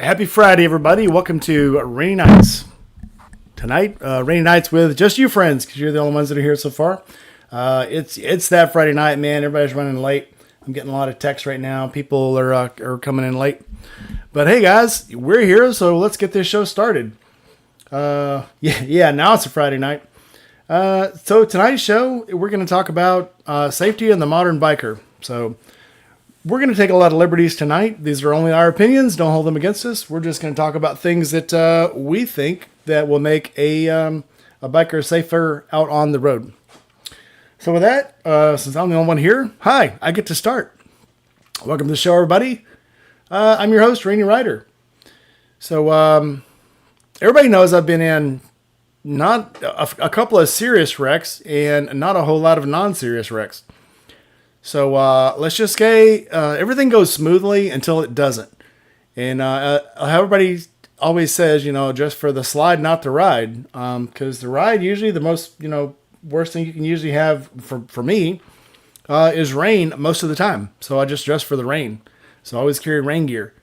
Happy Friday, everybody. Welcome to Rainy Nights. Tonight, Rainy Nights with just you friends, because you're the only ones that are here so far. It's that Friday night, man. Everybody's running late. I'm getting a lot of texts right now. People are coming in late. But hey, guys, we're here, so let's get this show started. Now it's a Friday night. So tonight's show, we're going to talk about safety and the modern biker. So we're going to take a lot of liberties tonight. These are only our opinions. Don't hold them against us. We're just going to talk about things that we think that will make a biker safer out on the road. So with that, since I'm the only one here, hi, I get to start. Welcome to the show, everybody. I'm your host, Rainy Rider. So everybody knows I've been in not a couple of serious wrecks and not a whole lot of non-serious wrecks. So let's just say everything goes smoothly until it doesn't. And everybody always says, just for the slide, not the ride. Because the ride, usually the most, worst thing you can usually have for me is rain most of the time. So I just dress for the rain. So I always carry rain gear.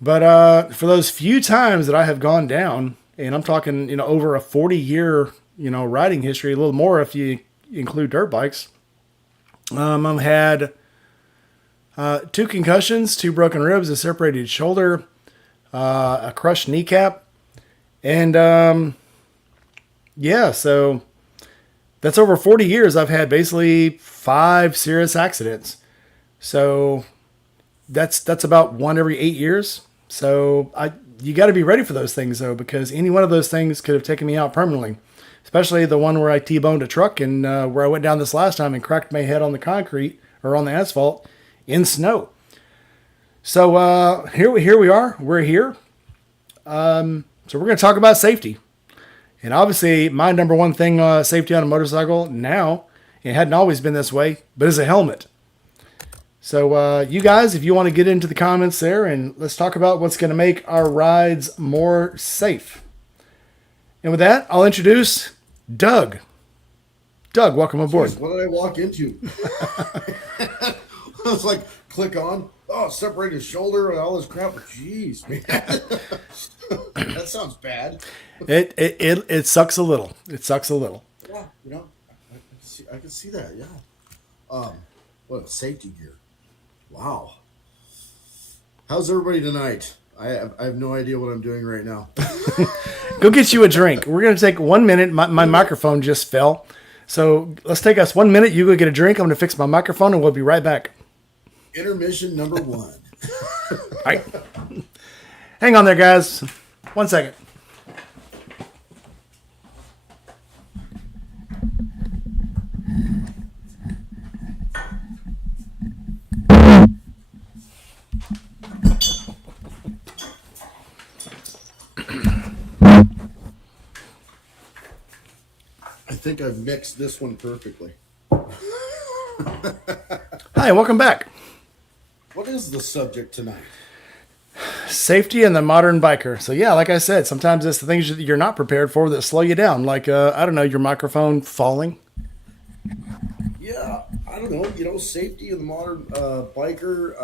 But for those few times that I have gone down, and I'm talking, over a 40-year, riding history, a little more if you include dirt bikes. I've had 2 concussions, 2 broken ribs, a separated shoulder, a crushed kneecap. And so that's over 40 years. I've had basically 5 serious accidents. So that's about 1 every 8 years. So you got to be ready for those things, though, because any one of those things could have taken me out permanently. Especially the one where I T-boned a truck and where I went down this last time and cracked my head on the concrete or on the asphalt in snow. So here we are. We're here. So we're going to talk about safety. And obviously my number one thing, safety on a motorcycle now, it hadn't always been this way, but is a helmet. So you guys, if you want to get into the comments there and let's talk about what's going to make our rides more safe. And with that, I'll introduce Doug. Doug, welcome aboard. What did I walk into? I was like, click on. Oh, separated shoulder and all this crap. Jeez, man. That sounds bad. It sucks a little. It sucks a little. Yeah, I can see that. Yeah. What a safety gear. Wow. How's everybody tonight? I have no idea what I'm doing right now. Go get you a drink. We're going to take 1 minute. My microphone just fell. So let's take us 1 minute. You go get a drink. I'm going to fix my microphone and we'll be right back. Intermission number 1. All right. Hang on there, guys. 1 second. I think I've mixed this one perfectly. Hi, welcome back. What is the subject tonight? Safety and the modern biker. So yeah, like I said, sometimes it's the things that you're not prepared for that slow you down. Like, I don't know, your microphone falling. Yeah, I don't know. Safety of the modern biker.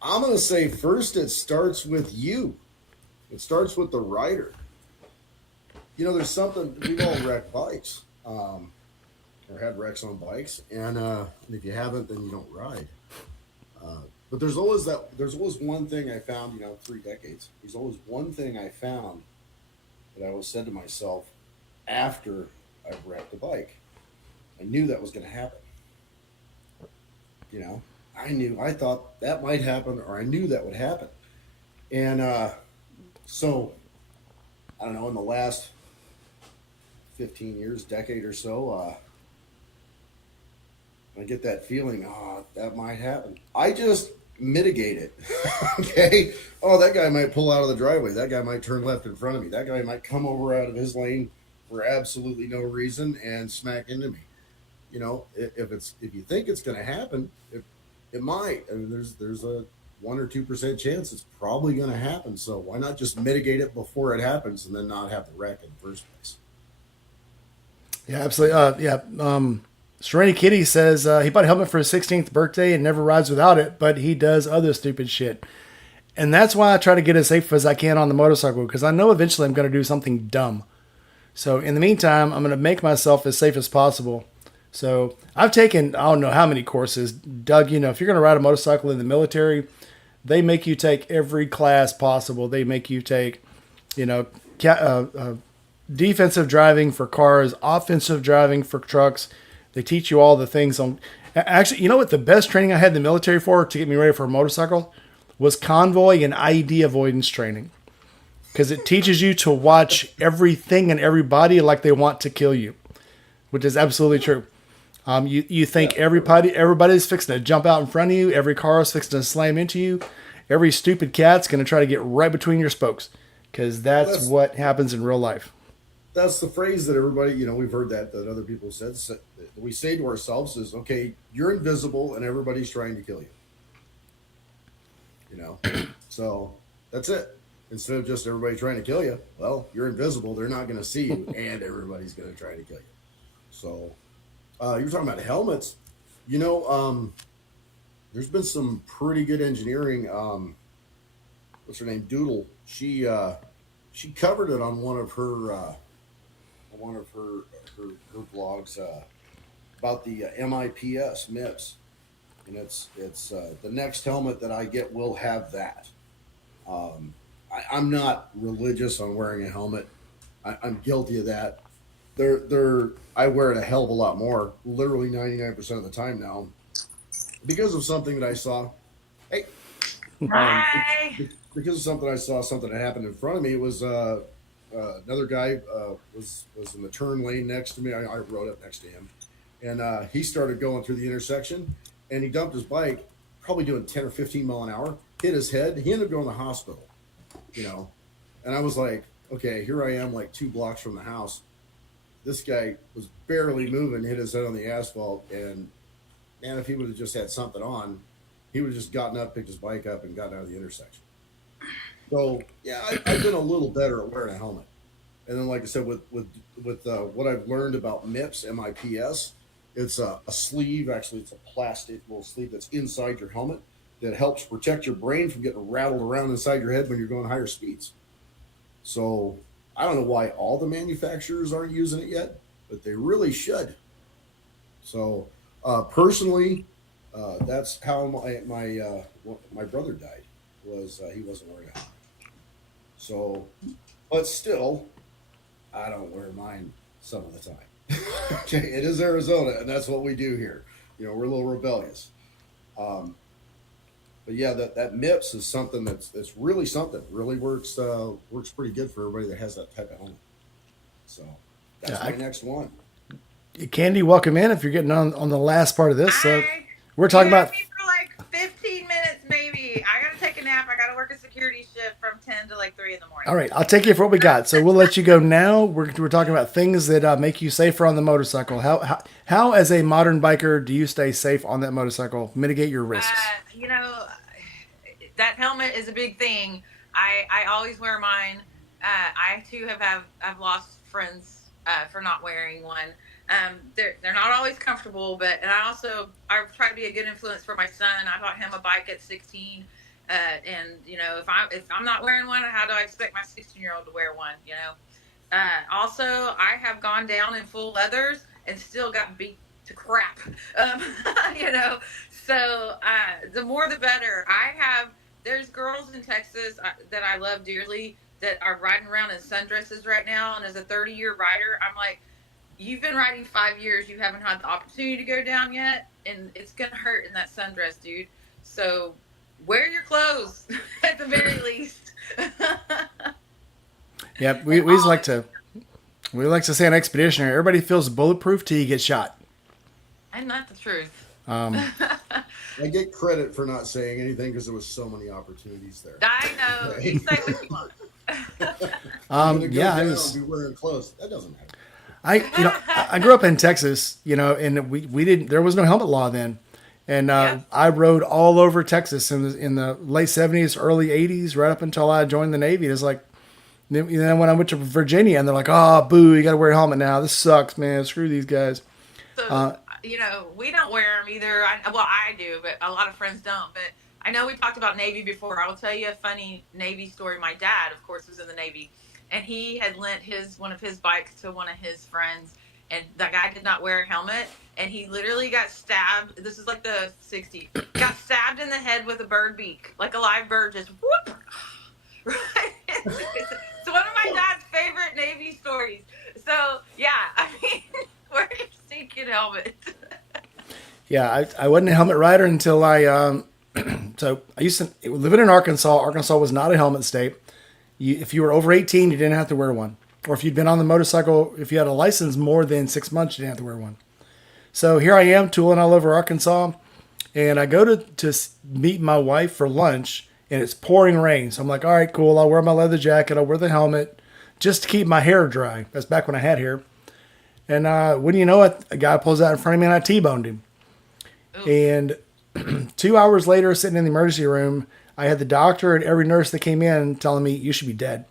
I'm going to say first it starts with you. It starts with the rider. There's something, we've all wrecked bikes, or had wrecks on bikes, and if you haven't, then you don't ride. But there's always one thing I found, 3 decades. There's always one thing I found that I always said to myself after I wrecked the bike. I knew that was going to happen. I thought that might happen, or I knew that would happen. And so, I don't know, in the last 15 years, decade or so, I get that feeling, that might happen. I just mitigate it. Okay? Oh, that guy might pull out of the driveway. That guy might turn left in front of me. That guy might come over out of his lane for absolutely no reason and smack into me. If you think it's going to happen, it might. I mean, there's a 1 or 2% chance it's probably going to happen. So why not just mitigate it before it happens and then not have the wreck in the first place? Yeah, absolutely. Serenity Kitty says he bought a helmet for his 16th birthday and never rides without it, but he does other stupid shit. And that's why I try to get as safe as I can on the motorcycle, because I know eventually I'm going to do something dumb. So in the meantime, I'm going to make myself as safe as possible. So I've taken, I don't know how many courses. Doug, if you're going to ride a motorcycle in the military, they make you take every class possible. They make you take, you know, defensive driving for cars, offensive driving for trucks. They teach you all the things on. Actually, you know what? The best training I had in the military for to get me ready for a motorcycle was convoy and IED avoidance training, because it teaches you to watch everything and everybody like they want to kill you, which is absolutely true. You think everybody's fixing to jump out in front of you. Every car is fixing to slam into you. Every stupid cat's going to try to get right between your spokes, because that's what happens in real life. That's the phrase that everybody, we've heard that other people said. We say to ourselves is, okay, you're invisible and everybody's trying to kill you. So that's it. Instead of just everybody trying to kill you, well, you're invisible. They're not going to see you, and everybody's going to try to kill you. So you were talking about helmets. There's been some pretty good engineering. What's her name? Doodle. She covered it on one of her blogs about the MIPS. And it's the next helmet that I get will have that. I'm not religious on wearing a helmet. I'm guilty of that. I wear it a hell of a lot more, literally 99% of the time now, because of something that I saw. Hey, because of something I saw, something that happened in front of me. It was another guy was in the turn lane next to me. I rode up next to him, and he started going through the intersection, and he dumped his bike, probably doing 10 or 15 mile an hour, hit his head. He ended up going to the hospital, and I was like, okay, here I am, like 2 blocks from the house. This guy was barely moving, hit his head on the asphalt, and man, if he would have just had something on, he would have just gotten up, picked his bike up, and gotten out of the intersection. So yeah, I've been a little better at wearing a helmet. And then, like I said, with what I've learned about MIPS, it's a sleeve. Actually, it's a plastic little sleeve that's inside your helmet that helps protect your brain from getting rattled around inside your head when you're going higher speeds. So I don't know why all the manufacturers aren't using it yet, but they really should. So personally, that's how my brother died. Was he wasn't wearing a helmet. So, but still, I don't wear mine some of the time. Okay, it is Arizona, and that's what we do here. We're a little rebellious. But yeah, that MIPS is something that's really something. Really works pretty good for everybody that has that type of helmet. So that's my next one. Candy, welcome in. If you're getting on the last part of this, so we're talking about me for like 15 minutes, maybe. I gotta take a nap. I gotta work a security shift from 10 to like 3 in the morning. All right, I'll take you for what we got. So we'll let you go now. We're talking about things that make you safer on the motorcycle. How as a modern biker do you stay safe on that motorcycle? Mitigate your risks. That helmet is a big thing. I always wear mine. I too I've lost friends for not wearing one. They're not always comfortable, and I try to be a good influence for my son. I bought him a bike at 16. And if I'm not wearing one, how do I expect my 16-year-old to wear one? Also, I have gone down in full leathers and still got beat to crap. So the more the better. There's girls in Texas that I love dearly that are riding around in sundresses right now. And as a 30-year rider, I'm like, you've been riding 5 years. You haven't had the opportunity to go down yet. And it's going to hurt in that sundress, dude. So wear your clothes at the very least. Yeah, we like to say on Expeditionary, everybody feels bulletproof till you get shot. And that's the truth. I get credit for not saying anything because there was so many opportunities there. I know. You say what you want. I was be wearing clothes. That doesn't matter. I grew up in Texas, and we didn't. There was no helmet law then. And I rode all over Texas in the late 70s, early 80s, right up until I joined the Navy. It's like, when I went to Virginia, and they're like, "Oh, boo, you got to wear a helmet now. This sucks, man. Screw these guys." So, we don't wear them either. I do, but a lot of friends don't. But I know we talked about Navy before. I will tell you a funny Navy story. My dad, of course, was in the Navy, and he had lent one of his bikes to one of his friends, and that guy did not wear a helmet, and he literally got stabbed. This is like the '60s. Got stabbed in the head with a bird beak, like a live bird, just whoop. Right? It's one of my dad's favorite Navy stories. So yeah, I mean, wear your stinking helmet. Yeah, I wasn't a helmet rider until so I used to living in Arkansas. Arkansas was not a helmet state. If you were over 18, you didn't have to wear one. Or if you'd been on the motorcycle, if you had a license more than 6 months, you didn't have to wear one. So here I am tooling all over Arkansas, and I go to meet my wife for lunch, and it's pouring rain. So I'm like, all right, cool. I'll wear my leather jacket. I'll wear the helmet just to keep my hair dry. That's back when I had hair. And wouldn't you know it, a guy pulls out in front of me, and I T-boned him. Oof. And 2 hours later, sitting in the emergency room, I had the doctor and every nurse that came in telling me, you should be dead.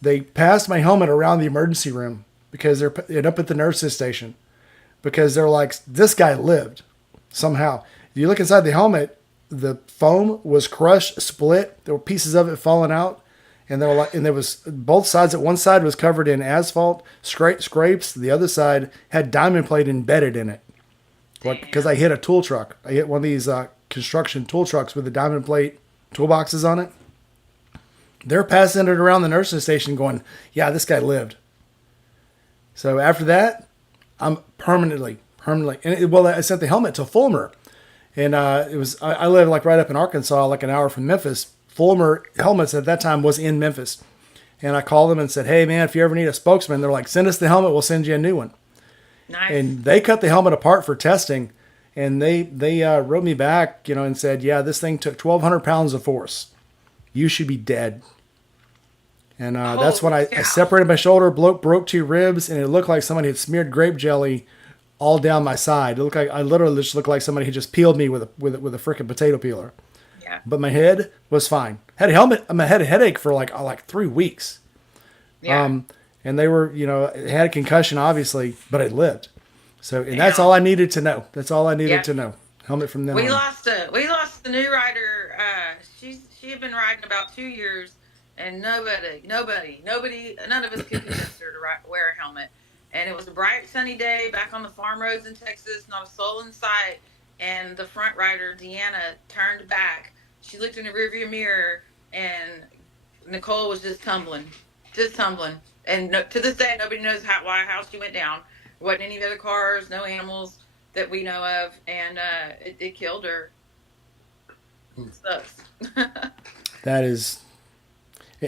They passed my helmet around the emergency room because they're up at the nurse's station. Because they're like, this guy lived somehow. If you look inside the helmet, the foam was crushed, split. There were pieces of it falling out. And there was both sides. One side was covered in asphalt, scrapes. The other side had diamond plate embedded in it. Because I hit a tool truck. I hit one of these construction tool trucks with the diamond plate toolboxes on it. They're passing it around the nursing station going, yeah, this guy lived. So after that, I'm permanently. And I sent the helmet to Fulmer. And I live like right up in Arkansas, like an hour from Memphis. Fulmer Helmets at that time was in Memphis. And I called them and said, hey, man, if you ever need a spokesman, they're like, send us the helmet. We'll send you a new one. Nice. And they cut the helmet apart for testing. And they wrote me back, and said, yeah, this thing took 1,200 pounds of force. You should be dead. And that's when I separated my shoulder, broke 2 ribs, and it looked like somebody had smeared grape jelly all down my side. It looked like I literally just looked like somebody had just peeled me with a freaking potato peeler. Yeah. But my head was fine. Had a headache for like 3 weeks. Yeah. And they were, it had a concussion obviously, but it lived. So, and that's Yeah. all I needed to know. That's all I needed Yeah. to know. Helmet from them. We on. lost the new rider. She had been riding about 2 years, and nobody, none of us could convince her to wear a helmet. And it was a bright sunny day back on the farm roads in Texas, not a soul in sight. And the front rider, Deanna, turned back. She looked in the rearview mirror, and Nicole was just tumbling. And to this day, nobody knows how she went down. There wasn't any other cars, no animals that we know of, and it killed her. It sucks. That is,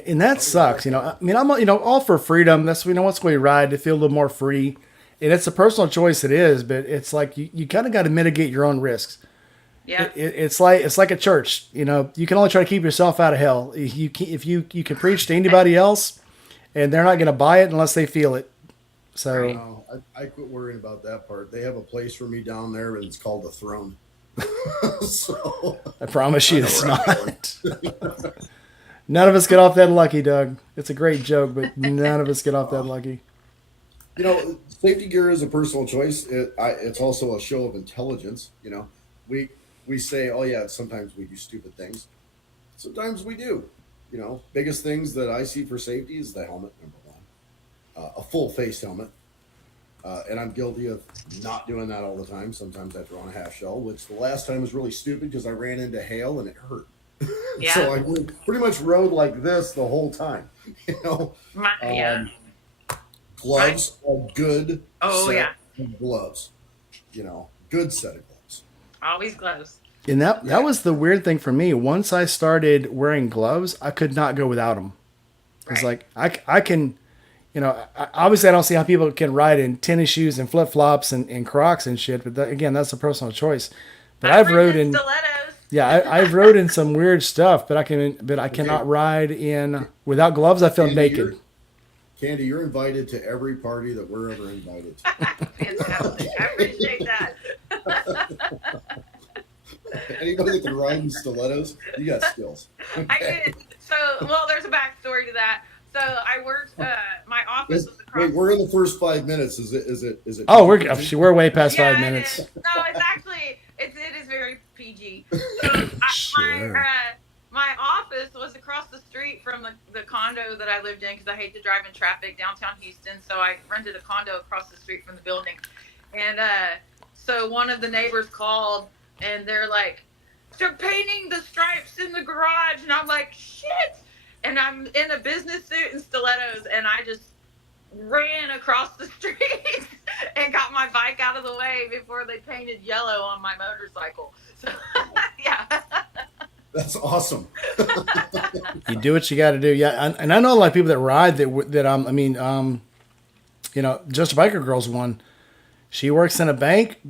and that sucks. I mean, I'm all for freedom. That's once we ride to feel a little more free, and it's a personal choice. It is, but it's like you kind of got to mitigate your own risks. Yeah. It's like a church. You can only try to keep yourself out of hell. If you can preach to anybody else, and they're not going to buy it unless they feel it. So No, I quit worrying about that part. They have a place for me down there, and it's called the Throne. So I promise you, I know it's where I'm not. going. None of us get off that lucky, Doug. It's a great joke, but none of us get off that lucky. Safety gear is a personal choice. It's also a show of intelligence. We say, oh yeah, sometimes we do stupid things. Sometimes we do. Biggest things that I see for safety is the helmet, number one. A full face helmet. And I'm guilty of not doing that all the time. Sometimes I throw on a half shell, which the last time was really stupid because I ran into hail and it hurt. Yeah. So I pretty much rode like this the whole time. Yeah. Gloves are good. Oh, set yeah. of gloves. Good set of gloves. Always gloves. And that was the weird thing for me. Once I started wearing gloves, I could not go without them. It's Right. like I can, obviously I don't see how people can ride in tennis shoes and flip flops and Crocs and shit. But again, that's a personal choice. But I've rode in, stilettos. yeah, I've rode in some weird stuff. But I cannot ride in without gloves. I feel Candy, naked. Candy, you're invited to every party that we're ever invited to. Fantastic. I appreciate that. Anybody that can ride in stilettos, you got skills. I did. So, there's a backstory to that. So I worked. My office was across. Wait, we're in the first 5 minutes. Is it? Oh, we're way past 5 minutes. No, it's actually it is very PG. So Sure. my office was across the street from the condo that I lived in because I hate to drive in traffic downtown Houston. So I rented a condo across the street from the building. And so one of the neighbors called and they're like, they're painting the stripes in the garage. And I'm like, shit. And I'm in a business suit and stilettos. And I just ran across the street and got my bike out of the way before they painted yellow on my motorcycle. So, yeah. That's awesome. You do what you got to do. Yeah, and I know a lot of people that ride that just a biker girl's one. She works in a bank,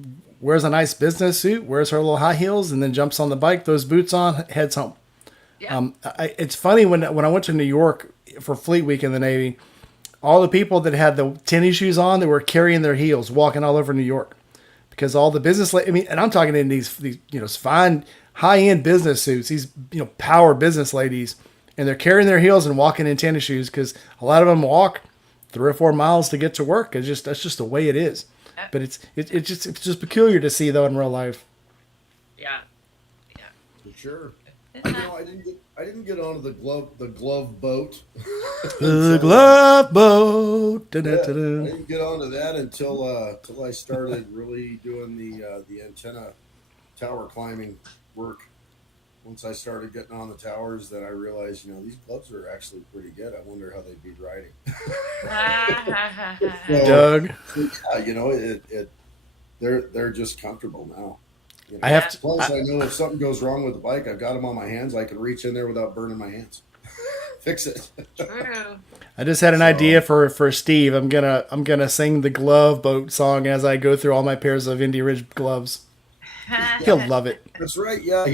wears a nice business suit, wears her little high heels, and then jumps on the bike, those boots on, heads home. Yeah. It's funny when I went to New York for Fleet Week in the Navy, all the people that had the tennis shoes on, they were carrying their heels, walking all over New York, because all the business. And I'm talking in these fine high end business suits, these power business ladies, and they're carrying their heels and walking in tennis shoes because a lot of them walk 3 or 4 miles to get to work. That's just the way it is. But it's just peculiar to see though in real life. Yeah. For sure. I didn't get onto the glove boat. The glove boat. I didn't get onto that until I started really doing the antenna tower climbing work. Once I started getting on the towers, then I realized, these gloves are actually pretty good. I wonder how they'd be riding. Doug, They're just comfortable now. I have to. Plus, I know if something goes wrong with the bike, I've got them on my hands. I can reach in there without burning my hands. Fix it. True. I just had an idea for Steve. I'm gonna sing the glove boat song as I go through all my pairs of Indy Ridge gloves. He'll love it. That's right. Yeah, I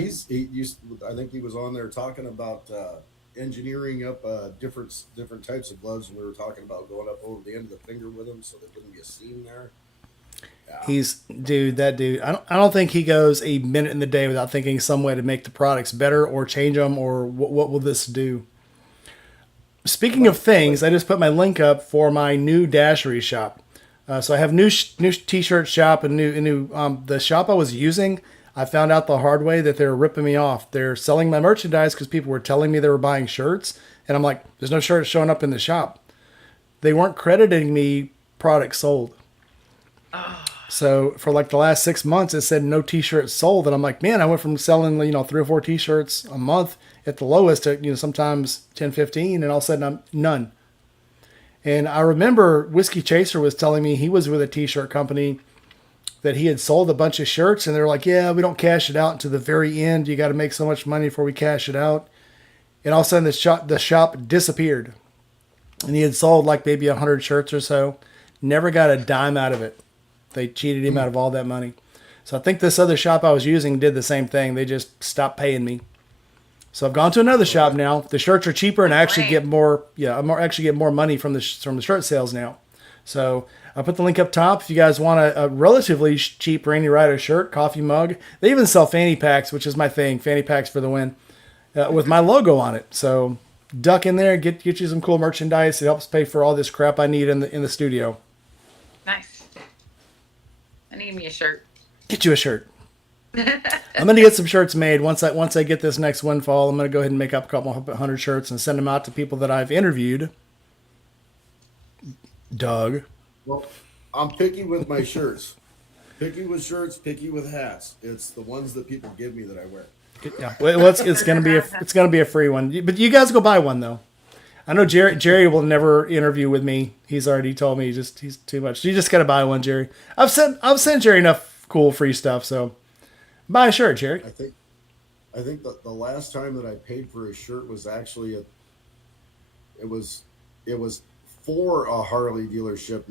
think he was on there talking about engineering up different types of gloves, and we were talking about going up over the end of the finger with them so there wouldn't be a seam there. Yeah. That dude. I don't think he goes a minute in the day without thinking some way to make the products better or change them or what will this do. Speaking of things, I just put my link up for my new Dashery shop. So I have new t-shirt shop and new the shop I was using. I found out the hard way that they're ripping me off. They're selling my merchandise because people were telling me they were buying shirts, and I'm like, there's no shirts showing up in the shop. They weren't crediting me products sold. So for like the last 6 months, it said no t-shirts sold, and I'm like, man, I went from selling 3 or 4 t-shirts a month at the lowest to sometimes 10, 15, and all of a sudden I'm none. And I remember Whiskey Chaser was telling me he was with a t-shirt company that he had sold a bunch of shirts, and they're like, yeah, we don't cash it out until the very end. You got to make so much money before we cash it out. And all of a sudden the shop disappeared. And he had sold like maybe 100 shirts or so. Never got a dime out of it. They cheated him out of all that money. So I think this other shop I was using did the same thing. They just stopped paying me. So I've gone to another shop now. The shirts are cheaper, and I actually get more. Yeah, I actually get more money from the shirt sales now. So I put the link up top if you guys want a relatively cheap Randy Rider shirt, coffee mug. They even sell fanny packs, which is my thing. Fanny packs for the win, with my logo on it. So duck in there, get you some cool merchandise. It helps pay for all this crap I need in the studio. Nice. I need me a shirt. Get you a shirt. I'm going to get some shirts made once I get this next windfall. I'm going to go ahead and make up a couple 100 shirts and send them out to people that I've interviewed. Doug. Well, I'm picky with my shirts. Picky with shirts, picky with hats. It's the ones that people give me that I wear. Yeah, well, it's going to be a free one. But you guys go buy one though. I know Jerry will never interview with me. He's already told me he's too much. You just got to buy one, Jerry. I've sent Jerry enough cool free stuff, so buy a shirt, Jerry. I think that the last time that I paid for a shirt was actually it was for a Harley dealership.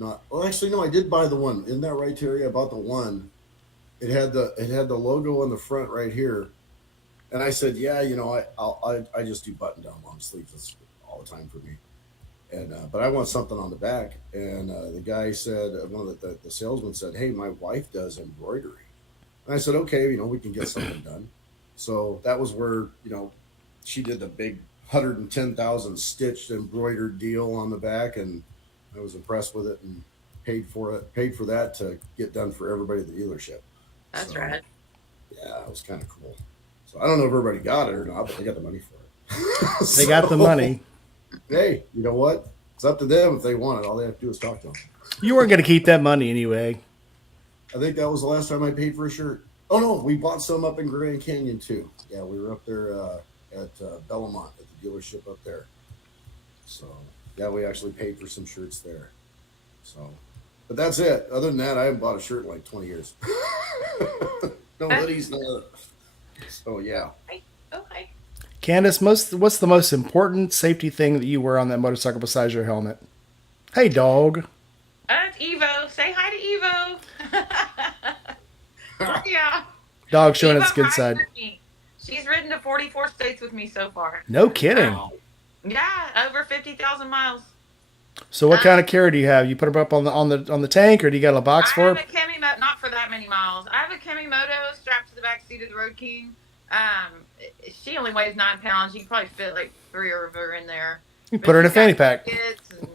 Actually no, I did buy the one. Isn't that right, Terry? I bought the one. It had the logo on the front right here, and I said, yeah, I just do button down long sleeves. That's all the time for me. And but I want something on the back. And the guy said, one of the salesman said, hey, my wife does embroidery. And I said, okay, we can get something done. So that was where, she did the big 110,000 stitched embroidered deal on the back. And I was impressed with it and paid for that to get done for everybody at the dealership. That's right. Yeah, it was kind of cool. So I don't know if everybody got it or not, but they got the money for it. They got the money. Hey, you know what? It's up to them if they want it. All they have to do is talk to them. You weren't going to keep that money anyway. I think that was the last time I paid for a shirt. Oh no, we bought some up in Grand Canyon too. Yeah, we were up there at Bellamont at the dealership up there. So yeah, we actually paid for some shirts there. So, but that's it. Other than that, I haven't bought a shirt in like 20 years. No hoodies, no. So yeah, Okay. Candace, what's the most important safety thing that you wear on that motorcycle besides your helmet? Hey, dog. It's Evo. Say hi to Evo. Yeah. Dog showing its Evo good rides side. with me. She's ridden to 44 states with me so far. No kidding. Yeah, over 50,000 miles. So what kind of carry do you have? You put her up on the tank, or do you got a box I for have her? a Kemi, not for that many miles. I have a Kemi Moto strapped to the back seat of the Road King. She only weighs 9 pounds. You can probably fit like 3 of her in there. You But put her in a she's got fanny pack. kids, and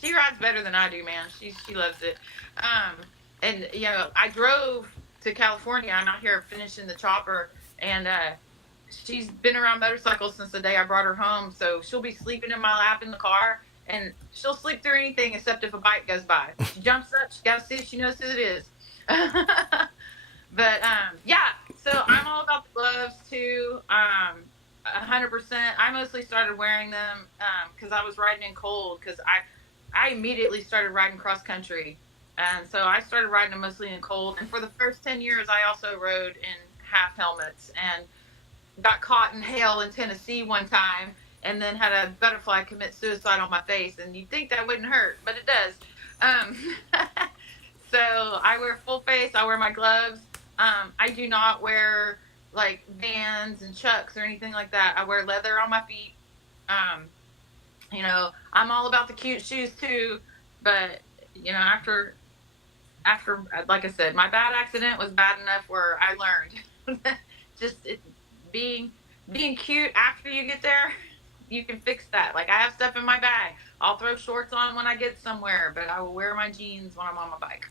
she rides better than I do, man. She loves it. Um, and you know, I drove to California. I'm out here finishing the chopper, and she's been around motorcycles since the day I brought her home. So she'll be sleeping in my lap in the car, and she'll sleep through anything except if a bike goes by. She jumps up. She got to see if she knows who it is. But yeah, so I'm all about the gloves too. 100%. I mostly started wearing them because I was riding in cold. Because I immediately started riding cross country, and so I started riding them mostly in cold. And for the first 10 years, I also rode in half helmets and got caught in hail in Tennessee one time, and then had a butterfly commit suicide on my face. And you'd think that wouldn't hurt, but it does. Um, so I wear full face. I wear my gloves. I do not wear like Vans and Chucks or anything like that. I wear leather on my feet. Um, you know, I'm all about the cute shoes too, but you know, after like I said, my bad accident was bad enough where I learned just being being cute after you get there, you can fix that. Like I have stuff in my bag. I'll throw shorts on when I get somewhere, but I will wear my jeans when I'm on my bike.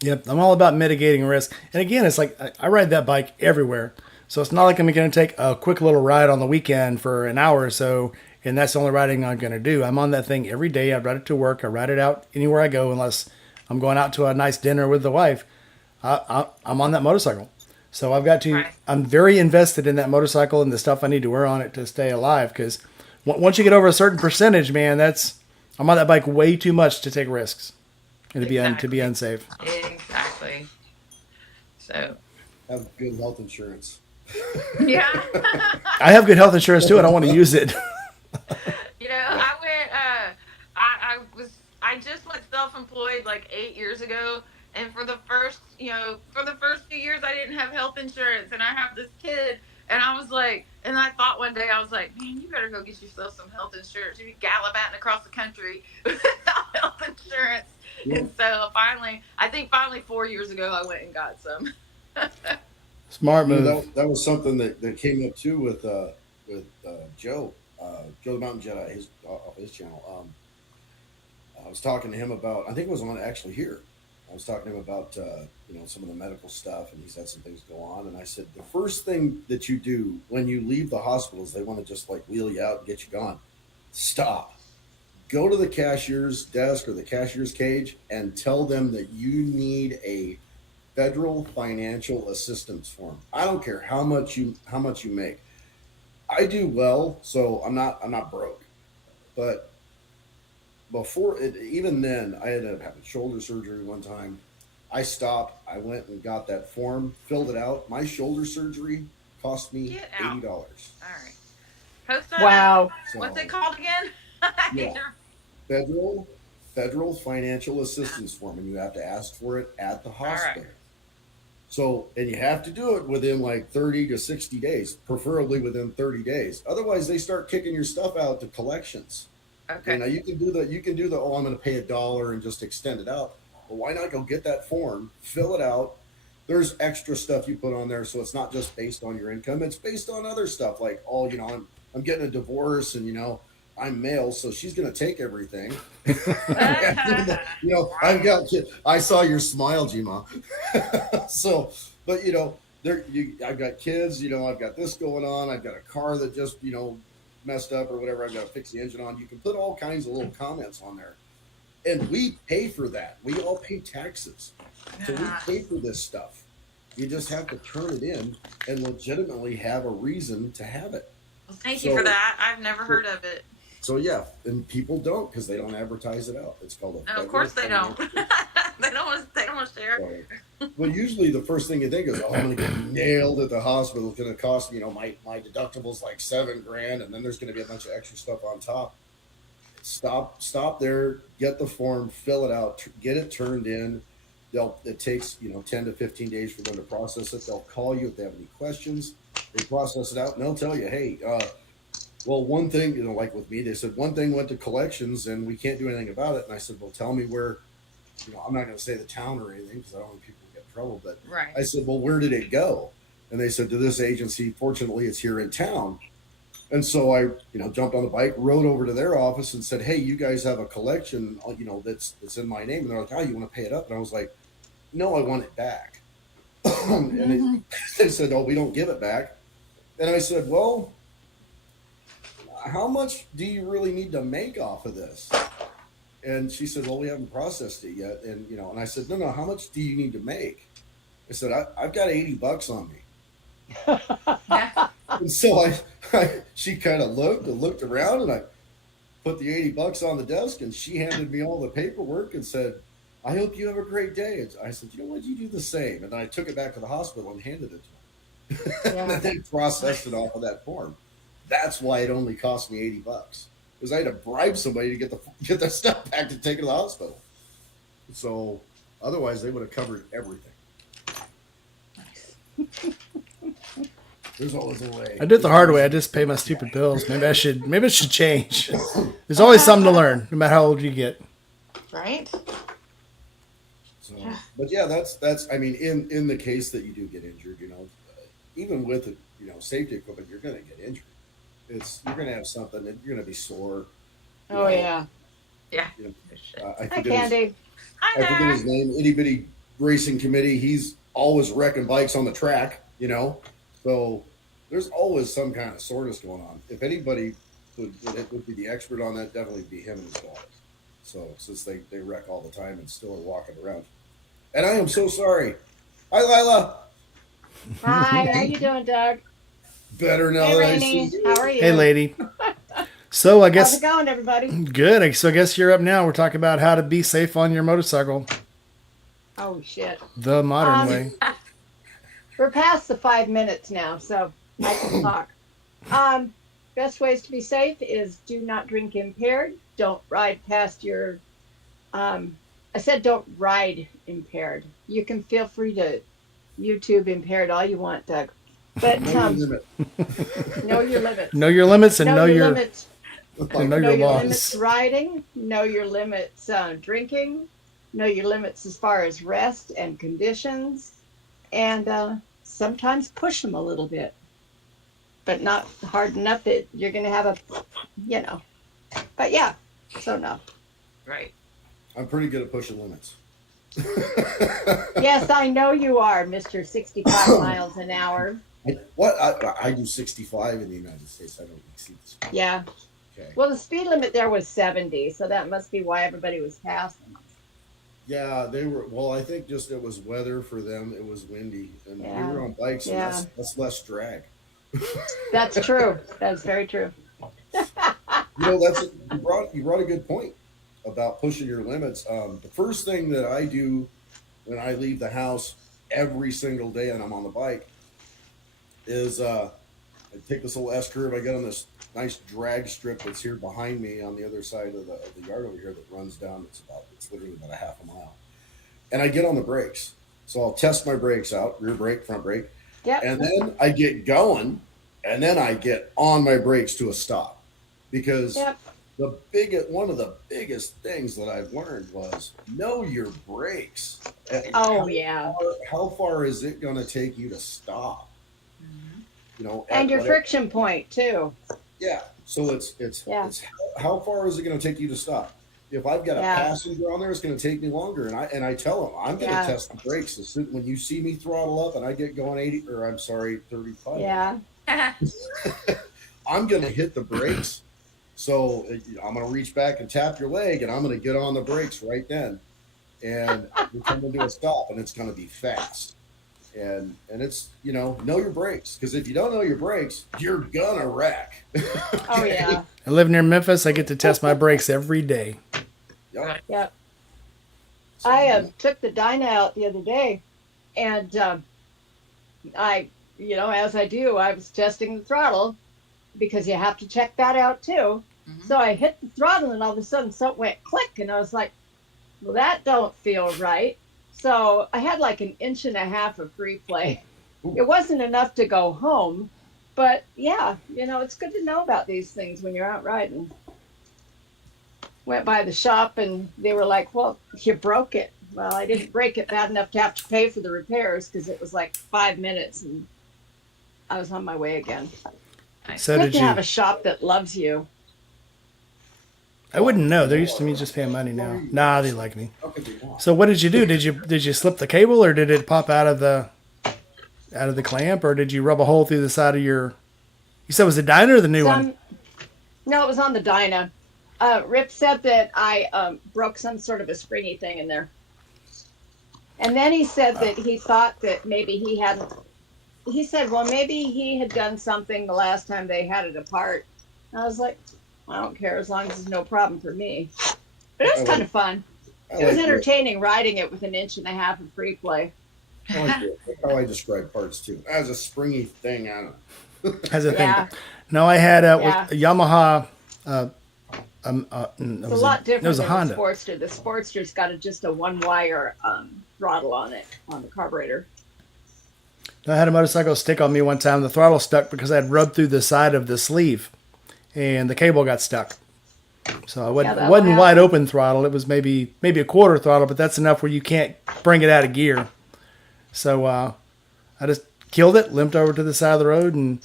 Yep, I'm all about mitigating risk. And again, it's like I ride that bike everywhere. So it's not like I'm going to take a quick little ride on the weekend for an hour or so, and that's the only riding I'm going to do. I'm on that thing every day. I ride it to work. I ride it out anywhere I go, unless I'm going out to a nice dinner with the wife. I'm on that motorcycle. So I've got to, Right. I'm very invested in that motorcycle and the stuff I need to wear on it to stay alive. Because once you get over a certain percentage, man, I'm on that bike way too much to take risks and to be Exactly. unsafe. Exactly. So have good health insurance. yeah. I have good health insurance too. I don't want to use it. You know, I went. I just went self-employed like 8 years ago, and for the first few years, I didn't have health insurance, and I have this kid, and I was like, and I thought one day I was like, man, you better go get yourself some health insurance. You're gallivanting across the country without health insurance, Yeah. and so I think finally 4 years ago, I went and got some. Smart You know, move. that was something that came up too with Joe, Joe the Mountain Jedi, his off his channel. I was talking to him about. I think it was on actually here. I was talking to him about some of the medical stuff, and he's had some things go on. And I said the first thing that you do when you leave the hospital is they want to just like wheel you out and get you gone. Stop. Go to the cashier's desk or the cashier's cage and tell them that you need a federal financial assistance form. I don't care how much you make. I do well, so I'm not broke. But before it, even then, I ended up having shoulder surgery one time. I stopped. I went and got that form, filled it out. My shoulder surgery cost me Get out. $80. All right, post that up. Wow. What's it So called again? yeah, federal financial assistance form, and you have to ask for it at the All right. hospital. So, and you have to do it within like 30 to 60 days, preferably within 30 days. Otherwise, they start kicking your stuff out to collections. Okay, Okay. now you can do the, oh, I'm going to pay $1 and just extend it out. Well, why not go get that form, fill it out? There's extra stuff you put on there, so it's not just based on your income. It's based on other stuff like, oh, I'm getting a divorce, and I'm male, so she's going to take everything. I've got kids. I saw your smile, Gma. So, but I've got kids, I've got this going on. I've got a car that just, messed up or whatever. I've got to fix the engine on. You can put all kinds of little comments on there. And we pay for that. We all pay taxes. So we pay for this stuff. You just have to turn it in and legitimately have a reason to have it. Well, thank you for that. I've never heard of it. So yeah, and people don't because they don't advertise it out. It's called a. No, of course they don't. They don't want to share. So, well, usually the first thing you think is, "Oh, I'm going to get nailed at the hospital. It's going to cost me, my deductible's like $7,000, and then there's going to be a bunch of extra stuff on top." Stop there. Get the form, fill it out, get it turned in. It takes 10 to 15 days for them to process it. They'll call you if they have any questions. They process it out, and they'll tell you, "Hey, well, one thing, like with me, they said one thing went to collections, and we can't do anything about it." And I said, "Well, tell me where." I'm not going to say the town or anything because I don't want people to get in trouble. But right. I said, "Well, where did it go?" And they said, "To this agency. Fortunately, it's here in town." And so I, jumped on the bike, rode over to their office and said, "Hey, you guys have a collection, that's in my name." And they're like, "Oh, you want to pay it up?" And I was like, "No, I want it back." And they said, "Oh, we don't give it back." And I said, "Well, how much do you really need to make off of this?" And she said, "Well, we haven't processed it yet." And, and I said, No, how much do you need to make? I said, I've got $80 on me. And so she kind of looked around, and I put the $80 on the desk, and she handed me all the paperwork and said, "I hope you have a great day." And I said, "You know what? You do the same." And then I took it back to the hospital and handed it to them. Yeah. And they processed it off of that form. That's why it only cost me $80 because I had to bribe somebody to get their stuff back to take it to the hospital. So otherwise, they would have covered everything. There's always a way. I did the hard way. I just pay my stupid bills. Maybe I should change. There's always something to learn, no matter how old you get. Right. So, but yeah, that's. I mean, in the case that you do get injured, even with safety equipment, you're going to get injured. You're going to have something that you're going to be sore. Yeah. I Hi, Candy. I forget his name. Itty Bitty Racing Committee. He's always wrecking bikes on the track. So there's always some kind of soreness going on. If anybody would be the expert on that, definitely be him and his daughter. So since they wreck all the time and still are walking around. And I am so sorry. Hi, Lila. Hi, how you doing, Doug? Better now Hey, that Rainey. I see you. How are you? Hey, lady. So I guess How's it going, everybody? good. So I guess you're up now. We're talking about how to be safe on your motorcycle Oh shit. the modern way. We're past the 5 minutes now, so I can talk. Best ways to be safe is do not drink impaired. Don't ride past your. I said don't ride impaired. You can feel free to YouTube impaired all you want, Doug. But know your limits. Know your limits and know your limits. And know Know your your laws. limits riding. Know your limits drinking. Know your limits as far as rest and conditions. And sometimes push them a little bit, but not hard enough that you're going to have a. But yeah, so no. Right. I'm pretty good at pushing limits. Yes, I know you are, Mr. 65 miles an hour. I do 65 in the United States. I don't exceed the speed. Yeah. Okay. Well, the speed limit there was 70, so that must be why everybody was passing. Yeah, they were. Well, I think just it was weather for them. It was windy, and Yeah. we were on bikes, and Yeah. that's less drag. That's true. That's very true. You brought a good point about pushing your limits. The first thing that I do when I leave the house every single day and I'm on the bike is I take this little S curve. I get on this nice drag strip that's here behind me on the other side of the yard over here that runs down. It's literally about a half a mile, and I get on the brakes. So I'll test my brakes out, rear brake, front brake, Yep. and then I get going, and then I get on my brakes to a stop because Yep. one of the biggest things that I've learned was know your brakes. Oh, yeah. How far is it going to take you to stop? And your friction point, too. Yeah. So it's Yeah. how far is it going to take you to stop? If I've got a Yeah. passenger on there, it's going to take me longer. And I tell them I'm going to Yeah. test the brakes as soon when you see me throttle up and I get going 80 or I'm sorry 35. Yeah. I'm going to hit the brakes. So I'm going to reach back and tap your leg, and I'm going to get on the brakes right then, and we're coming to a stop, and it's going to be fast. And it's know your brakes, because if you don't know your brakes, you're gonna wreck. Oh yeah. I live near Memphis. I get to test my brakes every day. Yep. Yep. So, I took the Dyna out the other day, and I, as I do, I was testing the throttle because you have to check that out too. Mhm. So I hit the throttle, and all of a sudden something went click, and I was like, "Well, that don't feel right." So I had like an inch and a half of free play. Ooh. It wasn't enough to go home, but yeah, it's good to know about these things when you're out riding. Went by the shop and they were like, "Well, you broke it." Well, I didn't break it bad enough to have to pay for the repairs because it was like 5 minutes and I was on my way again. So Good did to you? have a shop that loves you. I wouldn't know. They're used to me just paying money now. Nah, they like me. how could they not? So what did you do? Did you slip the cable, or did it pop out of the clamp, or did you rub a hole through the side of your? You said it was the Dyna or the new one? No, it was on the Dyna. Rip said that I broke some sort of a springy thing in there. And then he said that he thought that maybe he hadn't. He said, well, maybe he had done something the last time they had it apart. And I was like, I don't care as long as it's no problem for me. But it was kind of fun. It was entertaining riding it with an inch and a half of free play. I like it. That's how I describe parts too, as a springy thing. I don't know. As a Yeah. thing. No, I had Yeah. with a Yamaha. It's a lot different It was a than Honda. the Sportster. The Sportster's got just a one-wire throttle on it, on the carburetor. I had a motorcycle stick on me one time. The throttle stuck because I had rubbed through the side of the sleeve, and the cable got stuck. So I wasn't, that wasn't will wide happen. open throttle. It was maybe a quarter throttle, but that's enough where you can't bring it out of gear. So I just killed it, limped over to the side of the road, and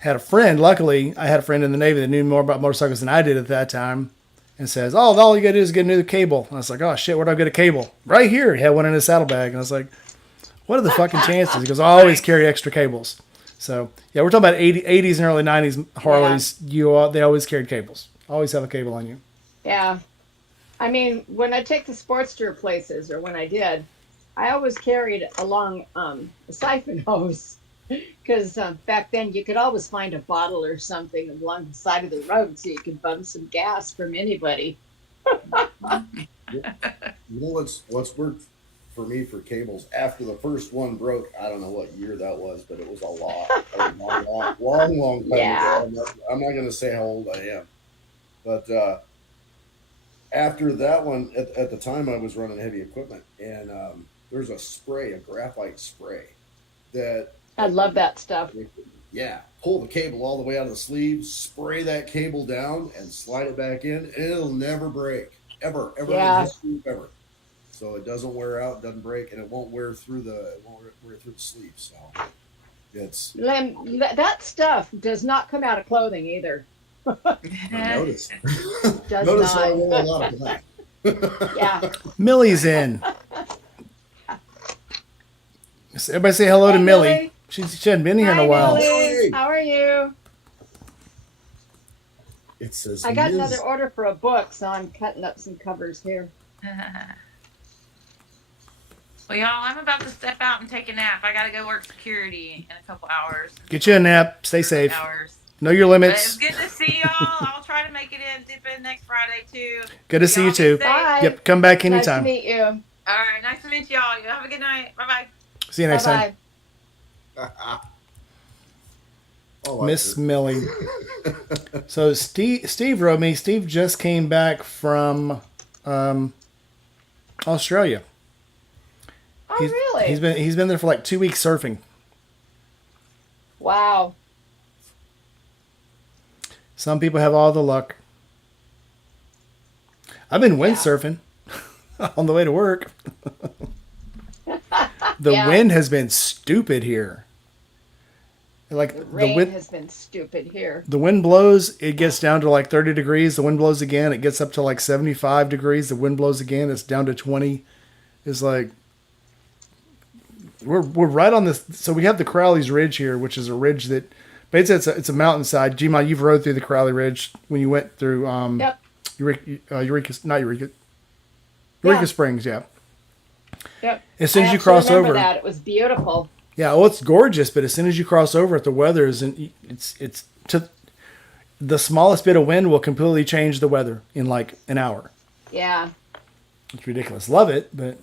had a friend. Luckily, I had a friend in the Navy that knew more about motorcycles than I did at that time, and says, "Oh, all you gotta do is get a new cable." And I was like, "Oh shit, where do I get a cable?" Right here, he had one in his saddlebag, and I was like, "What are the fucking chances?" He goes, "I always carry extra cables." So yeah, we're talking about 80s and early 90s Harleys. They always carried cables. Always have a cable on you. Yeah. I mean, when I take the Sportster places, or when I did, I always carried along a siphon hose. Because back then you could always find a bottle or something along the side of the road so you could bum some gas from anybody. You know what's worked for me for cables after the first one broke? I don't know what year that was, but it was a lot, long time Yeah. ago. I'm not going to say how old I am, but after that one, at the time I was running heavy equipment, and there's a graphite spray that I love that stuff. yeah, pull the cable all the way out of the sleeve, spray that cable down, and slide it back in, and it'll never break. Ever in Yeah. history, ever. So it doesn't wear out, doesn't break, and it won't wear through the sleeve. So it's Lem, that stuff does not come out of clothing either. I noticed. Does Notice I not. wear a lot of black. Yeah. Millie's in. Everybody say hello to Hey, Millie. Millie. She hadn't been here in a Hi, while. Millie. Hey. How are you? It says I got Ms. another order for a book, so I'm cutting up some covers here. Well, y'all, I'm about to step out and take a nap. I got to go work security in a couple hours. Get you a nap. Stay safe. Hours. Know your But it's limits. good to see y'all. I'll try to make it in, dip in next Friday too. Good to see you Y'all be too. safe. Bye. Yep. Come back Nice to anytime. meet you. All right, nice to meet y'all. You have a good night. Bye bye. See you next time. Bye-bye. Oh, I Miss see. Millie. So Steve wrote me. Steve just came back from Australia. Oh, really? He's been there for like 2 weeks surfing. Wow. Some people have all the luck. I've been windsurfing on the way to work. The Yeah. wind has been stupid here. Like The the rain wind, has been stupid here. the wind blows, it gets down to like 30 degrees. The wind blows again, it gets up to like 75 degrees. The wind blows again, it's down to 20. It's like we're right on this. So we have the Crowley's Ridge here, which is a ridge that basically it's a mountainside. Gma, you've rode through the Crowley Ridge when you went through Yep. Eureka, not Eureka, Yeah. Eureka Springs, yeah. Yep. As soon I as you actually cross remember over, that. It was beautiful. yeah, well, it's gorgeous, but as soon as you cross over it, the weather isn't. It's to the smallest bit of wind will completely change the weather in like an hour. Yeah. It's ridiculous. Love it, but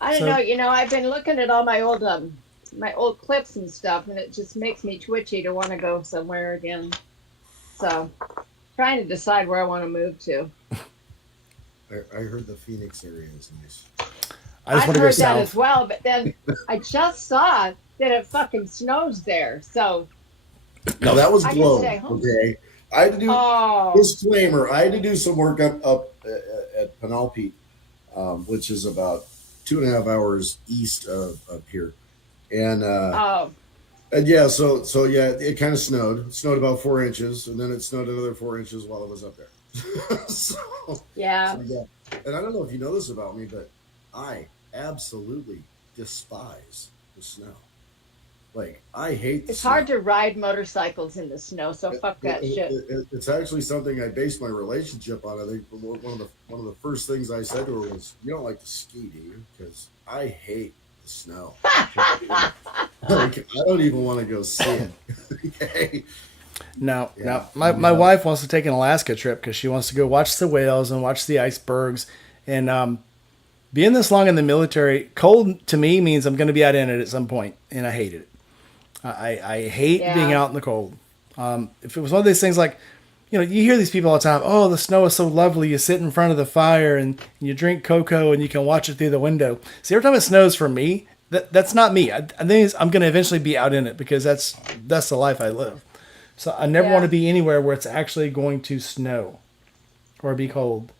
I don't So- know. You know, I've been looking at all my old clips and stuff, and it just makes me twitchy to want to go somewhere again. So, trying to decide where I want to move to. I heard the Phoenix area is nice. I just I've want to go heard that as south. well, but then I just saw that it fucking snows there. So, No, that was I can Globe. stay home. Okay, I had to do oh, disclaimer. I had to do some work up at Penelope, which is about 2.5 hours east of here, and oh, yeah, so yeah, it kind of snowed. It snowed about 4 inches, and then it snowed another 4 inches while it was up there. so, yeah. so, yeah, and I don't know if you know this about me, but I absolutely despise the snow. Like I hate. The It's snow. hard to ride motorcycles in the snow, so fuck that shit. It's actually something I based my relationship on. I think one of the first things I said to her was, "You don't like to ski, do you?" Because I hate the snow. Like, I don't even want to go see it. Okay. No, Yeah. no. My wife wants to take an Alaska trip because she wants to go watch the whales and watch the icebergs. And being this long in the military, cold to me means I'm going to be out in it at some point, and I hated it. I hate Yeah. being out in the cold. If it was one of these things like, you hear these people all the time, oh, the snow is so lovely. You sit in front of the fire and you drink cocoa and you can watch it through the window. See, every time it snows for me, that's not me. I think I'm going to eventually be out in it because that's the life I live. So I never Yeah. want to be anywhere where it's actually going to snow or be cold.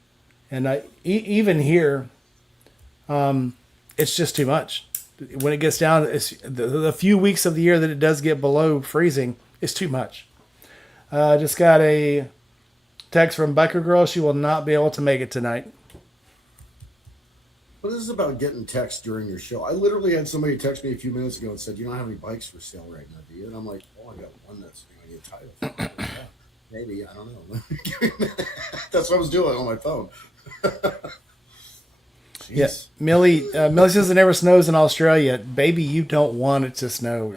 And even here, it's just too much. When it gets down, it's the few weeks of the year that it does get below freezing, it's too much. Just got a text from Biker Girl. She will not be able to make it tonight. What is this about getting text during your show? I literally had somebody text me a few minutes ago and said, "You don't have any bikes for sale right now, do you?" And I'm like, "Oh, I got one that's I need a title for." Yeah, maybe, I don't know. Give me a minute. That's what I was doing on my phone. Yes, Millie says it never snows in Australia. Baby, you don't want it to snow.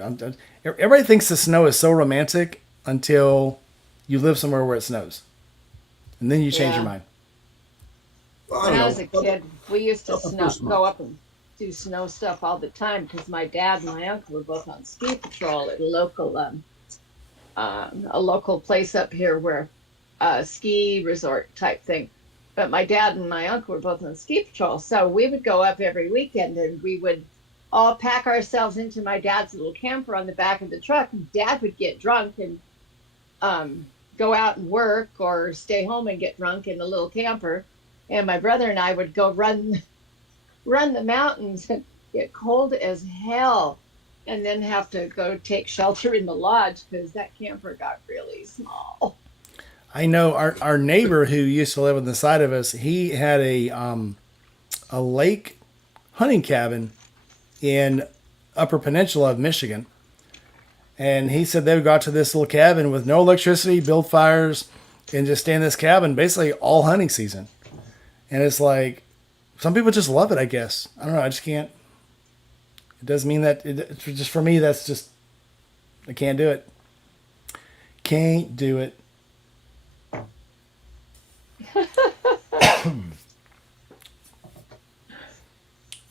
Everybody thinks the snow is so romantic until you live somewhere where it snows, and then you change your Yeah. mind. Well, I When don't I know. was a kid, we used to Not the first go up and do snow stuff all the time because my dad and my uncle were both on ski patrol at a local place up here where ski resort type thing. But my dad and my uncle were both on ski patrol, so we would go up every weekend and we would all pack ourselves into my dad's little camper on the back of the truck. And Dad would get drunk and go out and work or stay home and get drunk in the little camper. And my brother and I would go run the mountains and get cold as hell, and then have to go take shelter in the lodge because that camper got really small. I know our neighbor who used to live on the side of us. He had a lake hunting cabin in Upper Peninsula of Michigan, and he said they would go out to this little cabin with no electricity, build fires, and just stay in this cabin basically all hunting season. And it's like some people just love it. I guess I don't know. I just can't. It doesn't mean that. It's just for me. That's just I can't do it. Can't do it.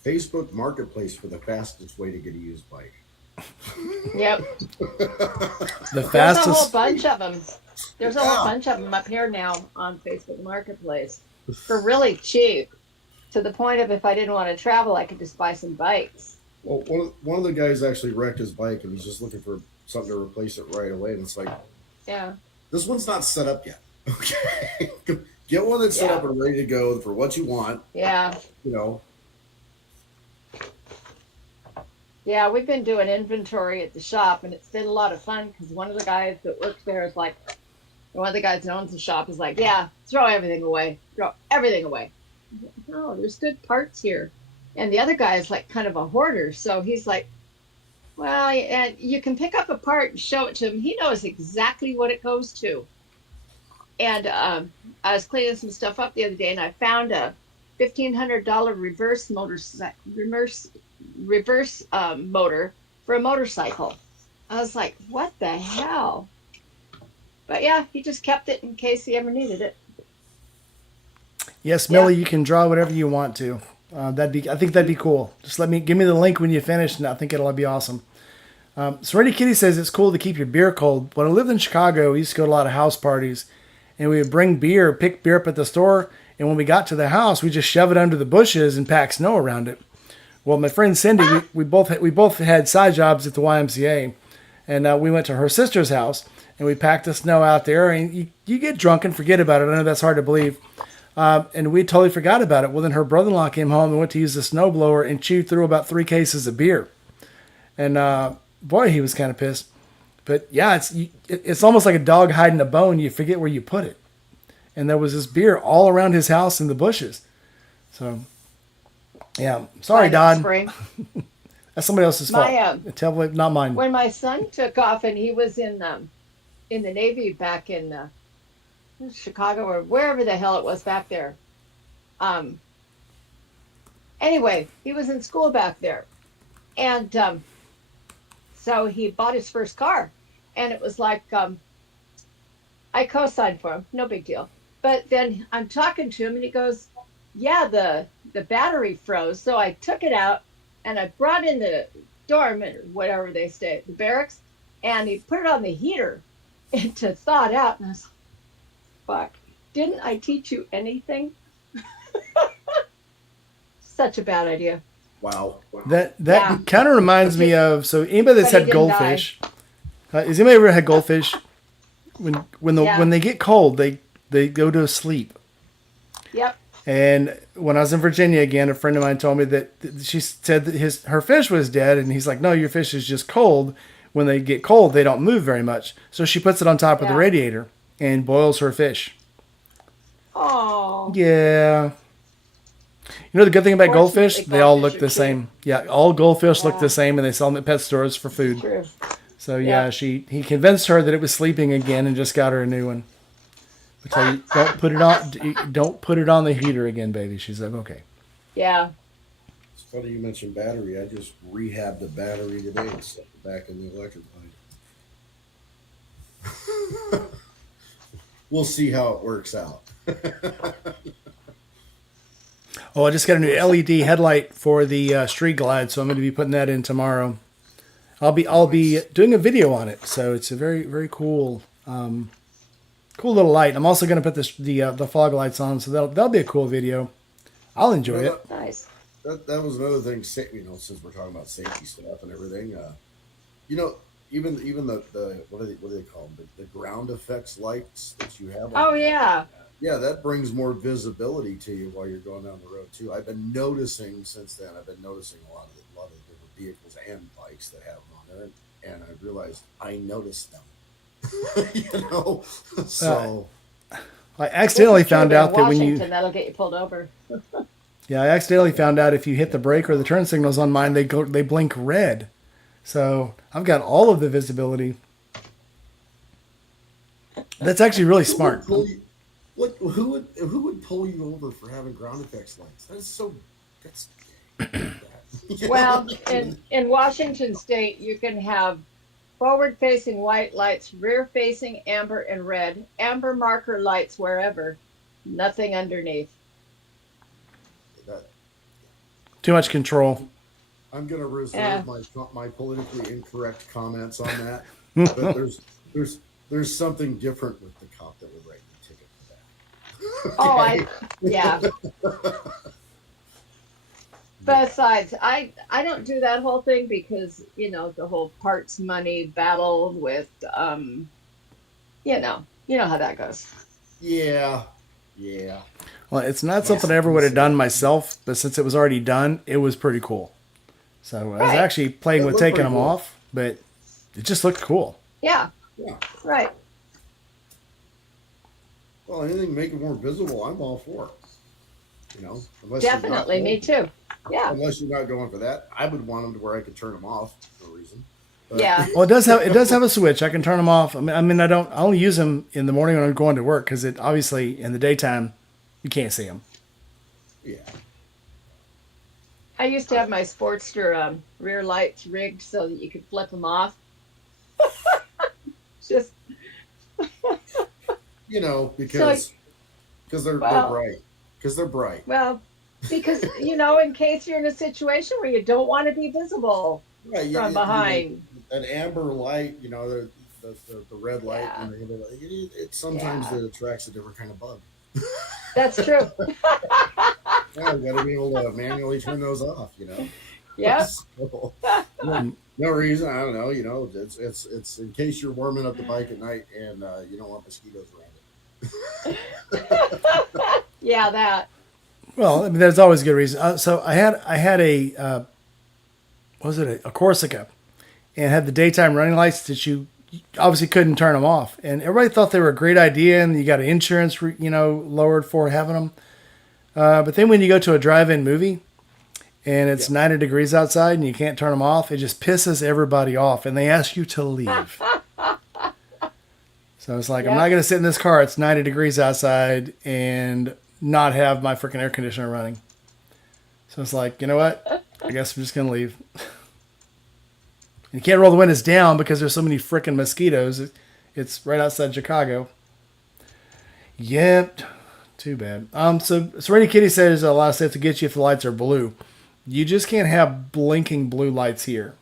Facebook Marketplace for the fastest way to get a used bike. Yep. The There's a whole fastest. bunch of them. There's a whole Yeah. bunch of them up here now on Facebook Marketplace for really cheap. To the point of if I didn't want to travel, I could just buy some bikes. Well, one of the guys actually wrecked his bike and he's just looking for something to replace it right away. And it's like, Yeah. this one's not set up yet. Okay. Get one that's set Yeah. up and ready to go for what you want, Yeah. you know. Yeah, we've been doing inventory at the shop, and it's been a lot of fun because one of the guys that works there is like, one of the guys that owns the shop is like, yeah, throw everything away, throw everything away. No, there's good parts here. And the other guy is like kind of a hoarder, so he's like, well, and you can pick up a part and show it to him. He knows exactly what it goes to. And I was cleaning some stuff up the other day, and I found a $1,500 reverse motor for a motorcycle. I was like, what the hell? But yeah, he just kept it in case he ever needed it. Yes, Millie, you can draw whatever you want to. I think that'd be cool. Just give me the link when you finish, and I think it'll be awesome. Serenity Kitty says it's cool to keep your beer cold. When I lived in Chicago, we used to go to a lot of house parties, and we would bring beer, pick beer up at the store, and when we got to the house, we just shove it under the bushes and pack snow around it. Well, my friend Cindy, we both had side jobs at the YMCA, and we went to her sister's house, and we packed the snow out there, and you get drunk and forget about it. I know that's hard to believe. And we totally forgot about it. Well, then her brother-in-law came home and went to use the snowblower and chewed through about 3 cases of beer. And boy, he was kind of pissed. But yeah, it's almost like a dog hiding a bone. You forget where you put it. And there was this beer all around his house in the bushes. So, yeah. Sorry, Don. That's somebody else's fault. Not mine. When my son took off and he was in the Navy back in Chicago or wherever the hell it was back there. Anyway, he was in school back there. And so he bought his first car. And it was like, I co-signed for him. No big deal. But then I'm talking to him and he goes, yeah, the battery froze. So I took it out and I brought in the dorm or whatever they stay, the barracks, and he put it on the heater to thaw it out. And I was like, fuck, didn't I teach you anything? Such a bad idea. Wow. That kind of reminds me of, so anybody that's had goldfish, has anybody ever had goldfish? When they get cold, they go to sleep. Yep. And when I was in Virginia again, a friend of mine told me that she said that her fish was dead, and he's like, no, your fish is just cold. When they get cold, they don't move very much. So she puts it on top of the radiator and boils her fish. Oh. Yeah. You know the good thing about goldfish? They all look the same. Yeah, all goldfish look the same, and they sell them at pet stores for food. True. So yeah, he convinced her that it was sleeping again and just got her a new one. But tell you, don't put it on the heater again, baby. She's like, okay. Yeah. It's funny you mentioned battery. I just rehabbed the battery today and set it back in the electric line. We'll see how it works out. Oh, I just got a new LED headlight for the Street Glide, so I'm going to be putting that in tomorrow. I'll be doing a video on it, so it's a very, very cool little light. I'm also going to put the fog lights on, so that'll be a cool video. I'll enjoy it. Nice. That was another thing. Since we're talking about safety stuff and everything, even the what do they call them? The ground effects lights that you have. Oh yeah. Yeah, that brings more visibility to you while you're going down the road too. I've been noticing since then. I've been noticing a lot of different vehicles and bikes that have them on there, and I realized I noticed them. So I accidentally found out that when that'll get you pulled over. Yeah, I accidentally found out if you hit the brake or the turn signals on mine, they blink red. So I've got all of the visibility. That's actually really smart. Who would pull you over for having ground effects lights? That's Well, in Washington State, you can have forward-facing white lights, rear-facing amber and red, amber marker lights wherever, nothing underneath. Too much control. I'm going to reserve my politically incorrect comments on that. But there's something different with the cop that would write the ticket for that. Yeah. Besides, I don't do that whole thing because, the whole parts money battle with, you know how that goes. Yeah. Well, it's not something I ever would have done myself, but since it was already done, it was pretty cool. So I was Right. actually playing That with looked taking pretty them cool. off, but it just looked cool. Yeah. Yeah. Right. Well, anything to make it more visible, I'm all for. Unless you're not Definitely. Me going- too. Yeah. Unless you're not going for that, I would want them to where I could turn them off for no reason. But, Yeah. Well, it does have a switch. I can turn them off. I mean, I only use them in the morning when I'm going to work because it obviously in the daytime you can't see them. yeah. I used to have my Sportster rear lights rigged so that you could flip them off. Just because they're Well- bright. Because they're bright. well, because in case you're in a situation where you don't want to be visible Right, from behind. An amber light, the red light, Yeah. it sometimes Yeah. it attracts a different kind of bug. That's true. Yeah, we got to be able to manually turn those off. Yep. So, no reason. I don't know. It's in case you're warming up the bike at night and you don't want mosquitoes around it. Yeah, that. Well, I mean, there's always a good reason. So I had a what was it a Corsica, and had the daytime running lights that you obviously couldn't turn them off, and everybody thought they were a great idea, and you got an insurance lowered for having them. But then when you go to a drive-in movie and it's 90 degrees outside and you can't turn them off, it just pisses everybody off, and they ask you to leave. So it's like, I'm Yep. not going to sit in this car. It's 90 degrees outside and not have my freaking air conditioner running. So it's like, you know what? I guess I'm just going to leave. You can't roll the windows down because there's so many freaking mosquitoes. It's right outside Chicago. Yep. Too bad. So Randy Kitty says a lot of states will get you if the lights are blue. You just can't have blinking blue lights here.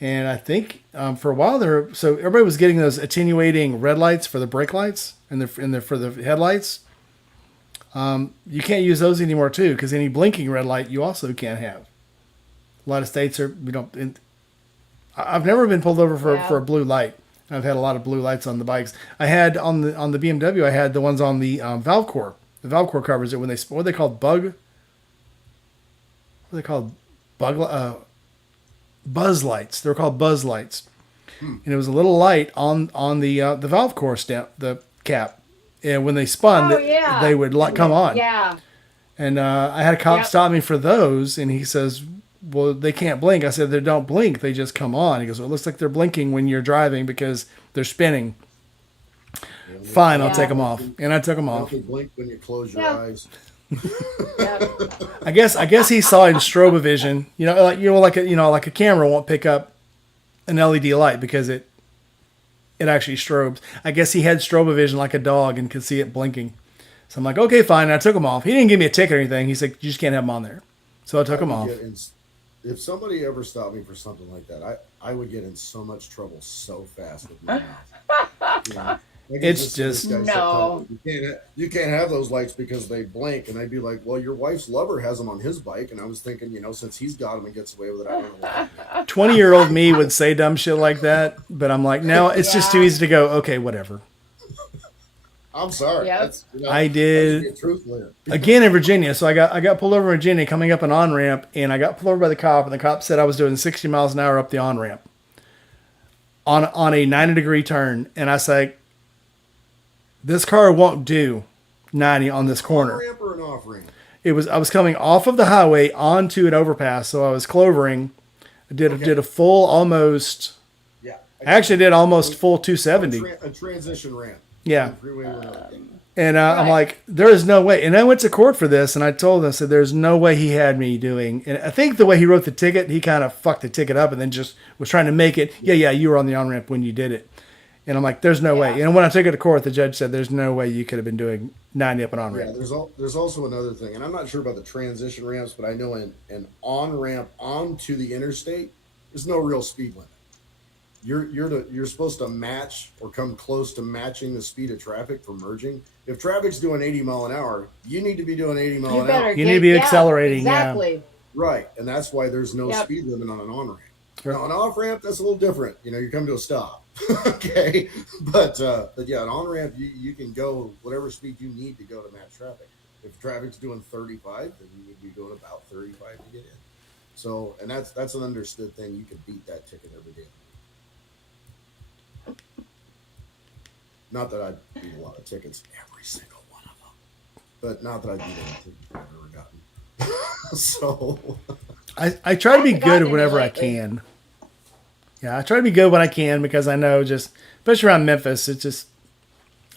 And I think for a while there, so everybody was getting those attenuating red lights for the brake lights and for the headlights. You can't use those anymore too, because any blinking red light you also can't have. A lot of states I've never been pulled over for a blue light. I've had a lot of blue lights on the bikes. I had on the BMW. I had the ones on the valve core. The valve core covers it when what are they called? Buzz lights. They were called buzz lights, and it was a little light on the valve core stamp, the cap, and when they spun, they would come on. Yeah. And I had a cop Yep. stop me for those, and he says, well, they can't blink. I said, they don't blink. They just come on. He goes, well, it looks like they're blinking when you're driving because they're spinning. Fine, I'll Yeah. take them off. And I took them Don't off. they blink when you close your Yeah. eyes? Yeah. I guess he saw in strobovision, like a camera won't pick up an LED light because it actually strobes. I guess he had strobovision like a dog and could see it blinking. So I'm like, okay, fine. And I took them off. He didn't give me a ticket or anything. He said, you just can't have them on there. So I took them off. If somebody ever stopped me for something like that, I would get in so much trouble so fast with my mouth. It's just- No. You can't have those lights because they blink, and I'd be like, well, your wife's lover has them on his bike, and I was thinking, since he's got them and gets away with it, I don't know. 20-year-old me would say dumb shit like that, but I'm like, no, it's just too Yeah. easy to go, okay, whatever. I'm sorry. Yep. That's, I did- that's truthful here. Again in Virginia, so I got pulled over in Virginia coming up an on-ramp, and I got pulled over by the cop, and the cop said I was doing 60 miles an hour up the on-ramp on a 90-degree turn, and I said, this car won't do 90 on this corner. On-ramp or an off-ramp? I was coming off of the highway onto an overpass, so I was clovering. I did a full almost. Yeah. I actually did almost full 270. A transition ramp. Yeah. Freeway or not. And I'm Right. like, there is no way. And I went to court for this, and I told him, I said, there's no way he had me doing. And I think the way he wrote the ticket, he kind of fucked the ticket up and then just was trying to make it, yeah, you were on the on-ramp when you did it. And I'm like, there's no way. And when I took it to court, the judge said, there's no way you could have been doing 90 up and on Yeah, ramp. there's also another thing, and I'm not sure about the transition ramps, but I know an on ramp onto the interstate, there's no real speed limit. You're supposed to match or come close to matching the speed of traffic for merging. If traffic's doing 80 mile an hour, you need to be doing 80 mile You an better hour. You need to be accelerating, yeah. Exactly. Right, and that's why there's no Yep. speed limit on an on ramp. Sure. Now, an off ramp, that's a little different. You come to a stop. Okay, but yeah, an on ramp, you can go whatever speed you need to go to match traffic. If traffic's doing 35, then you need to be going about 35 to get in. So, and that's an understood thing. You can beat that ticket every day. Not that I beat a lot of tickets, every single one of them, but not that I beat any ticket I've ever gotten. So, I try to be I haven't gotten good any whenever I lately. can. Yeah, I try to be good when I can because I know just, especially around Memphis, it's just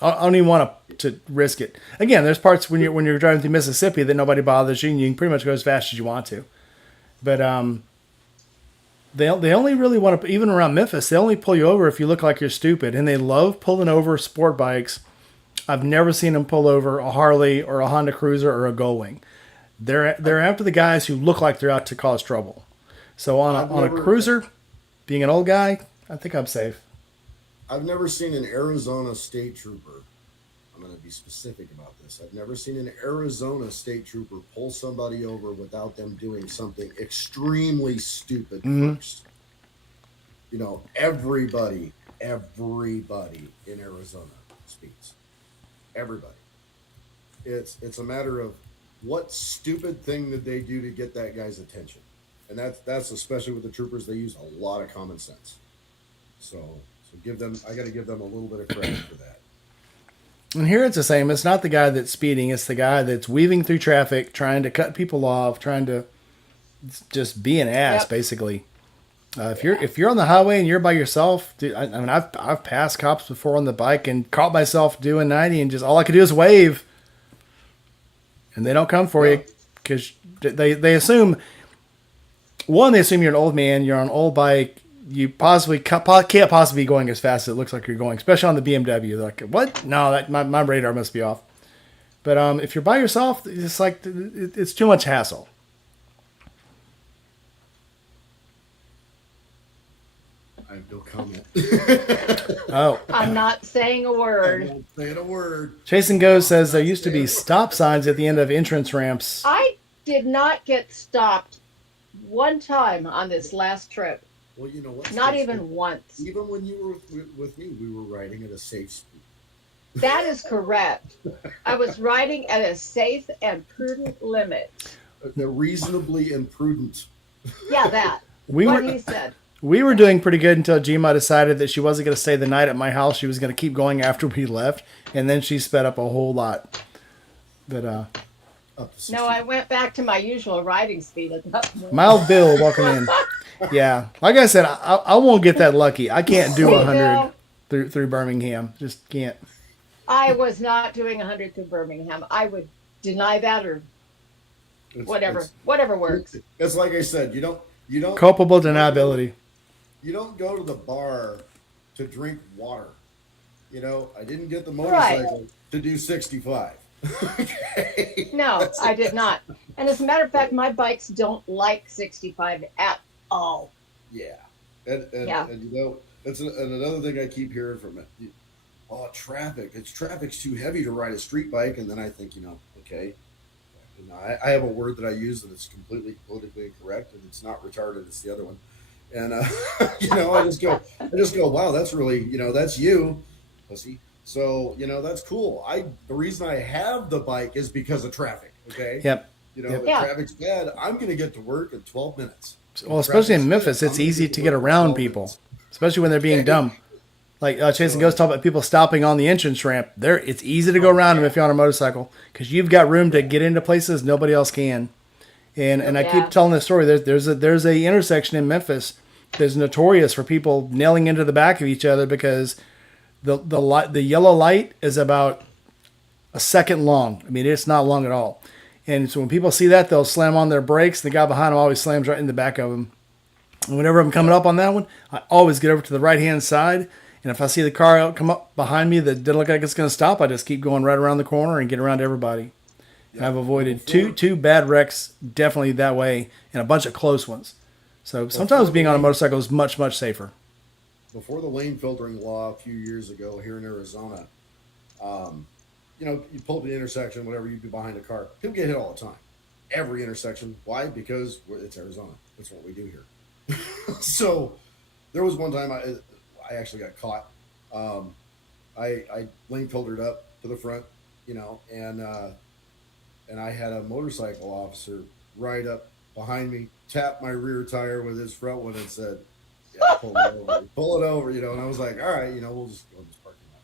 I don't even want to risk it. Again, there's parts when you're driving through Mississippi that nobody bothers you, and you can pretty much go as fast as you want to. But they only really want to, even around Memphis, they only pull you over if you look like you're stupid, and they love pulling over sport bikes. I've never seen them pull over a Harley or a Honda Cruiser or a Gullwing. They're after the guys who look like they're out to cause trouble. So I've on a never, cruiser, being an old guy, I think I'm safe. I've never seen an Arizona state trooper. I'm going to be specific about this. I've never seen an Arizona state trooper pull somebody over without them doing something extremely stupid Mhm. first. You know, everybody in Arizona speeds. Everybody. It's a matter of what stupid thing did they do to get that guy's attention, and that's especially with the troopers. They use a lot of common sense. So give them. I got to give them a little bit of credit for that. And here it's the same. It's not the guy that's speeding. It's the guy that's weaving through traffic, trying to cut people off, trying to just be an ass, Yep. basically. If you're on the highway and you're by yourself, dude, I mean I've passed cops before on the bike and caught myself doing 90 and just all I could do is wave, and they don't come for Yeah. you because they assume one, they assume you're an old man, you're on an old bike, you possibly can't possibly be going as fast as it looks like you're going, especially on the BMW. They're like, what? No, that my radar must be off. But if you're by yourself, it's like it's too much hassle. I have no comment. Oh, I'm not saying a I'm word. not saying a word. Jason Goes says there used to be stop signs at the end of entrance ramps. I did not get stopped one time on this last trip. Well, you know what? Not even once. Even when you were with me, we were riding at a safe speed. That is correct. I was riding at a safe and prudent limit. They're reasonably imprudent. Yeah, that. We What were he said. we were doing pretty good until Gma decided that she wasn't going to stay the night at my house. She was going to keep going after we left, and then she sped up a whole lot. But Up to 60. No, I went back to my usual riding speed at that point. Mild Bill walking in. Yeah, like I said, I won't get that lucky. I can't do Hey, 100 Bill, through Birmingham. Just can't. I was not doing 100 through Birmingham. I would deny that or It's- whatever. Whatever works. It's like I said. You don't Culpable deniability. you don't go to the bar to drink water. You know, I didn't get the Right. motorcycle to do 65. Okay. No, I did not. And as a matter of fact, my bikes don't like 65 at all. Yeah. And Yeah. and you know, and another thing I keep hearing from it. Oh, traffic. Traffic's too heavy to ride a street bike. And then I think, okay. You know, I have a word that I use that it's completely politically incorrect, and it's not retarded. It's the other one. And I just go, wow, that's really, that's you, pussy. So that's cool. The reason I have the bike is because of traffic. Okay. Yep. If Yeah. traffic's bad, I'm going to get to work in 12 minutes. Well, especially in Traffic's Memphis, good, it's I'm gonna easy to get work in around 12 people, minutes. especially when they're being dumb. Like Jason Goes talking about people stopping on the entrance ramp. It's easy to go around them if you're on a motorcycle because you've got room to get into places nobody else can. And I Yeah. keep telling this story. There's a intersection in Memphis that's notorious for people nailing into the back of each other because the yellow light is about a second long. I mean, it's not long at all. And so when people see that, they'll slam on their brakes. The guy behind them always slams right in the back of them. And whenever I'm coming up on that one, I always get over to the right-hand side. And if I see the car come up behind me that doesn't look like it's going to stop, I just keep going right around the corner and get around everybody. And I've avoided two bad wrecks definitely that way and a bunch of close ones. So sometimes being on a motorcycle is much, much safer. Before the lane filtering law a few years ago here in Arizona, you pull up the intersection, whatever, you'd be behind a car. People get hit all the time. Every intersection. Why? Because it's Arizona. That's what we do here. So there was one time I actually got caught. I lane filtered up to the front, and I had a motorcycle officer ride up behind me, tapped my rear tire with his front one, and said, "Yeah, pull it over, pull it over." And I was like, "All right, we'll just go to this parking lot."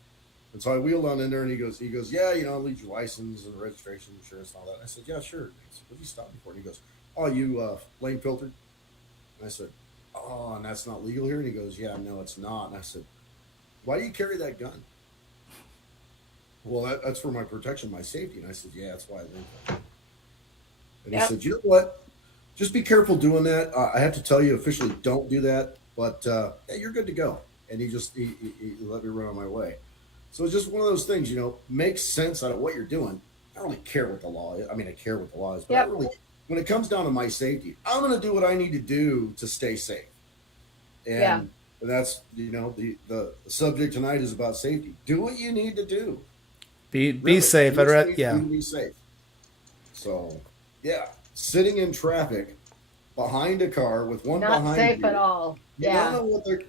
And so I wheeled on in there, and he goes, "Yeah, I'll need your license and registration, insurance, and all that." And I said, "Yeah, sure." I said, "What are you stopping for?" And he goes, "Oh, you lane filtered." And I said, "Oh, and that's not legal here?" And he goes, "Yeah, no, it's not." And I said, "Why do you carry that gun?" "Well, that's for my protection, my safety." And I said, "Yeah, that's why I lane filtered." And he Yep. said, "You know what? Just be careful doing that. I have to tell you, officially, don't do that. But yeah, you're good to go." And he let me run on my way. So it's just one of those things, makes sense out of what you're doing. I don't really care what the law is. I mean, I care what the law is, but I Yep. really, when it comes down to my safety, I'm going to do what I need to do to stay safe. Yeah. And that's, the subject tonight is about safety. Do what you need to do. Be Really, safe. do what I'd you rather, need to yeah. do to be safe. So, yeah, sitting in traffic behind a car with one Not behind safe you, at all. you don't Yeah. know what they're,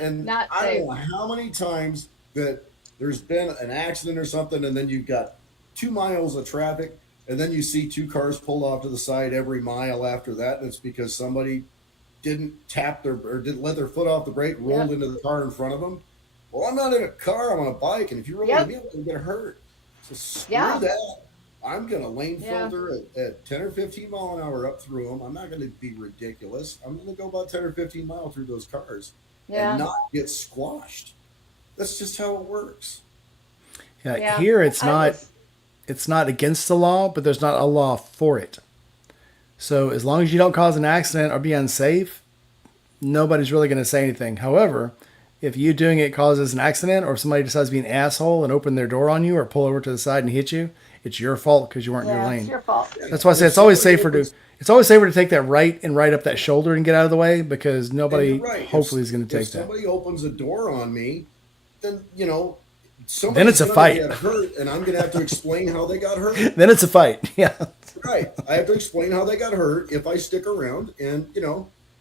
and Not I safe. don't know how many times that there's been an accident or something, and then you've got 2 miles of traffic, and then you see two cars pulled off to the side every mile after that, and it's because somebody didn't tap their or didn't let their foot off the brake, rolled Yep. into the car in front of them. Well, I'm not in a car, I'm on a bike, and if you roll into Yep. me, I'm going to get hurt. So screw Yeah. that. I'm going to lane Yeah. filter at 10 or 15 mile an hour up through them. I'm not going to be ridiculous. I'm going to go about 10 or 15 miles through those cars and Yeah. not get squashed. That's just how it works. Yeah. Yeah. Here, it's I not. was, It's not against the law, but there's not a law for it. So as long as you don't cause an accident or be unsafe, nobody's really going to say anything. However, if you doing it causes an accident, or if somebody decides to be an asshole and open their door on you or pull over to the side and hit you, it's your fault because you weren't in your yeah, it's lane. your fault. That's why I say If it's always somebody safer to opens, it's always safer to take that right and right up that shoulder and get out of the way, because and nobody you're right. hopefully is going to If take that. somebody opens a door on me, then Then it's somebody's a going to fight. get hurt, and I'm going to have to explain how they got hurt. Then it's a fight. Yeah. Right. I have to explain how they got hurt if I stick around, and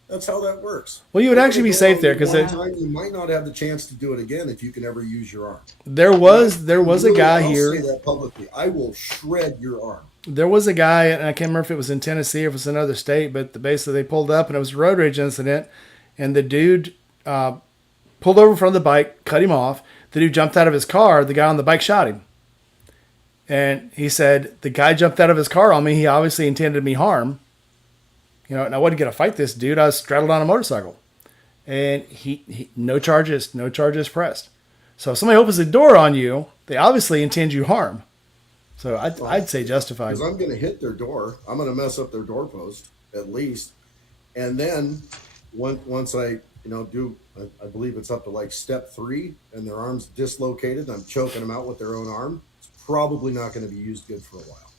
that's how that works. Well, you would They're actually gonna be go safe on there you because one Yeah. time. You might not have the chance to do it again if you can ever use your arm. there And was a guy I'll say here. that publicly. I will shred your arm. There was a guy, and I can't remember if it was in Tennessee or if it was another state, but basically they pulled up and it was a road rage incident, and the dude pulled over in front of the bike, cut him off. The dude jumped out of his car. The guy on the bike shot him. And he said, the guy jumped out of his car on me. He obviously intended me harm. And I wasn't going to fight this dude. I was straddled on a motorcycle. And he no charges pressed. So if somebody opens the door on you, they obviously intend you harm. So I'd say justified. Because I'm going to hit their door. I'm going to mess up their doorpost at least. And then once I do, I believe it's up to like step 3, and their arm's dislocated, and I'm choking them out with their own arm. It's probably not going to be used good for a while.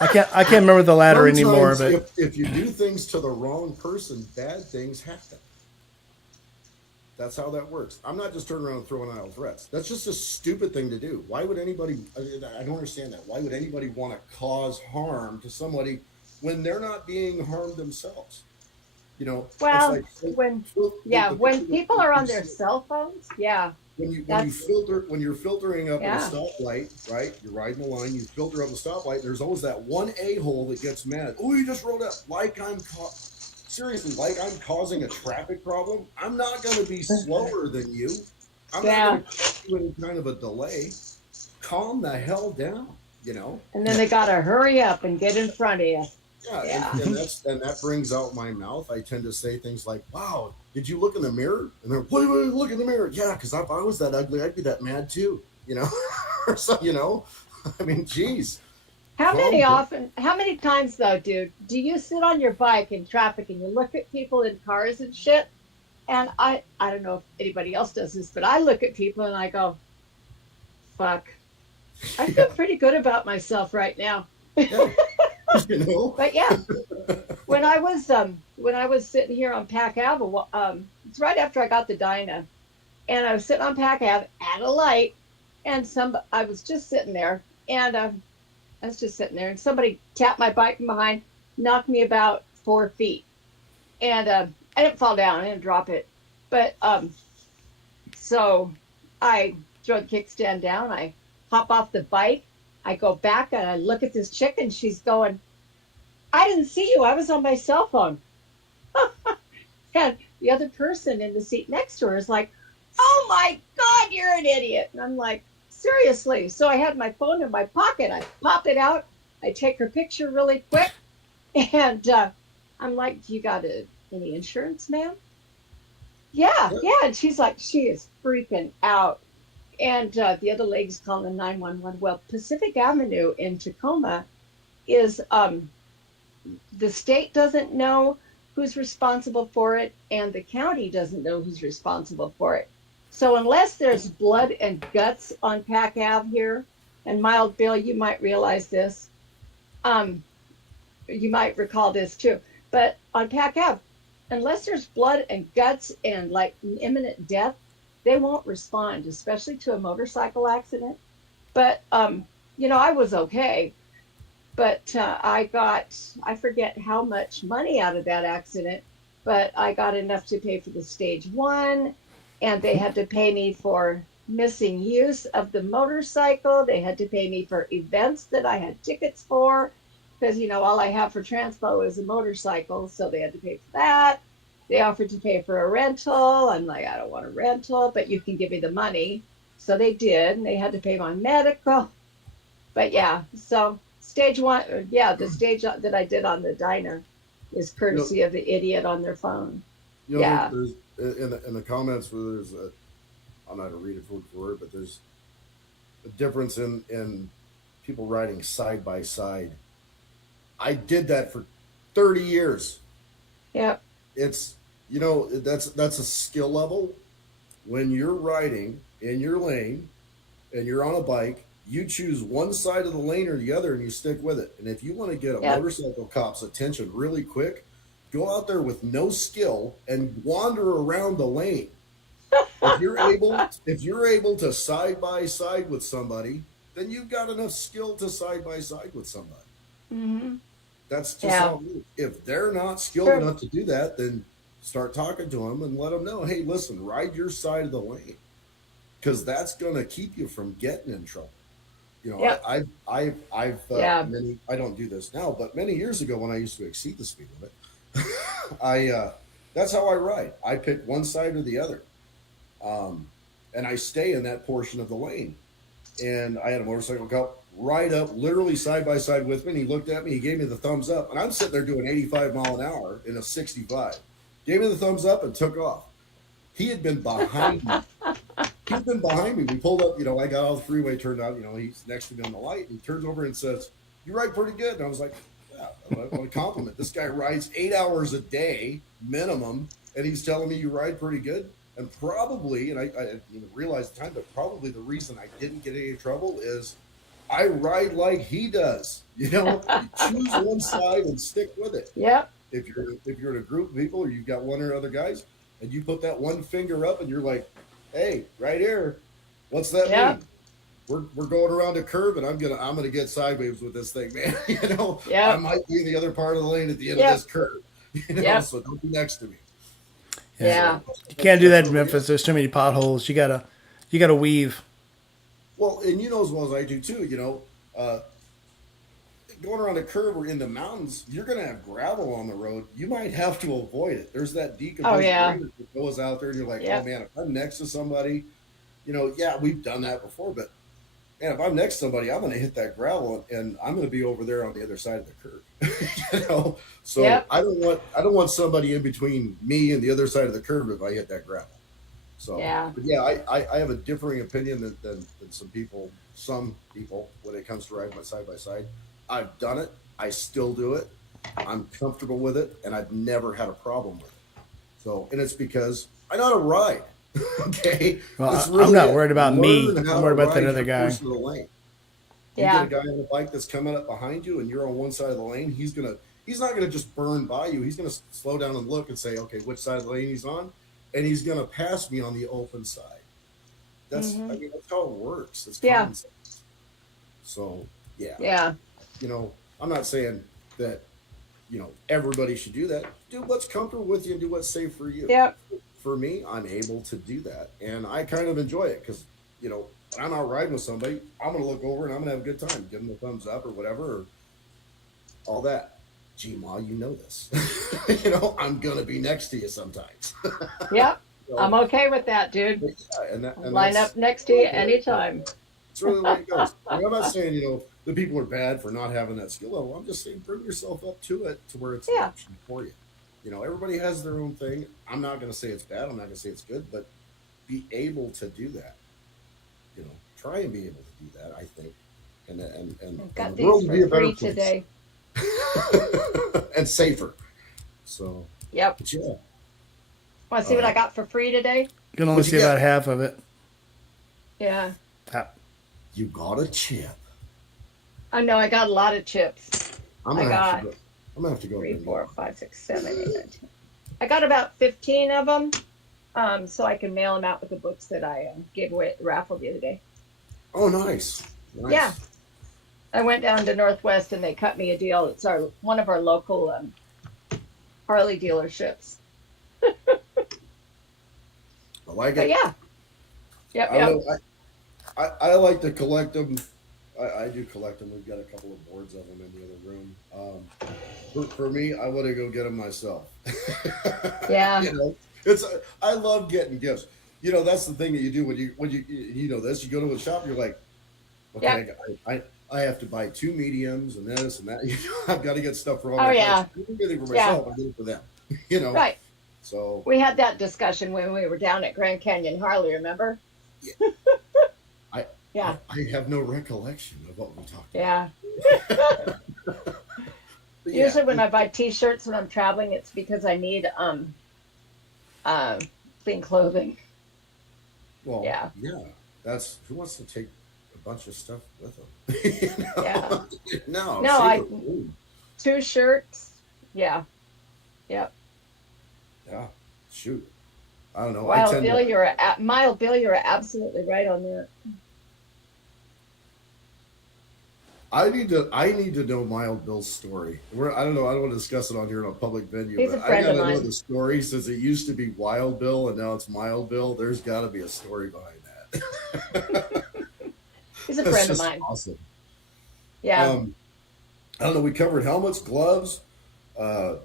I can't remember the latter anymore, Sometimes but if you do things to the wrong person, bad things happen. That's how that works. I'm not just turning around and throwing out threats. That's just a stupid thing to do. Why would anybody? I don't understand that. Why would anybody want to cause harm to somebody when they're not being harmed themselves? Well, it's like when the when picture people that are on you their see. cell phones, yeah, When you that's filter when you're filtering up at a yeah, stoplight, right? You're riding the line, you filter up a stoplight. There's always that one a-hole that gets mad. Oh, you just rode up like seriously, like I'm causing a traffic problem. I'm not going to be slower than you. I'm not yeah. going to cause you any kind of a delay. Calm the hell down. And then they gotta hurry up and get in front of you. Yeah, Yeah. and that brings out my mouth. I tend to say things like, "Wow, did you look in the mirror?" And they're, "Wait, look in the mirror." Yeah, because if I was that ugly, I'd be that mad too. Or so. I mean, geez, How calm. many times though, dude, do you sit on your bike in traffic and you look at people in cars and shit? And I don't know if anybody else does this, but I look at people and I go, fuck, I feel Yeah, pretty good about myself right now. yeah, you know. But yeah, when I was sitting here on Pack Ave, it's right after I got the Dyna, and I was sitting on Pack Ave at a light, and I was just sitting there, and I was just sitting there, and somebody tapped my bike from behind, knocked me about 4 feet, and I didn't fall down, I didn't drop it, but so I throw the kickstand down, I hop off the bike, I go back and I look at this chick, and she's going, I didn't see you. I was on my cell phone. And the other person in the seat next to her is like, "Oh my God, you're an idiot." And I'm like, seriously. So I had my phone in my pocket. I pop it out. I take her picture really quick. And I'm like, "Do you got any insurance, ma'am?" Yeah, Yeah. yeah. And she's like, she is freaking out. And the other lady's calling 911. Well, Pacific Avenue in Tacoma is the state doesn't know who's responsible for it, and the county doesn't know who's responsible for it. So unless there's blood and guts on Pac Ave here, and Mild Bill, you might realize this. Um, you might recall this too. But on Pac Ave, unless there's blood and guts and like imminent death, they won't respond, especially to a motorcycle accident. But I was okay. But I forget how much money out of that accident, but I got enough to pay for the stage one, and they had to pay me for missing use of the motorcycle. They had to pay me for events that I had tickets for, because all I have for transpo is a motorcycle, so they had to pay for that. They offered to pay for a rental. I'm like, I don't want a rental, but you can give me the money. So they did, and they had to pay my medical. But yeah, so stage one, yeah, the stage that I did on the diner is You know, courtesy of the idiot on their phone. Yeah, there's in the comments where there's I'm not gonna read it word for word, but there's a difference in people riding side by side. I did that for 30 years. yeah, It's that's a skill level. When you're riding in your lane and you're on a bike, you choose one side of the lane or the other and you stick with it. And if you want to get a yeah, motorcycle cop's attention really quick, go out there with no skill and wander around the lane. If you're able to side by side with somebody, then you've got enough skill to side by side with somebody. hmm That's just yeah, how it is. If they're not skilled true. enough to do that, then start talking to them and let them know, hey, listen, ride your side of the lane because that's going to keep you from getting in trouble. Yep, yeah, Many. I don't do this now, but many years ago when I used to exceed the speed limit, I that's how I ride. I pick one side or the other, um, and I stay in that portion of the lane. And I had a motorcycle cop ride up, literally side by side with me. And he looked at me, he gave me the thumbs up, and I'm sitting there doing 85 mile an hour in a 65. Gave me the thumbs up and took off. He had been behind me. He's been behind me. We pulled up, I got off the freeway, turned out, he's next to me on the light, and he turns over and says, "You ride pretty good." And I was like, "Yeah, I want to compliment. This guy rides 8 hours a day minimum, and he's telling me you ride pretty good." And probably, and I didn't realize the time, but probably the reason I didn't get any trouble is I ride like he does. You choose one side and stick with it. yep, If you're in a group of people or you've got one or other guys, and you put that one finger up and you're like, "Hey, right here, what's that yep, mean? We're going around a curve and I'm gonna get sideways with this thing, man. I yep, might be in the other part of the lane at the end of yep, this curve. yep, So don't be next to me." Yeah. yeah, So You that's can't do that's that in where we Memphis. There's too many potholes. You gotta weave. Well, and you know as well as I do too, going around a curve or in the mountains, you're going to have gravel on the road. You might have to avoid it. There's that oh decomposed yeah, drainage that goes out there, and you're like, "Oh yep, man, if I'm next to somebody, yeah, we've done that before, but man, if I'm next to somebody, I'm going to hit that gravel, and I'm going to be over there on the other side of the curve." So yep, I don't want somebody in between me and the other side of the curve if I hit that gravel. So, yeah, but yeah, I have a differing opinion than some people when it comes to riding side by side. I've done it. I still do it. I'm comfortable with it, and I've never had a problem with it. So, and it's because I know how to ride. Okay, Well, that's I'm really not it. worried about me. Learn I'm how to worried about that ride other your guy. portion of the lane. You get a yeah, guy on a bike that's coming up behind you, and you're on one side of the lane. He's not gonna just burn by you. He's gonna slow down and look and say, "Okay, which side of the lane he's on," and he's gonna pass me on the open side. hmm That's how it works. It's yeah, common sense. So yeah, yeah, I'm not saying that everybody should do that. Do what's comfortable with you and do what's safe for you. yep, For me, I'm able to do that, and I kind of enjoy it because when I'm out riding with somebody, I'm gonna look over and I'm gonna have a good time, give them a thumbs up or whatever, or all that. gee, Ma, you know this. I'm going to be next to you sometimes. Yep. So, I'm okay with that, dude. yeah, I'll line up next to you anytime. it's really the way it goes. And I'm not saying, the people are bad for not having that skill level. I'm just saying bring yourself up to it to where it's an Yeah. option for you. Everybody has their own thing. I'm not going to say it's bad. I'm not going to say it's good, but be able to do that. Try and be able to do that, I think. And Got the world these will be a for better free place. today. And safer. So, Yep. but yeah. Want to see what I got for free today? You can only What'd see you get? about half of it. Yeah. Ah, You got a chip. I know I got a lot of chips. I'm I gonna have got to go. I'm gonna have to go. 3, there. 4, 5, 6, 7, 8, 9, 10. I got about 15 of them, so I can mail them out with the books that I gave away at the raffle the other day. Oh, nice. Nice. Yeah. I went down to Northwest and they cut me a deal. It's one of our local Harley dealerships. I like But it. yeah. Yep. I Yep. don't know. I like to collect them. I do collect them. We've got a couple of boards of them in the other room. For me, I want to go get them myself. Yeah. It's I love getting gifts. That's the thing that you do when you know this. You go to a shop, you're like, okay, I have to buy 2 mediums and this and that. I've got to get stuff for all Oh, my yeah. friends. I don't get it for Yeah. myself. I get it for them. Right. So We had that discussion when we were down at Grand Canyon Harley, remember? I- Yeah. I have no recollection of what we talked Yeah. about. But yeah, Usually when I buy t-shirts when I'm traveling, it's because I need clean clothing. well, yeah. That's who wants to take a bunch of stuff with them. Yeah. No, No, save the food. 2 shirts. Yeah. Yep. Yeah, shoot. I don't know. Wild Bill, Mild Bill, you're absolutely right on that. I need to know Mild Bill's story. I don't know. I don't want to discuss it on here in a public venue. He's but a friend I of gotta know mine. the story since it used to be Wild Bill and now it's Mild Bill. There's got to be a story behind that. He's a That's friend of just mine. awesome. Yeah. I don't know. We covered helmets, gloves. Wear,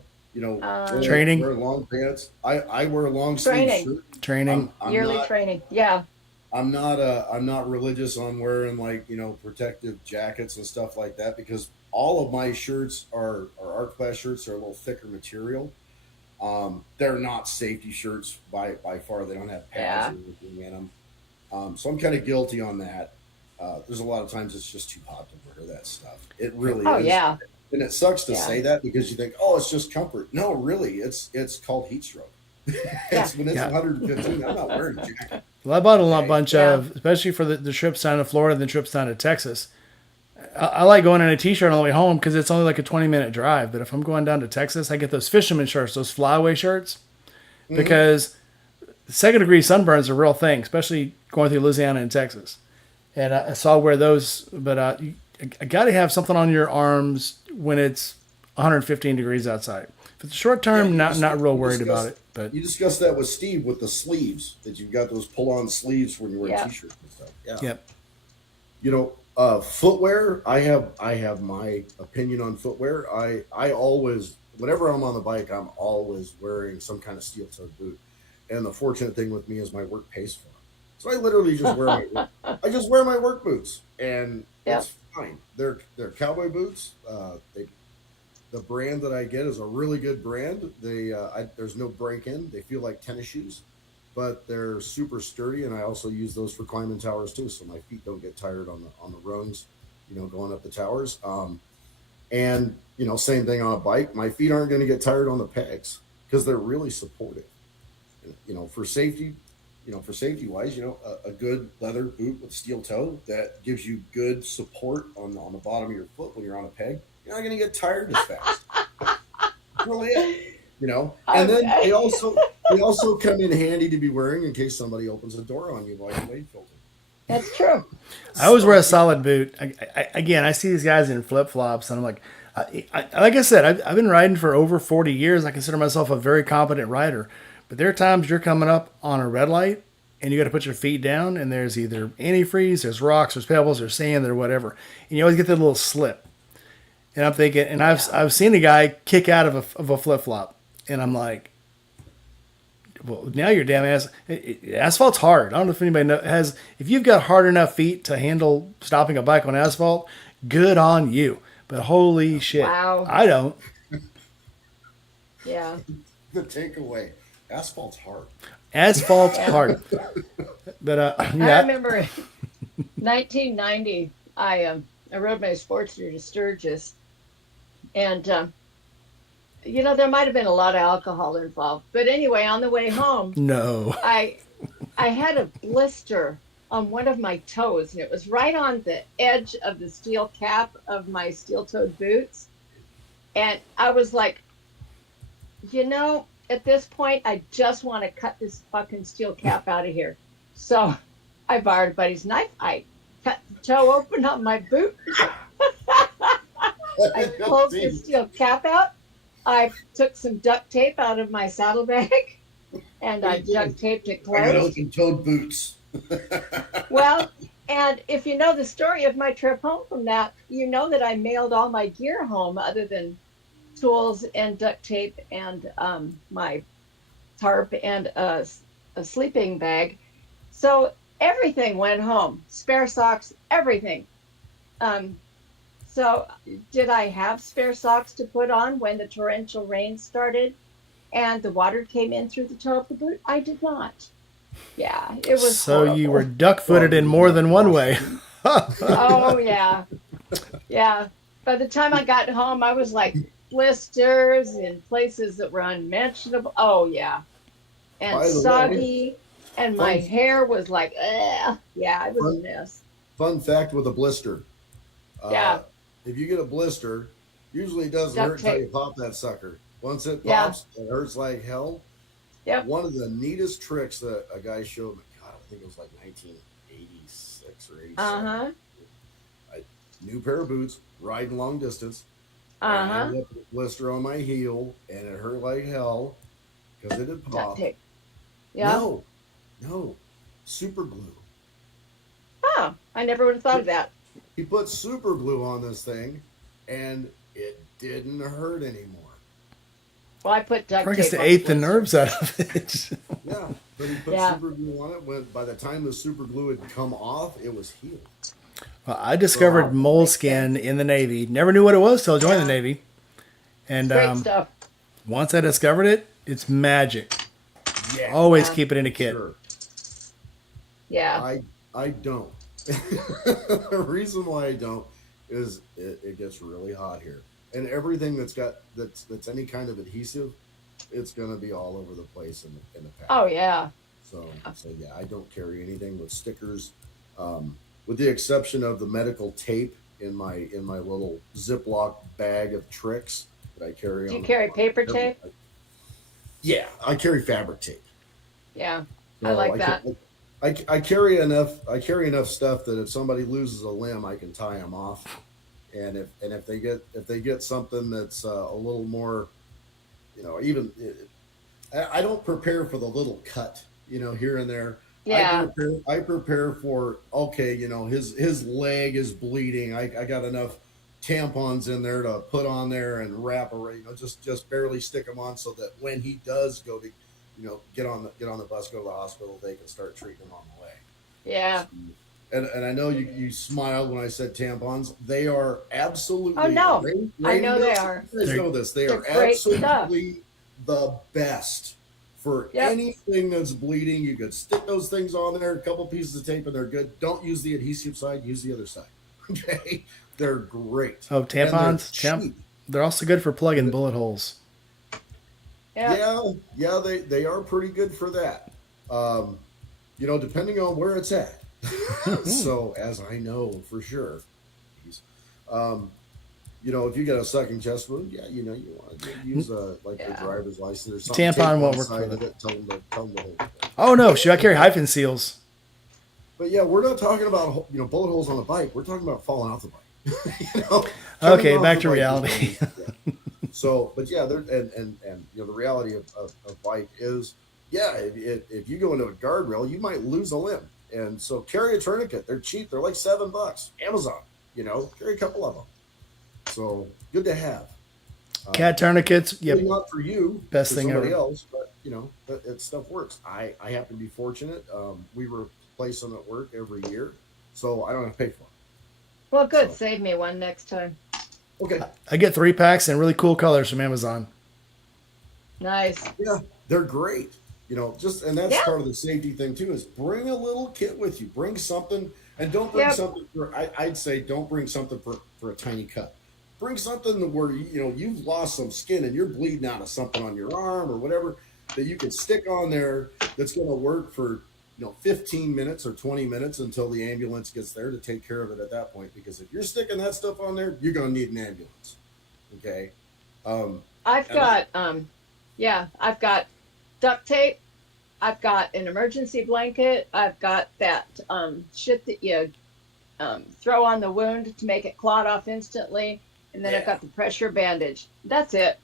Training. wear long pants. I wear a long sleeve Training. shirt. training. I'm Yearly not, training. Yeah. I'm not religious on wearing protective jackets and stuff like that because all of my shirts are art class shirts are a little thicker material. They're not safety shirts by far. They don't have pads or anything in them. So I'm kind of guilty on that. There's a lot of times it's just too hot to wear that stuff. It really Oh is. yeah. And it sucks to Yeah. say that because you think, oh, it's just comfort. No, really, it's called heat stroke. When it's Yeah. 115, I'm not wearing a jacket. Well, I bought a bunch Yeah. of, especially for the trips down to Florida and the trips down to Texas. I like going in a t-shirt on the way home because it's only like a 20-minute drive. But if I'm going down to Texas, I get those fisherman shirts, those flyaway shirts, because second degree sunburns are a real thing, especially going through Louisiana and Texas. And I saw wear those, but I got to have something on your arms when it's 115 degrees outside. If it's short term, Yeah, not real you worried discussed- about it. But You discussed that with Steve with the sleeves that you've got those pull-on sleeves when you wear Yeah. t-shirts and stuff. Yeah. yep, Footwear. I have my opinion on footwear. I always, whenever I'm on the bike, I'm always wearing some kind of steel-toed boot. And the fortunate thing with me is my work pays for it. So I literally just wear my work boots, and Yeah. it's fine. They're cowboy boots. The brand that I get is a really good brand. There's no break-in. They feel like tennis shoes, but they're super sturdy. And I also use those for climbing towers too, so my feet don't get tired on the rungs, going up the towers. And same thing on a bike. My feet aren't going to get tired on the pegs because they're really supportive. For safety, for safety wise, a good leather boot with steel toe that gives you good support on the bottom of your foot when you're on a peg. You're not going to get tired as fast. That's really it. And then they also come in handy to be wearing in case somebody opens a door on you while you're wave filtering. That's true. I always wear a solid boot. Again, I see these guys in flip flops, and I'm like, like I said, I've been riding for over 40 years. I consider myself a very competent rider. But there are times you're coming up on a red light and you got to put your feet down, and there's either antifreeze, there's rocks, there's pebbles, there's sand, or whatever. And you always get that little slip. And I'm thinking, and I've seen a guy kick out of a flip flop, and I'm like, well, now you're damn ass. Asphalt's hard. I don't know if anybody has. If you've got hard enough feet to handle stopping a bike on asphalt, good on you. But holy shit, Wow. I don't. Yeah. The takeaway: asphalt's hard. Asphalt's hard. But I yeah, remember 1990. I rode my Sportster to Sturgis, and there might have been a lot of alcohol involved. But anyway, on the way home, no. I had a blister on one of my toes, and it was right on the edge of the steel cap of my steel-toed boots. And I was like, at this point, I just want to cut this fucking steel cap out of here. So I borrowed a buddy's knife. I cut the toe open on my boot. I pulled the steel cap out. I took some duct tape out of my saddlebag, and I duct taped it I got closed. open-toed boots. Well, and if you know the story of my trip home from that, you know that I mailed all my gear home other than tools and duct tape and my tarp and a sleeping bag. So everything went home, spare socks, everything. So did I have spare socks to put on when the torrential rain started and the water came in through the toe of the boot? I did not. Yeah, it was So horrible. you were duck-footed in more than one way. Oh, yeah. Yeah. By the time I got home, I was like blisters in places that were unmentionable. Oh, yeah. And By the way, soggy. And my fun- hair was like, ugh. Yeah, it was a mess. Fun fact with a blister. Yeah. If you get a blister, usually it doesn't Duct hurt until tape. you pop that sucker. Once it Yeah. pops, it hurts like hell. Yep. One of the neatest tricks that a guy showed me, God, I think it was like 1986 or 87. Uh-huh. New pair of boots, riding long distance. I Uh-huh. ended up with a blister on my heel, and it hurt like hell because it had Duct popped. tape. Yeah. No, super glue. Oh, I never would have thought of that. He put super glue on this thing, and it didn't hurt anymore. Well, I put duct I tape guess to on ate the blister. nerves out of it. Yeah, but he put Yeah. super glue on it. When by the time the super glue had come off, it was healed. Well, I discovered Wow. moleskin in the Navy. Never knew what it was till I joined the Navy. And Great stuff. once I discovered it, it's magic. Yeah, Always Yeah. keep it in a kit. sure. Yeah. I don't. The reason why I don't is it gets really hot here, and everything that's any kind of adhesive, it's gonna be all over the place in the pack. Oh, yeah. So yeah, I don't carry anything with stickers, with the exception of the medical tape in my little Ziploc bag of tricks that I carry. Do you on carry paper tape? Yeah, I carry fabric tape. Yeah. I No, like that. I carry enough stuff that if somebody loses a limb, I can tie them off, and if they get something that's a little more, even I don't prepare for the little cut, here and there. Yeah. I prepare for, okay, his leg is bleeding. I got enough tampons in there to put on there and wrap around, just barely stick them on so that when he does go to, get on the bus, go to the hospital, they can start treating him on the way. Yeah. And I know you smiled when I said tampons. They are absolutely. Oh, no. Rain I know they knows- are. You guys know this. They They're are great stuff. absolutely the best for Yep. anything that's bleeding. You could stick those things on there, a couple pieces of tape, and they're good. Don't use the adhesive side. Use the other side. Okay, they're great. Oh, And they're tampons? cheap. They're also good for plugging bullet holes. Yeah. Yeah, they are pretty good for that. Depending on where it's at. So, as I know for sure, if you get a sucking chest wound, yeah, you want to use the Yeah. driver's license or something. Tampon tape on won't the work side for of it, tell them to hold it. Oh no, should I carry hyphen seals? But yeah, we're not talking about bullet holes on the bike. We're talking about falling off the bike. Okay, Coming off back the to bike is reality. yeah. So, but yeah, and the reality of bike is, yeah, if you go into a guardrail, you might lose a limb, and so carry a tourniquet. They're cheap. They're like $7. Amazon. Carry a couple of them. So good to have. Cat tourniquets. Yep. Maybe not for you, Best for thing somebody ever. else, but that stuff works. I happen to be fortunate. We replace them at work every year, so I don't have to pay for them. Well, good. So Save me one next time. okay, I get 3 packs in really cool colors from Amazon. Nice. yeah, they're great. Just and that's Yeah. part of the safety thing too. Is bring a little kit with you. Bring something, and don't bring Yep. something for. I'd say don't bring something for a tiny cut. Bring something where you've lost some skin and you're bleeding out of something on your arm or whatever that you can stick on there that's going to work for 15 minutes or 20 minutes until the ambulance gets there to take care of it at that point. Because if you're sticking that stuff on there, you're going to need an ambulance. Okay. I've And got I've got duct tape. I've got an emergency blanket. I've got that shit that you throw on the wound to make it clot off instantly, and then I've yeah, got the pressure bandage. That's it.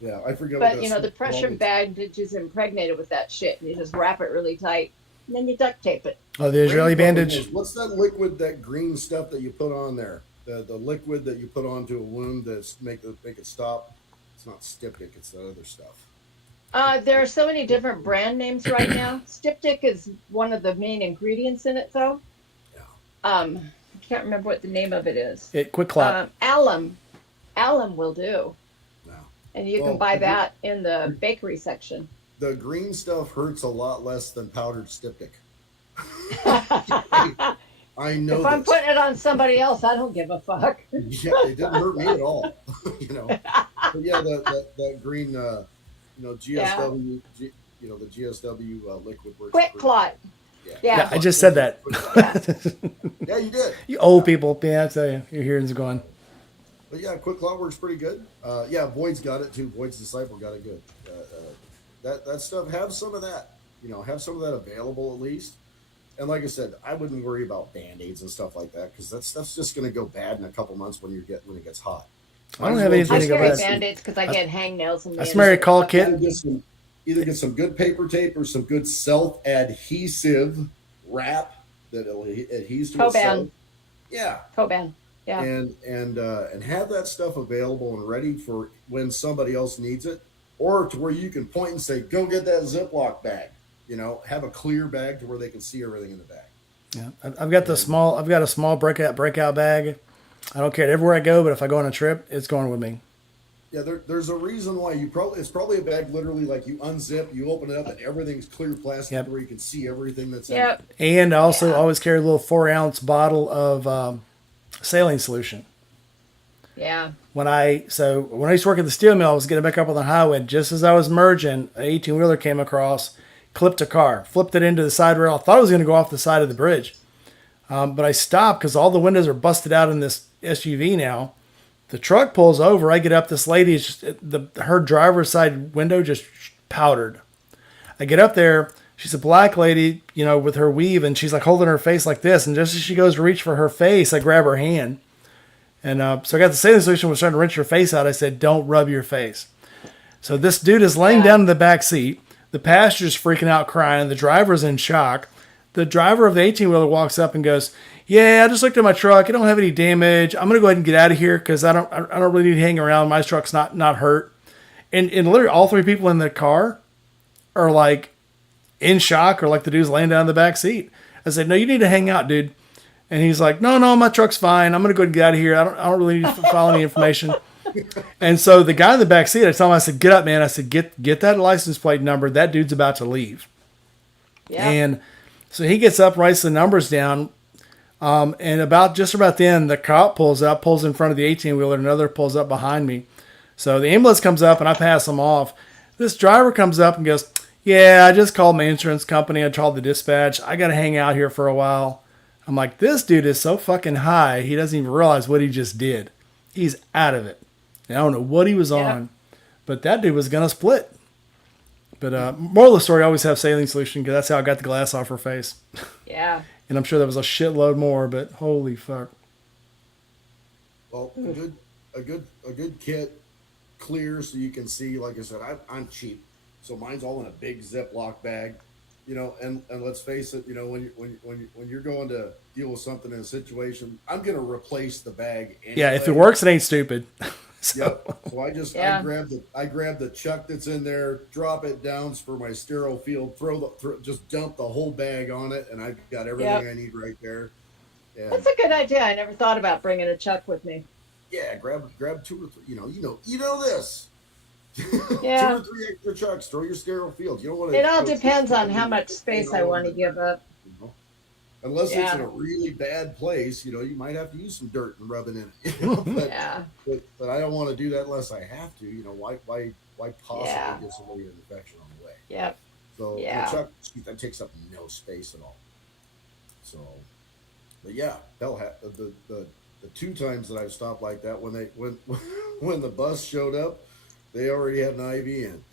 yeah, I forget what But that's the pressure called. bandage is impregnated with that shit, and you just wrap it really tight, and then you duct tape it. Oh, the Randy Israeli probably bandage. knows. What's that liquid, that green stuff that you put on there? The liquid that you put onto a wound that's make it stop. It's not styptic. It's that other stuff. There are so many different brand names right now. Styptic is one of the main ingredients in it, though. Yeah, I can't remember what the name of it is. It quick clot. Alum will do, no. and you can Well, buy that in the bakery section. the green stuff hurts a lot less than powdered styptic. If I know I'm this. putting it on somebody else, I don't give a fuck. Yeah, it didn't hurt me at all. But yeah, that green, Yeah. GSW, the GSW liquid works. Quick pretty- clot. Yeah. Yeah. Yeah, I just said that. Yeah, you did. You old people. Yeah, I tell you, your hearing's going. But yeah, Quick Clot works pretty good. Yeah, Boyd's got it too. Boyd's Disciple got it good. That stuff, have some of that. Have some of that available at least. And like I said, I wouldn't worry about Band-Aids and stuff like that because that stuff's just going to go bad in a couple months when it gets hot. I don't Might as have well anything I to go carry back. band-aids because I get hangnails in the That's end. Mary call kit. Either get some good paper tape or some good self-adhesive wrap that adheres to Coban. itself. Yeah, Coban. Yeah. and have that stuff available and ready for when somebody else needs it, or to where you can point and say, "Go get that Ziploc bag." Have a clear bag to where they can see everything in the bag. Yeah, I've got the small. I've got a small breakout bag. I don't care everywhere I go, but if I go on a trip, it's going with me. Yeah, there's a reason why it's probably a bag literally like you unzip, you open it up, and everything's clear plastic Yep. where you can see everything that's in Yep. it. And I also Yeah. always carry a little 4-ounce bottle of saline solution. Yeah. When I used to work at the steel mill, I was getting back up on the highway. Just as I was merging, an 18-wheeler came across, clipped a car, flipped it into the side rail. I thought it was going to go off the side of the bridge, but I stopped because all the windows are busted out in this SUV now. The truck pulls over. I get up. This lady is just her driver's side window just powdered. I get up there. She's a black lady, with her weave, and she's like holding her face like this. And just as she goes to reach for her face, I grab her hand. And so I got the saline solution, was trying to rinse her face out. I said, "Don't rub your face." So this dude is laying down in the back seat. The passenger's freaking out, crying. The driver's in shock. The driver of the 18-wheeler walks up and goes, "Yeah, I just looked at my truck. I don't have any damage. I'm gonna go ahead and get out of here because I don't really need to hang around. My truck's not hurt." And literally all three people in the car are like in shock, or like the dude's laying down in the back seat. I said, "No, you need to hang out, dude." And he's like, "No, my truck's fine. I'm gonna go ahead and get out of here. I don't really need to file any information." And so the guy in the back seat, I told him, I said, "Get up, man." I said, get that license plate number. That dude's about to leave." Yeah. And so he gets up, writes the numbers down. And just about then, the cop pulls in front of the 18-wheeler. Another pulls up behind me. So the ambulance comes up and I pass them off. This driver comes up and goes, "Yeah, I just called my insurance company. I called the dispatch. I got to hang out here for a while." I'm like, this dude is so fucking high. He doesn't even realize what he just did. He's out of it. And I don't know what he was on, but that dude was going to split. But moral of the story, I always have saline solution because that's how I got the glass off her face. Yeah. And I'm sure there was a shitload more, but holy fuck. Well, a good kit, clear so you can see. Like I said, I'm cheap, so mine's all in a big Ziploc bag. And let's face it, when you're going to deal with something in a situation, I'm gonna replace the bag. Anyway. Yeah, if it works, it ain't stupid. So, Yep. So Yeah. I grab the chuck that's in there, drop it down for my sterile field, just dump the whole bag on it, and I've got everything Yep. I need right there. And That's a good idea. I never thought about bringing a chuck with me. yeah, grab two or three. You know this. Yeah. 2 or 3 extra chucks. Throw your sterile field. You don't want to. It all depends on how much space I want to give up. You know? Unless it's Yeah. in a really bad place, you might have to use some dirt and rub it in it. But, Yeah. but I don't want to do that unless I have to. Why possibly Yeah. give somebody an infection on the way? Yep. So Yeah. the chuck that takes up no space at all. So, but yeah, the 2 times that I've stopped like that when when the bus showed up, they already had an IV in.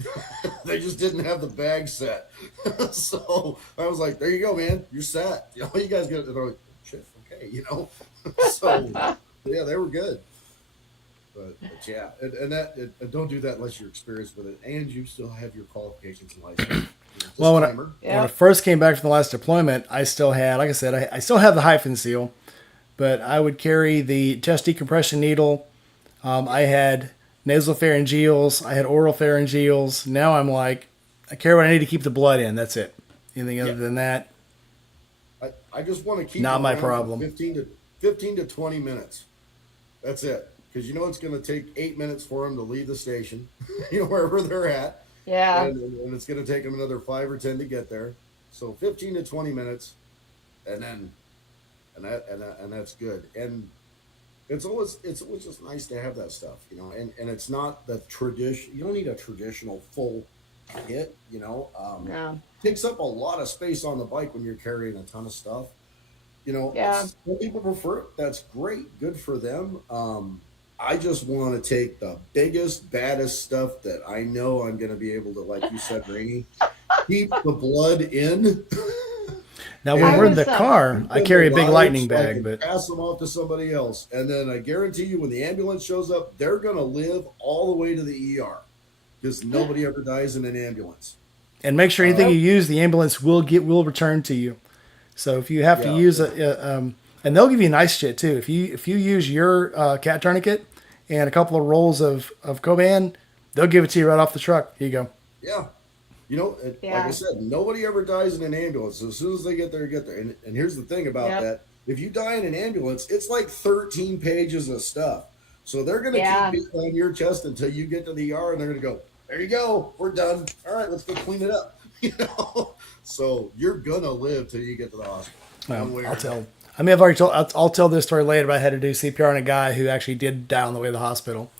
They just didn't have the bag set. So I was like, "There you go, man. You're set. You guys get it." And they're like, "Shit, okay." So yeah, they were good. But yeah, and don't do that unless you're experienced with it, and you still have your qualifications and license. Well, when I Disclaimer. first came back from the last deployment, I still had, like I said, I still have the hyphen seal, but I would carry the chest decompression needle. I had nasal pharyngeals. I had oral pharyngeals. Now I'm like, I carry what I need to keep the blood in. That's it. Anything other than that, I just want to keep Not it my around for problem. 15 to 20 minutes. That's it. Because it's going to take 8 minutes for them to leave the station, wherever they're at. Yeah. And it's going to take them another 5 or 10 to get there. So 15 to 20 minutes, and that's good. And it's always just nice to have that stuff, and it's not the tradition. You don't need a traditional full kit, No. takes up a lot of space on the bike when you're carrying a ton of stuff. Yeah. Some people prefer it. That's great. Good for them. I just want to take the biggest, baddest stuff that I know I'm going to be able to, like you said, Rainey, keep the blood in. now when I we're in was, the car, I carry a big lightning I bag, can but pass them off to somebody else. And then I guarantee you when the ambulance shows up, they're going to live all the way to the ER because nobody ever dies in an ambulance. and make sure anything you use, the ambulance will return to you. So if you have to Yeah. use and they'll give you nice shit too. If you use your cat tourniquet and a couple of rolls of Coban, they'll give it to you right off the truck. Here you go. Yeah. Like Yeah. I said, nobody ever dies in an ambulance. So as soon as they get there, get there. And here's the thing about Yep. that. If you die in an ambulance, it's like 13 pages of stuff. So they're going to Yeah. keep beating on your chest until you get to the ER and they're going to go, there you go. We're done. All right, let's go clean it up. So you're going to live till you get to the hospital. One way or I'll another. tell. I mean, I've already told. I'll tell this story later. But I had to do CPR on a guy who actually did die on the way to the hospital.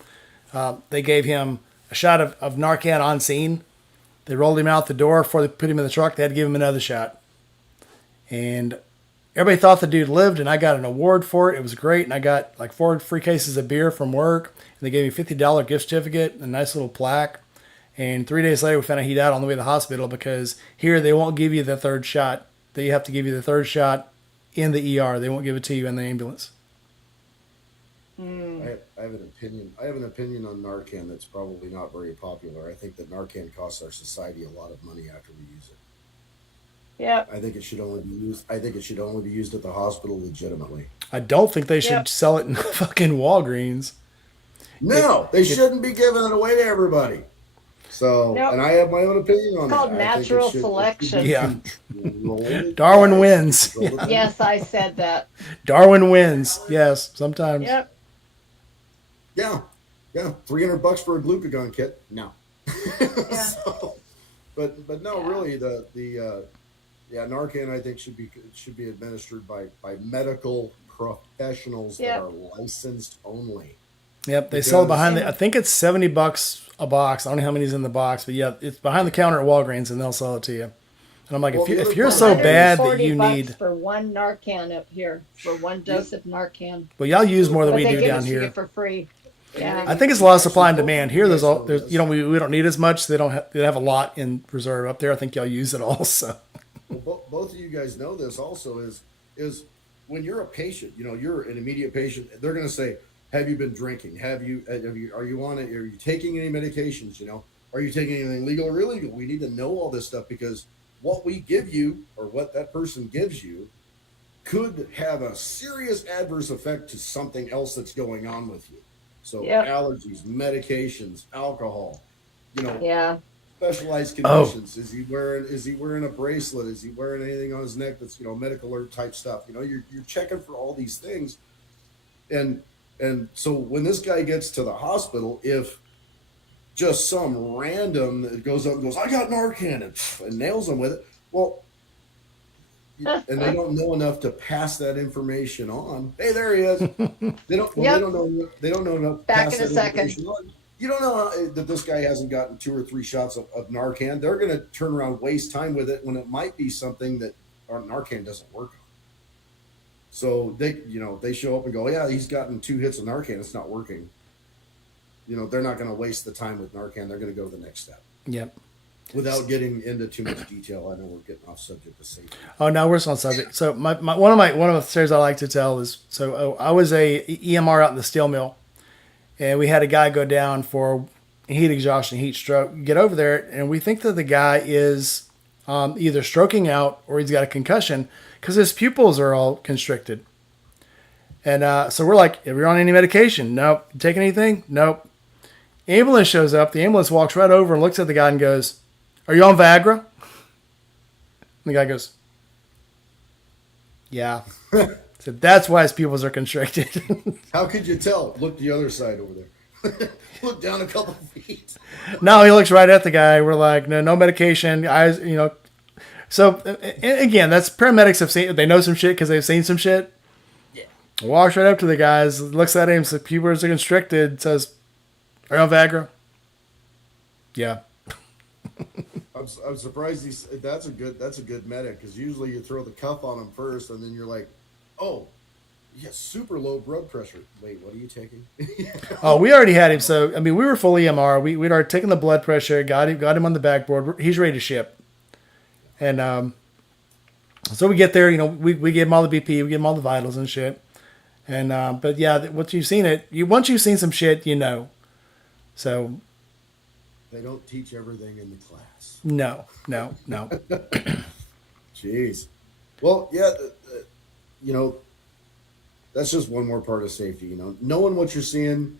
They gave him a shot of Narcan on scene. They rolled him out the door before they put him in the truck. They had to give him another shot. And everybody thought the dude lived, and I got an award for it. It was great, and I got like 4 free cases of beer from work. And they gave me a $50 gift certificate, a nice little plaque. And 3 days later, we found out he died on the way to the hospital because here they won't give you the third shot. They have to give you the third shot in the ER. They won't give it to you in the ambulance. I have an opinion. I have an opinion on Narcan that's probably not very popular. I think that Narcan costs our society a lot of money after we use it. Yep. I think it should only be used. I think it should only be used at the hospital legitimately. I don't think they should Yep. sell it in fucking Walgreens. No, they shouldn't be giving it away to everybody. So, Nope. and I have my own opinion on It's that. called I think it natural should- selection. Yeah. controlled. Darwin wins. Controlled. Yes, I said that. Darwin wins. Yes, sometimes. Yep. Yeah, $300 for a glucagon kit. No. So, but no, really, Narcan I think should be administered by medical professionals Yep. that are licensed only. Yep, they sell it Because- behind the. I think it's $70 a box. I don't know how many's in the box, but yeah, it's behind the counter at Walgreens, and they'll sell it to you. And I'm like, Well, if, you, the if other you're part- so bad that $140 you need, for one Narcan up here, for one dose of Narcan. well, y'all use more than But we they do give down it to you here. for free. Yeah. I think it's a lot of supply and demand. Here, there's we don't need as much. They have a lot in reserve up there. I think y'all use it all. So Well, both of you guys know this also is when you're a patient, you're an immediate patient, they're going to say, have you been drinking? Are you on it? Are you taking any medications? Are you taking anything legal or illegal? We need to know all this stuff because what we give you or what that person gives you could have a serious adverse effect to something else that's going on with you. So Yep. allergies, medications, alcohol, Yeah. specialized Oh. conditions. Is he wearing a bracelet? Is he wearing anything on his neck that's medical alert type stuff? You're checking for all these things, and so when this guy gets to the hospital, if just some random that goes up and goes, I got Narcan, and nails him with it, well, and they don't know enough to pass that information on. Hey, there he is. They don't. Well, Yep. They don't know enough to Back pass in a that second. information on. You don't know that this guy hasn't gotten 2 or 3 shots of Narcan. They're going to turn around, waste time with it when it might be something that our Narcan doesn't work on. So they show up and go, yeah, he's gotten 2 hits of Narcan. It's not working. They're not going to waste the time with Narcan. They're going to go to the next step. Yep. Without getting into too much detail, I know we're getting off subject to safety. Oh, now we're on subject. So one of the stories I like to tell is, I was a EMR out in the steel mill, and we had a guy go down for heat exhaustion, heat stroke. Get over there, and we think that the guy is either stroking out or he's got a concussion because his pupils are all constricted. And so we're like, "Are you on any medication? Nope. You take anything? Nope." Ambulance shows up. The ambulance walks right over and looks at the guy and goes, "Are you on Viagra?" And the guy goes, "Yeah." So that's why his pupils are constricted. How could you tell? Look the other side over there. Look down a couple feet. No, he looks right at the guy. We're like, no medication. Eyes, So and again, that's paramedics have seen. They know some shit because they've seen some shit. Yeah. Walks right up to the guys, looks at him, says, "Pupils are constricted." Says, "Are you on Viagra?" "Yeah." I'm surprised that's a good medic, because usually you throw the cuff on him first and then you're like, oh, he has super low blood pressure. Wait, what are you taking? Oh, we already had him. So we were full EMR. We'd already taken the blood pressure, got him on the backboard. He's ready to ship. And so we get there. We give him all the BP, we give him all the vitals and shit. And but yeah, once you've seen some shit, So They don't teach everything in the class. no. Jeez. Well, yeah, that's just one more part of safety. Knowing what you're seeing,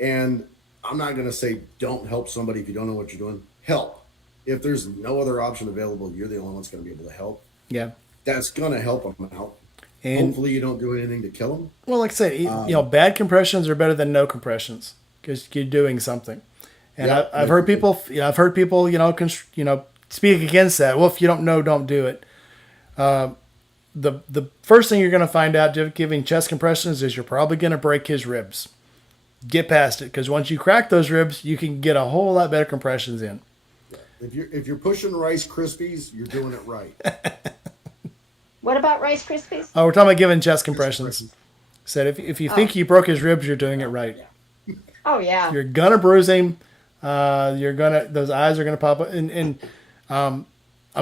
and I'm not going to say don't help somebody if you don't know what you're doing. Help. If there's no other option available, you're the only one that's going to be able to help. Yeah. That's going to help them out. And hopefully you don't do anything to kill them. well, like I said, bad compressions are better than no compressions because you're doing something. And Yeah. I've heard people, speak against that. Well, if you don't know, don't do it. The first thing you're going to find out giving chest compressions is you're probably going to break his ribs. Get past it, because once you crack those ribs, you can get a whole lot better compressions in. If you're pushing Rice Krispies, you're doing it right. What about Rice Krispies? Oh, we're talking about giving chest compressions. Said if you think you broke his ribs, you're doing it right. Oh yeah. You're gonna bruise him. Those eyes are gonna pop up. And I'm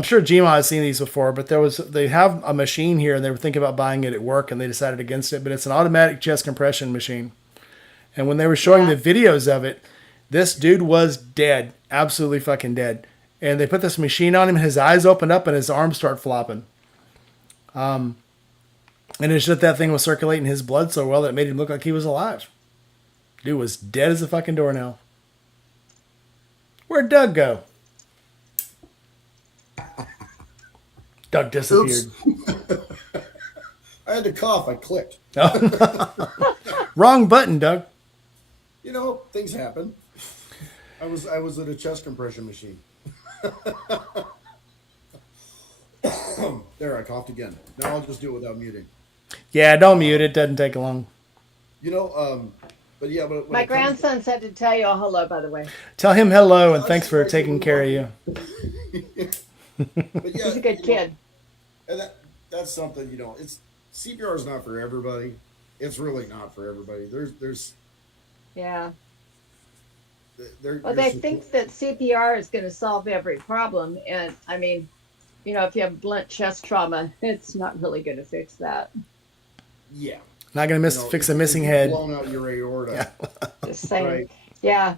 sure Gma has seen these before, but they have a machine here, and they were thinking about buying it at work, and they decided against it. But it's an automatic chest compression machine. And when they were showing the videos of it, this dude was dead, absolutely fucking dead. And they put this machine on him, his eyes opened up, and his arms start flopping. And it's just that thing was circulating his blood so well that it made him look like he was alive. Dude was dead as a fucking doornail. Where'd Doug go? Doug disappeared. I had to cough. I clicked. Wrong button, Doug. Things happen. I was at a chest compression machine. There, I coughed again. Now I'll just do it without muting. Yeah, don't mute it. Doesn't take long. But yeah, but My grandson said to tell you all hello, by the way. Tell him hello and thanks for taking care of you. But yeah, He's a good kid. And that's something, it's CPR is not for everybody. It's really not for everybody. Yeah. Well, Well, they think that CPR is going to solve every problem. And if you have blunt chest trauma, it's not really going to fix that. Yeah. Not gonna fix a missing head. Blown out your aorta. Just saying. Right. Yeah.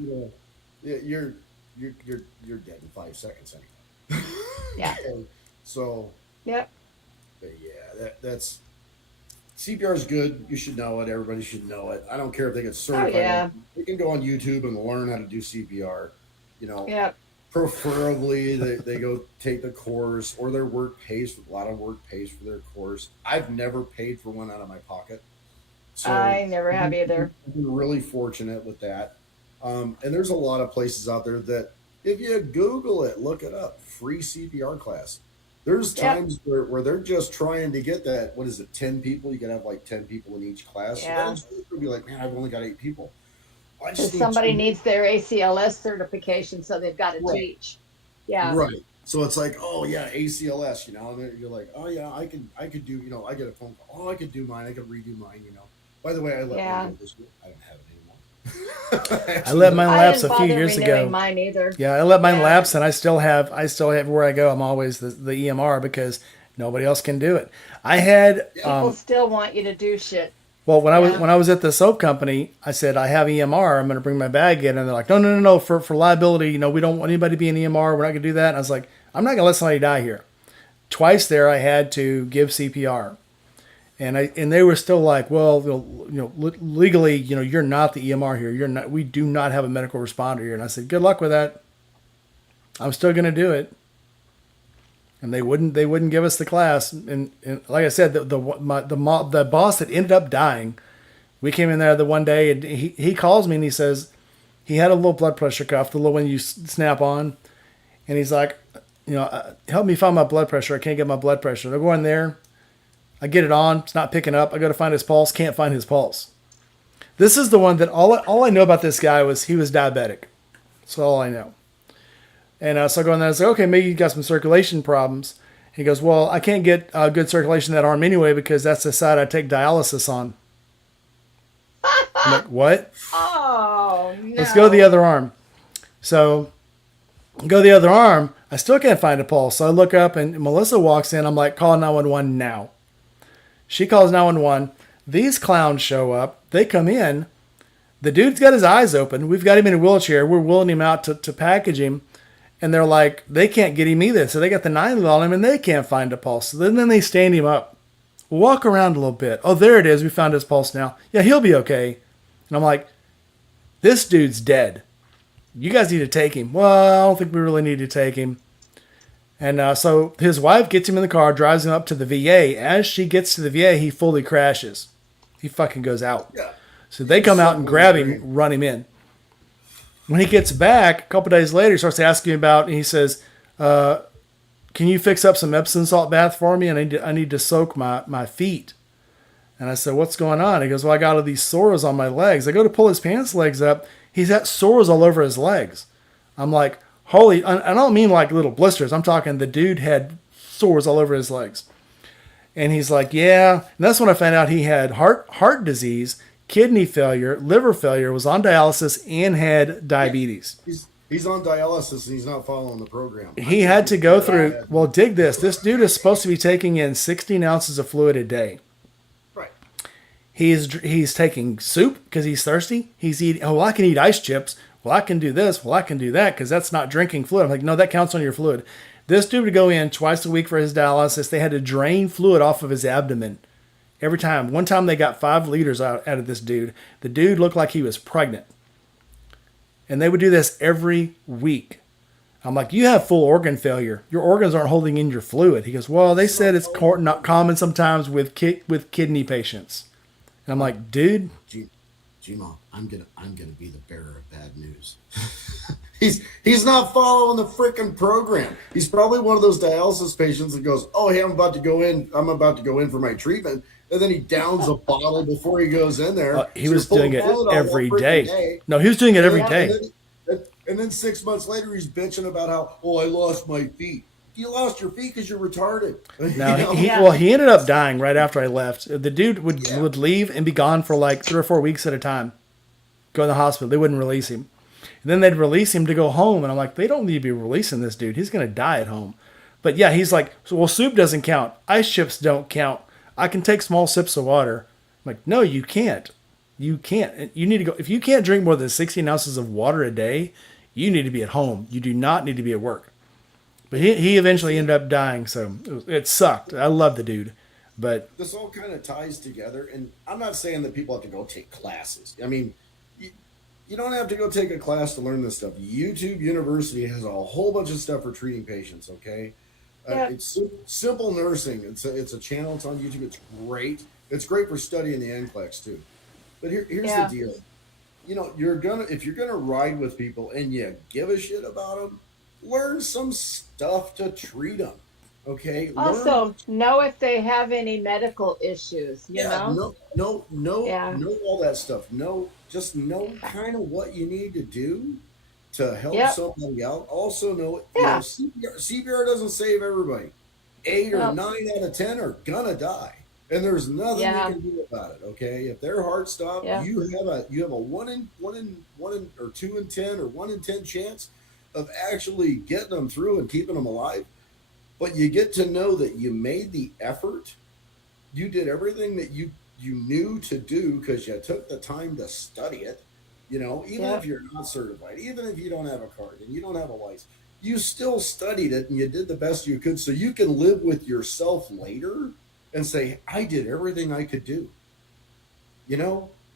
You're dead in 5 seconds anyway. Yeah. So. Yep. But yeah, that's CPR is good. You should know it. Everybody should know it. I don't care if they get certified. Oh, yeah. They can go on YouTube and learn how to do CPR. You know, Yep. preferably they go take the course, or their work pays for, a lot of work pays for their course. I've never paid for one out of my pocket. So I never have either. I'm really fortunate with that. And there's a lot of places out there that if you Google it, look it up, free CPR class. There's Yep. times where they're just trying to get that, what is it, 10 people? You can have like 10 people in each class. So Yeah. that instructor would be like, man, I've only got 8 people. I Because just need somebody two. needs their ACLS certification, so they've got to Right. teach. Yeah. Right. So it's like, oh yeah, ACLS, and then you're like, oh yeah, I could do, I get a phone call. Oh, I could do mine. I could redo mine. By the way, I let Yeah. mine go this year. I don't have it anymore. I let mine I lapse didn't a few bother years renewing ago. mine either. Yeah, I let mine Yeah. lapse, and I still have where I go. I'm always the EMR because nobody else can do it. I had People still want you to do shit. well when Yeah. I was at the soap company, I said I have EMR. I'm going to bring my bag in, and they're like, no, for liability, we don't want anybody to be an EMR. We're not going to do that. And I was like, I'm not going to let somebody die here. Twice there, I had to give CPR. And they were still like, well, legally, you're not the EMR here. You're not. We do not have a medical responder here. And I said, good luck with that. I'm still going to do it. And they wouldn't give us the class. And like I said, the boss that ended up dying, we came in there the one day and he calls me and he says he had a little blood pressure cuff, the little one you snap on, and he's like, help me find my blood pressure. I can't get my blood pressure. I go in there. I get it on. It's not picking up. I go to find his pulse. Can't find his pulse. This is the one that all I know about this guy was he was diabetic. That's all I know. And so I go in there and I say, okay, maybe you got some circulation problems. He goes, well, I can't get good circulation in that arm anyway because that's the side I take dialysis on. I'm like, what? Oh, no. Let's go to the other arm. So go to the other arm. I still can't find a pulse. So I look up and Melissa walks in. I'm like, call 911 now. She calls 911. These clowns show up. They come in. The dude's got his eyes open. We've got him in a wheelchair. We're wheeling him out to package him. And they're like, they can't get him either. So they got the 911 on him and they can't find a pulse. So then they stand him up. Walk around a little bit. Oh, there it is. We found his pulse now. Yeah, he'll be okay. And I'm like, this dude's dead. You guys need to take him. Well, I don't think we really need to take him. And so his wife gets him in the car, drives him up to the VA. As she gets to the VA, he fully crashes. He fucking goes out. Yeah. So they come out and grab him, run him in. When he gets back, a couple days later, he starts asking about, and he says, can you fix up some Epsom salt bath for me? And I need to soak my feet. And I said, what's going on? He goes, well, I got all these sores on my legs. I go to pull his pants legs up. He's got sores all over his legs. I'm like, holy, I don't mean like little blisters. I'm talking the dude had sores all over his legs. And he's like, yeah. And that's when I found out he had heart disease, kidney failure, liver failure, was on dialysis, and had diabetes. He's on dialysis and he's not following the program. He had to go through, well, dig this. This dude is supposed to be taking in 16 ounces of fluid a day. Right. He's taking soup because he's thirsty. He's eating, oh, well, I can eat ice chips. Well, I can do this. Well, I can do that because that's not drinking fluid. I'm like, no, that counts on your fluid. This dude would go in twice a week for his dialysis. They had to drain fluid off of his abdomen every time. One time they got 5 liters out of this dude. The dude looked like he was pregnant. And they would do this every week. I'm like, you have full organ failure. Your organs aren't holding in your fluid. He goes, well, they said it's not common sometimes with kidney patients. And I'm like, dude. G-Mom, I'm gonna be the bearer of bad news. He's not following the freaking program. He's probably one of those dialysis patients that goes, oh, hey, I'm about to go in for my treatment. And then he downs a bottle before he goes in there. He was doing it every day. No, he was doing it every day. And then 6 months later, he's bitching about how, oh, I lost my feet. You lost your feet because you're retarded. Now, he ended up dying right after I left. The dude would leave and be gone for like 3 or 4 weeks at a time. Go in the hospital. They wouldn't release him. And then they'd release him to go home. And I'm like, they don't need to be releasing this dude. He's going to die at home. But yeah, he's like, well, soup doesn't count. Ice chips don't count. I can take small sips of water. I'm like, no, you can't. You can't. You need to go. If you can't drink more than 16 ounces of water a day, you need to be at home. You do not need to be at work. But he eventually ended up dying, so it sucked. I love the dude. But this all kind of ties together. And I'm not saying that people have to go take classes. I mean, you don't have to go take a class to learn this stuff. YouTube University has a whole bunch of stuff for treating patients. Okay, Yeah. it's simple nursing. It's a channel. It's on YouTube. It's great. It's great for studying the NCLEX too. But here's Yeah. the deal. If you're gonna ride with people and you give a shit about them, learn some stuff to treat them. Okay. Also, know if they have any medical issues, you know? Yeah. Know all that stuff. Just know kind of what you need to do to help Yep. somebody out. Also know, Yeah. CPR doesn't save everybody. 8 or No. 9 out of 10 are gonna die, and there's nothing Yeah. you can do about it. Okay, if their heart stops, Yeah. you have a 2 in 10 or 1 in 10 chance of actually getting them through and keeping them alive. But you get to know that you made the effort. You did everything that you knew to do because you took the time to study it. Even Yep. if you're not certified, even if you don't have a card and you don't have a license, you still studied it and you did the best you could so you can live with yourself later and say, I did everything I could do.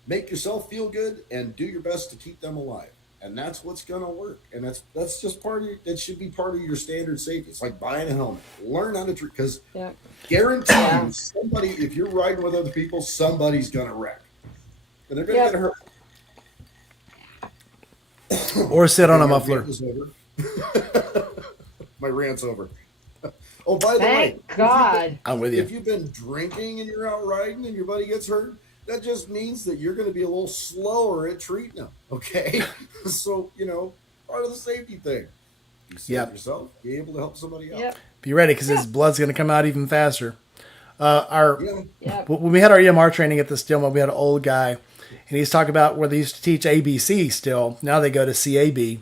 Make yourself feel good and do your best to keep them alive. And that's what's going to work. And that's just that should be part of your standard safety. It's like buying a helmet. Learn how to treat, because Yeah. guarantee Yeah. you, if you're riding with other people, somebody's going to wreck. And they're going to Yep. get hurt. or sit on a My muffler. rant is over. My rant's over. Oh, by the way, Thank God. I'm with you. if you've been drinking and you're out riding and your buddy gets hurt, that just means that you're going to be a little slower at treating them. Okay, so part of the safety thing. You save Yep. yourself, be able to help somebody else. Yep. Be ready because his blood's going to come out even faster. Our Yeah, Yep. When we had our EMR training at the steel mill, we had an old guy, and he's talking about where they used to teach ABC still. Now they go to CAB.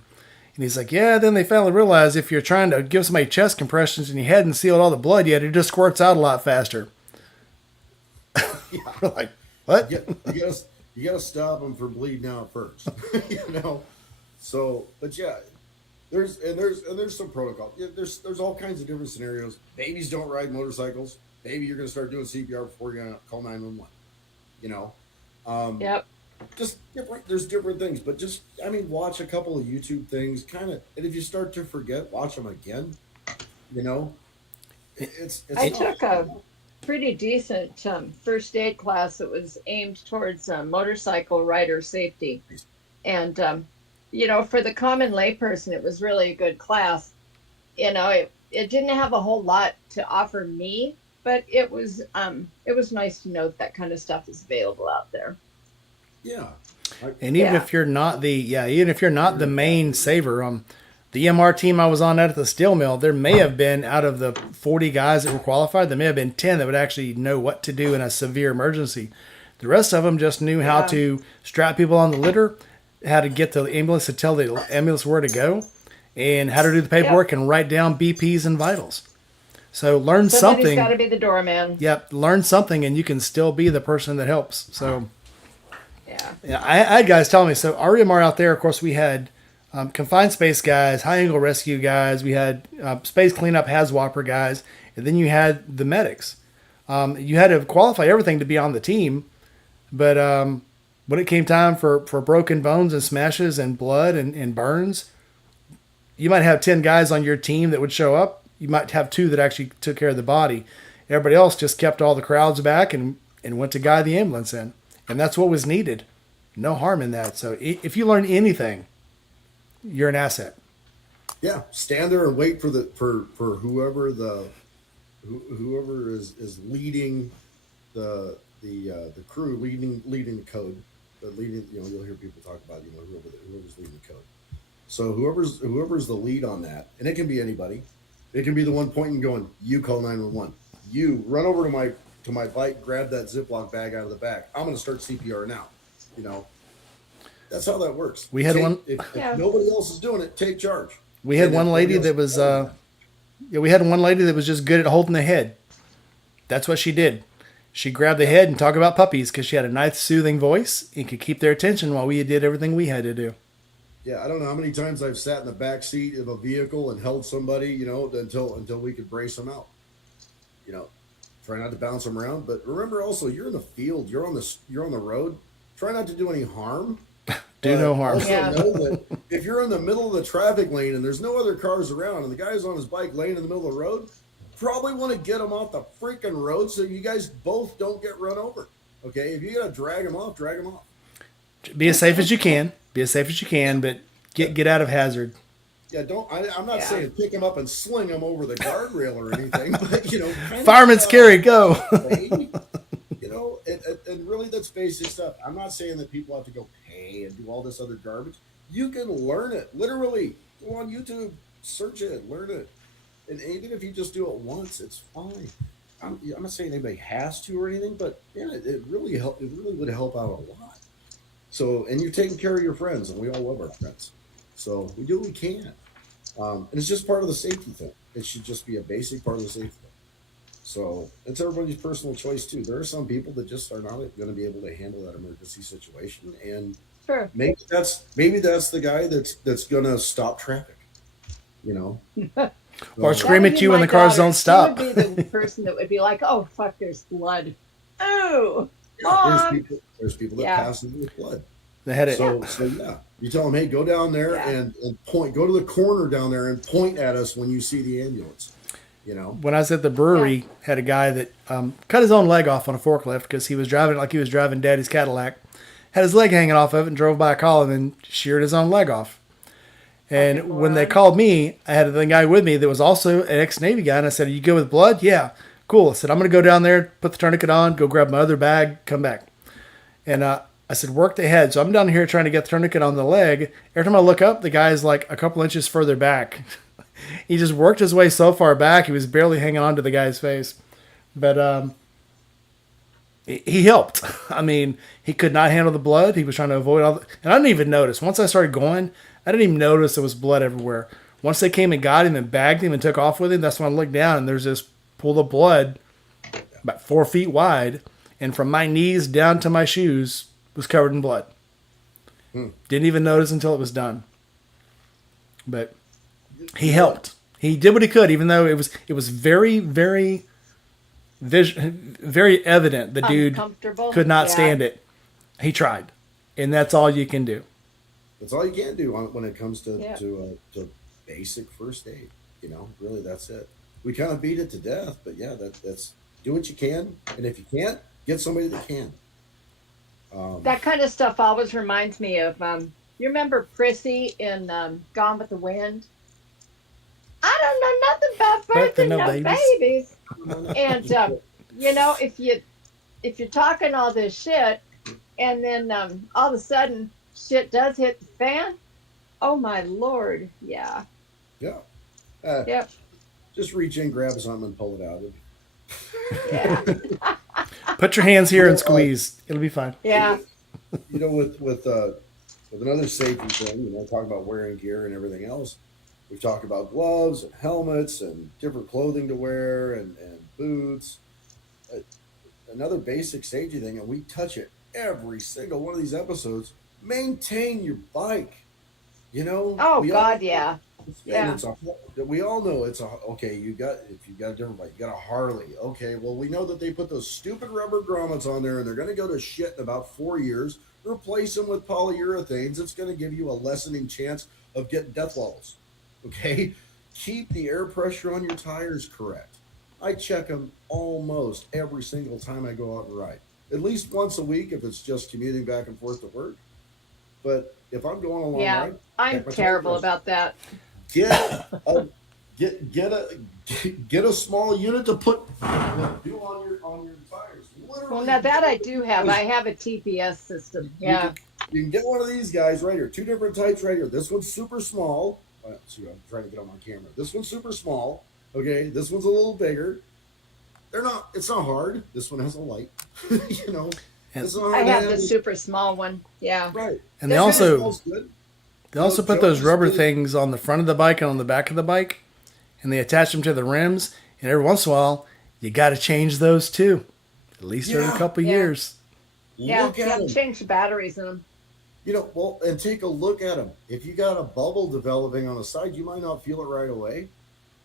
And he's like, yeah, then they finally realized if you're trying to give somebody chest compressions and you hadn't sealed all the blood yet, it just squirts out a lot faster. We're like, what? you gotta stop them from bleeding out first. So, but yeah, there's some protocol. Yeah, there's all kinds of different scenarios. Babies don't ride motorcycles. Maybe you're gonna start doing CPR before you're gonna call 911. Yep. Just different. There's different things, but watch a couple of YouTube things, and if you start to forget, watch them again. It's I not- took a pretty decent first aid class that was aimed towards motorcycle rider safety. And, for the common layperson, it was really a good class. It didn't have a whole lot to offer me, but it was nice to know that kind of stuff is available out there. yeah. And even Yeah. if you're not the main saver, the EMR team I was on at the steel mill, there may have been, out of the 40 guys that were qualified, there may have been 10 that would actually know what to do in a severe emergency. The rest of them just knew how Yeah. to strap people on the litter, how to get the ambulance to tell the ambulance where to go, and how to do the paperwork and write down BPs and vitals. So learn Somebody's something. got to be the doorman. Yep, learn something, and you can still be the person that helps. So. Yeah. Yeah, I had guys telling me. So our EMR out there, of course, we had confined space guys, high angle rescue guys. We had space cleanup, HAZWOPER guys, and then you had the medics. You had to qualify everything to be on the team, but when it came time for broken bones and smashes and blood and burns, you might have 10 guys on your team that would show up. You might have 2 that actually took care of the body. Everybody else just kept all the crowds back and went to guide the ambulance in. And that's what was needed. No harm in that. So if you learn anything, you're an asset. Yeah, stand there and wait for whoever whoever is leading the crew, leading the code, you'll hear people talk about whoever's leading the code. So whoever's the lead on that, and it can be anybody. It can be the one pointing, going, "You call 911. You run over to my bike, grab that Ziploc bag out of the back. I'm going to start CPR now." That's how that works. We had one- If Yeah. nobody else is doing it, take charge. We had And one if lady nobody that else was is doing it, we had one lady that was just good at holding the head. That's what she did. She grabbed the head and talked about puppies because she had a nice, soothing voice and could keep their attention while we did everything we had to do. yeah, I don't know how many times I've sat in the back seat of a vehicle and held somebody, until we could brace them out. Try not to bounce them around. But remember, also, you're in the field. You're on the road. Try not to do any harm. Do no harm. Also Yeah. know that if you're in the middle of the traffic lane and there's no other cars around, and the guy's on his bike laying in the middle of the road, probably want to get him off the freaking road so you guys both don't get run over. Okay, if you gotta drag him off, drag him off. Be as safe as you can. Be as safe as you can, but get out of hazard. Yeah, don't. I'm not Yeah. saying pick him up and sling him over the guardrail or anything, but you know, kind of, Fireman's carry, go. way, you know, and really that's basic stuff. I'm not saying that people have to go pay and do all this other garbage. You can learn it. Literally, go on YouTube, search it, learn it, and even if you just do it once, it's fine. I'm not saying anybody has to or anything, but yeah, it really help. It really would help out a lot. So, and you're taking care of your friends, and we all love our friends. So we do what we can. And it's just part of the safety thing. It should just be a basic part of the safety thing. So it's everybody's personal choice too. There are some people that just are not going to be able to handle that emergency situation, and Sure. maybe that's the guy that's going to stop traffic. You know, Or So, scream That would at be you when my the cars daughter. don't stop. She would be the person that would be like, "Oh fuck, there's blood." Oh, yeah, there's people that Yeah. pass into with blood. The headache. So yeah, you tell them, hey, go down there Yeah. and point. Go to the corner down there and point at us when you see the ambulance. You know, When I was at the brewery, had a guy that cut his own leg off on a forklift because he was driving it like he was driving Daddy's Cadillac. Had his leg hanging off of it and drove by a column and sheared his own leg off. And Fucking when they moron. called me, I had the guy with me that was also an ex-Navy guy, and I said, "You go with blood?" "Yeah." "Cool." I said, "I'm going to go down there, put the tourniquet on, go grab my other bag, come back." And I said, "Work the head." So I'm down here trying to get the tourniquet on the leg. Every time I look up, the guy's like a couple inches further back. He just worked his way so far back, he was barely hanging on to the guy's face. But he helped. I mean, he could not handle the blood. He was trying to avoid all and I didn't even notice. Once I started going, I didn't even notice there was blood everywhere. Once they came and got him and bagged him and took off with him, that's when I looked down and there's this pool of blood about 4 feet wide. And from my knees down to my shoes was covered in blood. Didn't even notice until it was done. But he helped. He did what he could, even though it was very, very, very evident the dude Uncomfortable. could not Yeah. stand it. He tried, and that's all you can do. that's all you can do when it comes to Yeah. to basic first aid. You know, really, that's it. We kind of beat it to death, but yeah, that's do what you can, and if you can't, get somebody that can. That kind of stuff always reminds me of you remember Prissy in Gone with the Wind? I don't know nothing about birthing no babies. And you know, if you're talking all this shit, and then all of a sudden shit does hit the fan, oh my lord, yeah, Yeah, yep, just reach in, grab something, and pull it out. yeah, Put your hands here and squeeze. It'll be fine. yeah, You know, with another safety thing, you know, talking about wearing gear and everything else. We've talked about gloves and helmets and different clothing to wear and boots. Another basic safety thing, and we touch it every single one of these episodes. Maintain your bike. You know. oh we all- god, yeah, And Yeah. we all know it's a okay. If you got a different bike, you got a Harley. Okay, well we know that they put those stupid rubber grommets on there, and they're going to go to shit in about 4 years. Replace them with polyurethanes. It's going to give you a lessening chance of getting death walls. Okay, keep the air pressure on your tires correct. I check them almost every single time I go out and ride, at least once a week if it's just commuting back and forth to work. But if I'm going a long Yeah. ride, I'm check my terrible tires. about that. Get a small unit to put do on your tires. Literally, Well, now that I do have, I have a TPS system. Yeah, You can get one of these guys right here. Two different types right here. This one's super small. See, I'm trying to get on my camera. This one's super small. Okay, this one's a little bigger. They're not. It's not hard. This one has a light. You know, And- it's not I hard to have the handle. super small one. Yeah, Right. And they That's also Smells good. they also put those rubber things on the front of the bike and on the back of the bike, and they attach them to the rims. And every once in a while, you got to change those too, at least every Yeah. couple Yeah. years. yeah, Look you at have to them. change the batteries in them. You know, well, and take a look at them. If you got a bubble developing on the side, you might not feel it right away.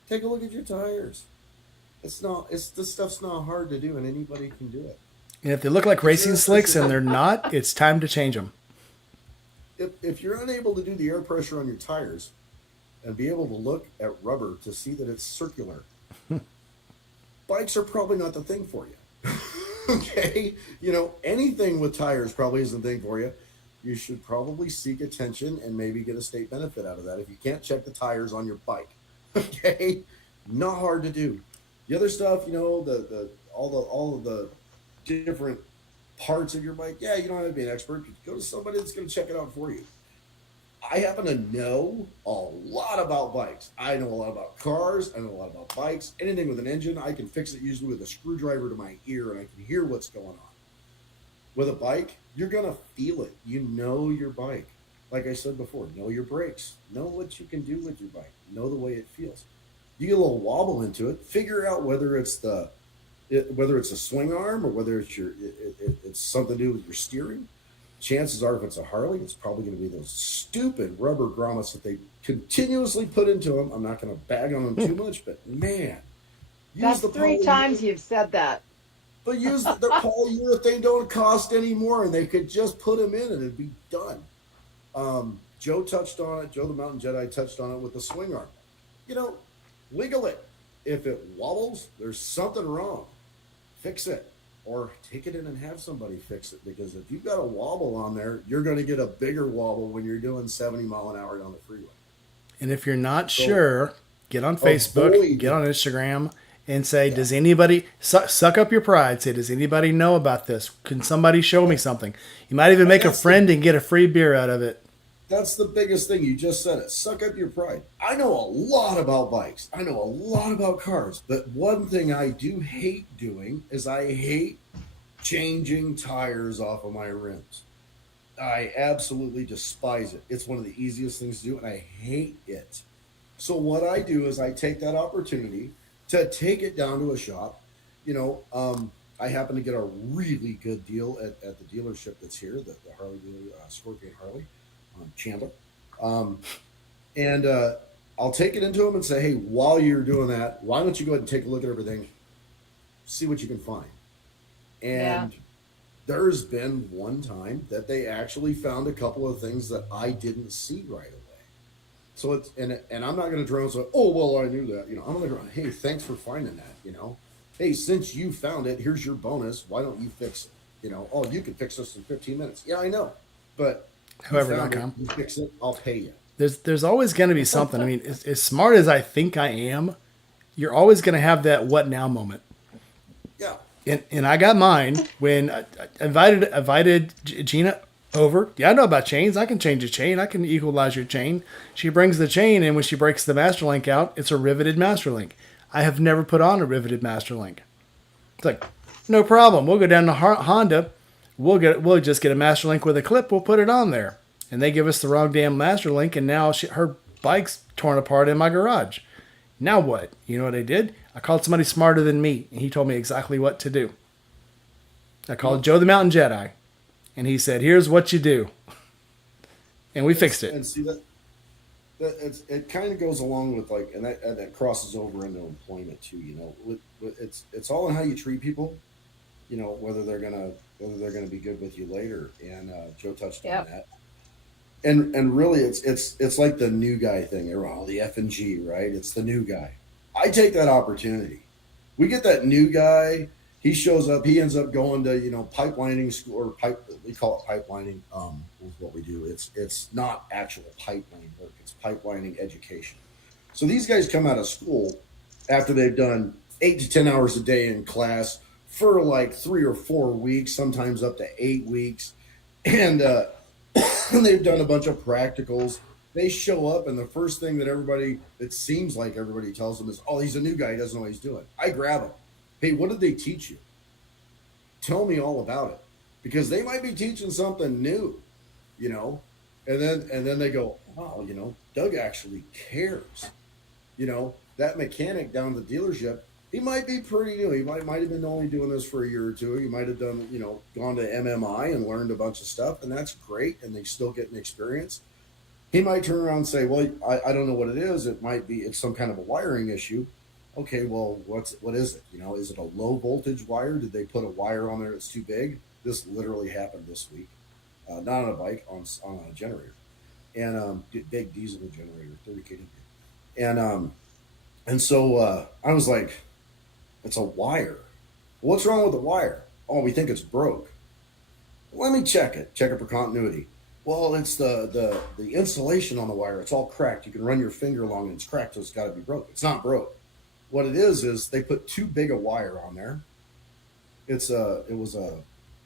Take a look at your tires. It's this stuff's not hard to do, and anybody can do it. And if they look like If you're racing slicks and they're not, it's time to change them. if you're unable to do the air pressure on your tires and be able to look at rubber to see that it's circular, bikes are probably not the thing for you. Okay, anything with tires probably isn't the thing for you. You should probably seek attention and maybe get a state benefit out of that if you can't check the tires on your bike. Okay, not hard to do. The other stuff, all of the different parts of your bike. Yeah, you don't have to be an expert. Go to somebody that's going to check it out for you. I happen to know a lot about bikes. I know a lot about cars. I know a lot about bikes. Anything with an engine, I can fix it usually with a screwdriver to my ear, and I can hear what's going on. With a bike, you're going to feel it. You know your bike. Like I said before, know your brakes. Know what you can do with your bike. Know the way it feels. You get a little wobble into it. Figure out whether it's a swing arm or whether it's something to do with your steering. Chances are, if it's a Harley, it's probably going to be those stupid rubber grommets that they continuously put into them. I'm not going to bag on them too much, but man, That's three times you've said that. But use the polyurethane don't cost anymore, and they could just put them in and it'd be done. Joe touched on it. Joe the Mountain Jedi touched on it with the swing arm. Wiggle it. If it wobbles, there's something wrong. Fix it. Or take it in and have somebody fix it, because if you've got a wobble on there, you're going to get a bigger wobble when you're doing 70 mile an hour down the freeway. And if you're not sure, get on Facebook, get on Instagram, and say, does anybody, suck up your pride, say, does anybody know about this? Can somebody show me something? You might even make a friend and get a free beer out of it. That's the biggest thing. You just said it. Suck up your pride. I know a lot about bikes. I know a lot about cars. But one thing I do hate doing is I hate changing tires off of my rims. I absolutely despise it. It's one of the easiest things to do, and I hate it. So what I do is I take that opportunity to take it down to a shop. I happen to get a really good deal at the dealership that's here, the Harley dealer, Scorpion Harley. Chandler. And I'll take it into them and say, hey, while you're doing that, why don't you go ahead and take a look at everything, see what you can find. And there's been one time that they actually found a couple of things that I didn't see right away. So it's, and I'm not going to drone say, oh, well, I knew that. I'm going to drone, hey, thanks for finding that. Hey, since you found it, here's your bonus. Why don't you fix it? Oh, you can fix this in 15 minutes. Yeah, I know. But However.com. You fix it, I'll pay you. There's always going to be something. I mean, as smart as I think I am, you're always going to have that what now moment. Yeah. And I got mine when I invited Gina over. Yeah, I know about chains. I can change a chain. I can equalize your chain. She brings the chain, and when she breaks the master link out, it's a riveted master link. I have never put on a riveted master link. It's like, no problem. We'll go down to Honda. We'll just get a master link with a clip. We'll put it on there. And they give us the wrong damn master link, and now her bike's torn apart in my garage. Now what? You know what I did? I called somebody smarter than me, and he told me exactly what to do. I called Joe the Mountain Jedi, and he said, here's what you do. And we fixed it. And see that it kind of goes along with and that crosses over into employment too. It's all in how you treat people. Whether they're gonna be good with you later. And Joe touched on that. And really, it's like the new guy thing. The F and G, right? It's the new guy. I take that opportunity. We get that new guy. He shows up. He ends up going to pipelining school, or we call it pipelining. Is what we do. It's not actual pipelining work. It's pipelining education. So these guys come out of school after they've done 8 to 10 hours a day in class for like 3 or 4 weeks, sometimes up to 8 weeks, and they've done a bunch of practicals. They show up, and the first thing it seems like everybody tells them is, oh, he's a new guy. He doesn't know what he's doing. I grab him. Hey, what did they teach you? Tell me all about it, because they might be teaching something new, and then they go, wow, Doug actually cares. That mechanic down at the dealership, he might be pretty new. He might have been only doing this for a year or two. He might have done, gone to MMI and learned a bunch of stuff, and that's great, and they still getting experience. He might turn around and say, well, I don't know what it is. It's some kind of a wiring issue. Okay, well, what is it? Is it a low voltage wire? Did they put a wire on there that's too big? This literally happened this week. Not on a bike, on a generator, and big diesel generator, 30 kW, and so I was like, it's a wire. What's wrong with the wire? Oh, we think it's broke. Let me check it. Check it for continuity. Well, it's the insulation on the wire. It's all cracked. You can run your finger along and it's cracked, so it's got to be broke. It's not broke. What it is they put too big a wire on there. It was a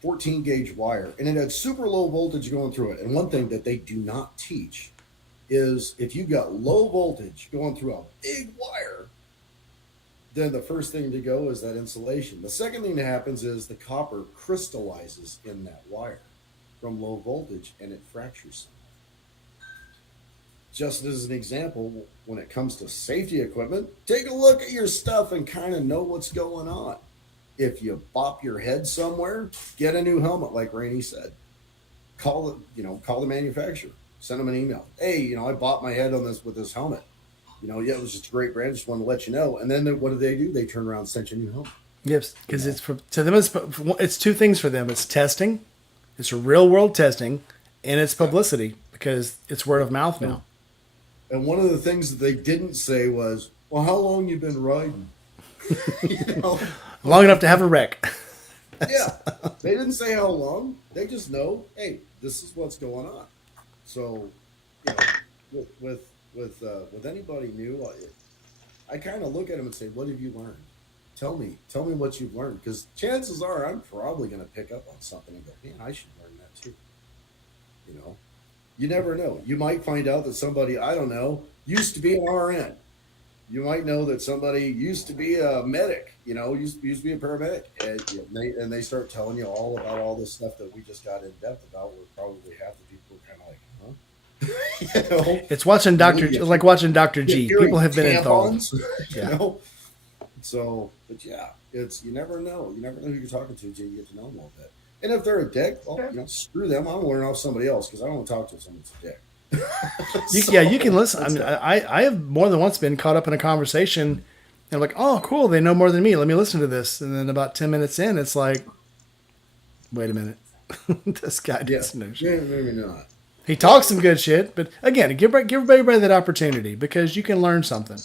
14 gauge wire, and it had super low voltage going through it. And one thing that they do not teach is if you got low voltage going through a big wire, then the first thing to go is that insulation. The second thing that happens is the copper crystallizes in that wire from low voltage and it fractures. Just as an example, when it comes to safety equipment, take a look at your stuff and kind of know what's going on. If you bop your head somewhere, get a new helmet, like Rainey said. Call the manufacturer. Send them an email. Hey, I bopped my head on this with this helmet. Yeah, it was just a great brand. Just wanted to let you know. And then what do? They turn around and send you a new helmet. Yes, because to them it's two things for them. It's testing, it's real world testing, and it's publicity because it's word of mouth now. And one of the things that they didn't say was, "Well, how long you been riding?" Long enough to have a wreck. Yeah, they didn't say how long. They just know, hey, this is what's going on. So, with anybody new, I kind of look at them and say, "What have you learned? Tell me what you've learned." Because chances are, I'm probably going to pick up on something and go, "Man, I should learn that too." You never know. You might find out that somebody, I don't know, used to be an RN. You might know that somebody used to be a medic. Used to be a paramedic, and they start telling you all about all this stuff that we just got in depth about. Where probably half the people are kind of like, huh? It's watching like watching Dr. G. People have been enthralled. Yeah. So, but yeah, you never know. You never know who you're talking to until you get to know them a little bit. And if they're a dick, well, screw them. I'm gonna learn off somebody else because I don't want to talk to someone that's a dick. You can listen. I mean, I have more than once been caught up in a conversation and like, oh, cool, they know more than me. Let me listen to this. And then about 10 minutes in, it's like, wait a minute, this guy doesn't know shit. Maybe not. He talks some good shit, but again, give everybody that opportunity because you can learn something.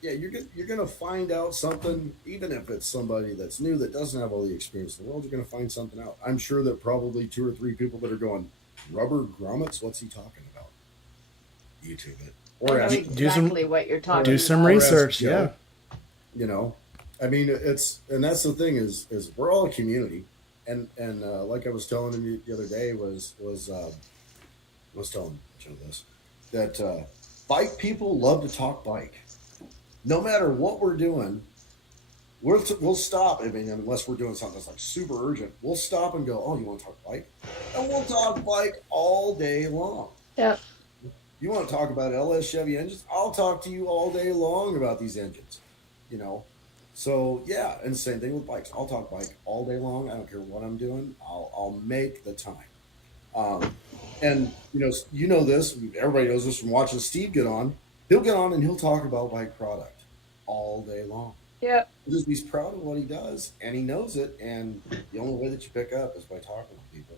Yeah, you're gonna find out something, even if it's somebody that's new that doesn't have all the experience in the world. You're gonna find something out. I'm sure that probably 2 or 3 people that are going, rubber grommets, what's he talking about? YouTube it, or exactly what you're talking. Do some research, yeah. I mean, and that's the thing is we're all a community, and like I was telling him the other day was telling Joe this that bike people love to talk bike. No matter what we're doing, we'll stop. I mean, unless we're doing something that's like super urgent, we'll stop and go, "Oh, you want to talk bike?" And we'll talk bike all day long. Yep. You want to talk about LS Chevy engines? I'll talk to you all day long about these engines. So yeah, and same thing with bikes. I'll talk bike all day long. I don't care what I'm doing. I'll make the time. And this. Everybody knows this from watching Steve get on. He'll get on and he'll talk about bike product all day long. Yeah. Because he's proud of what he does and he knows it. And the only way that you pick up is by talking to people.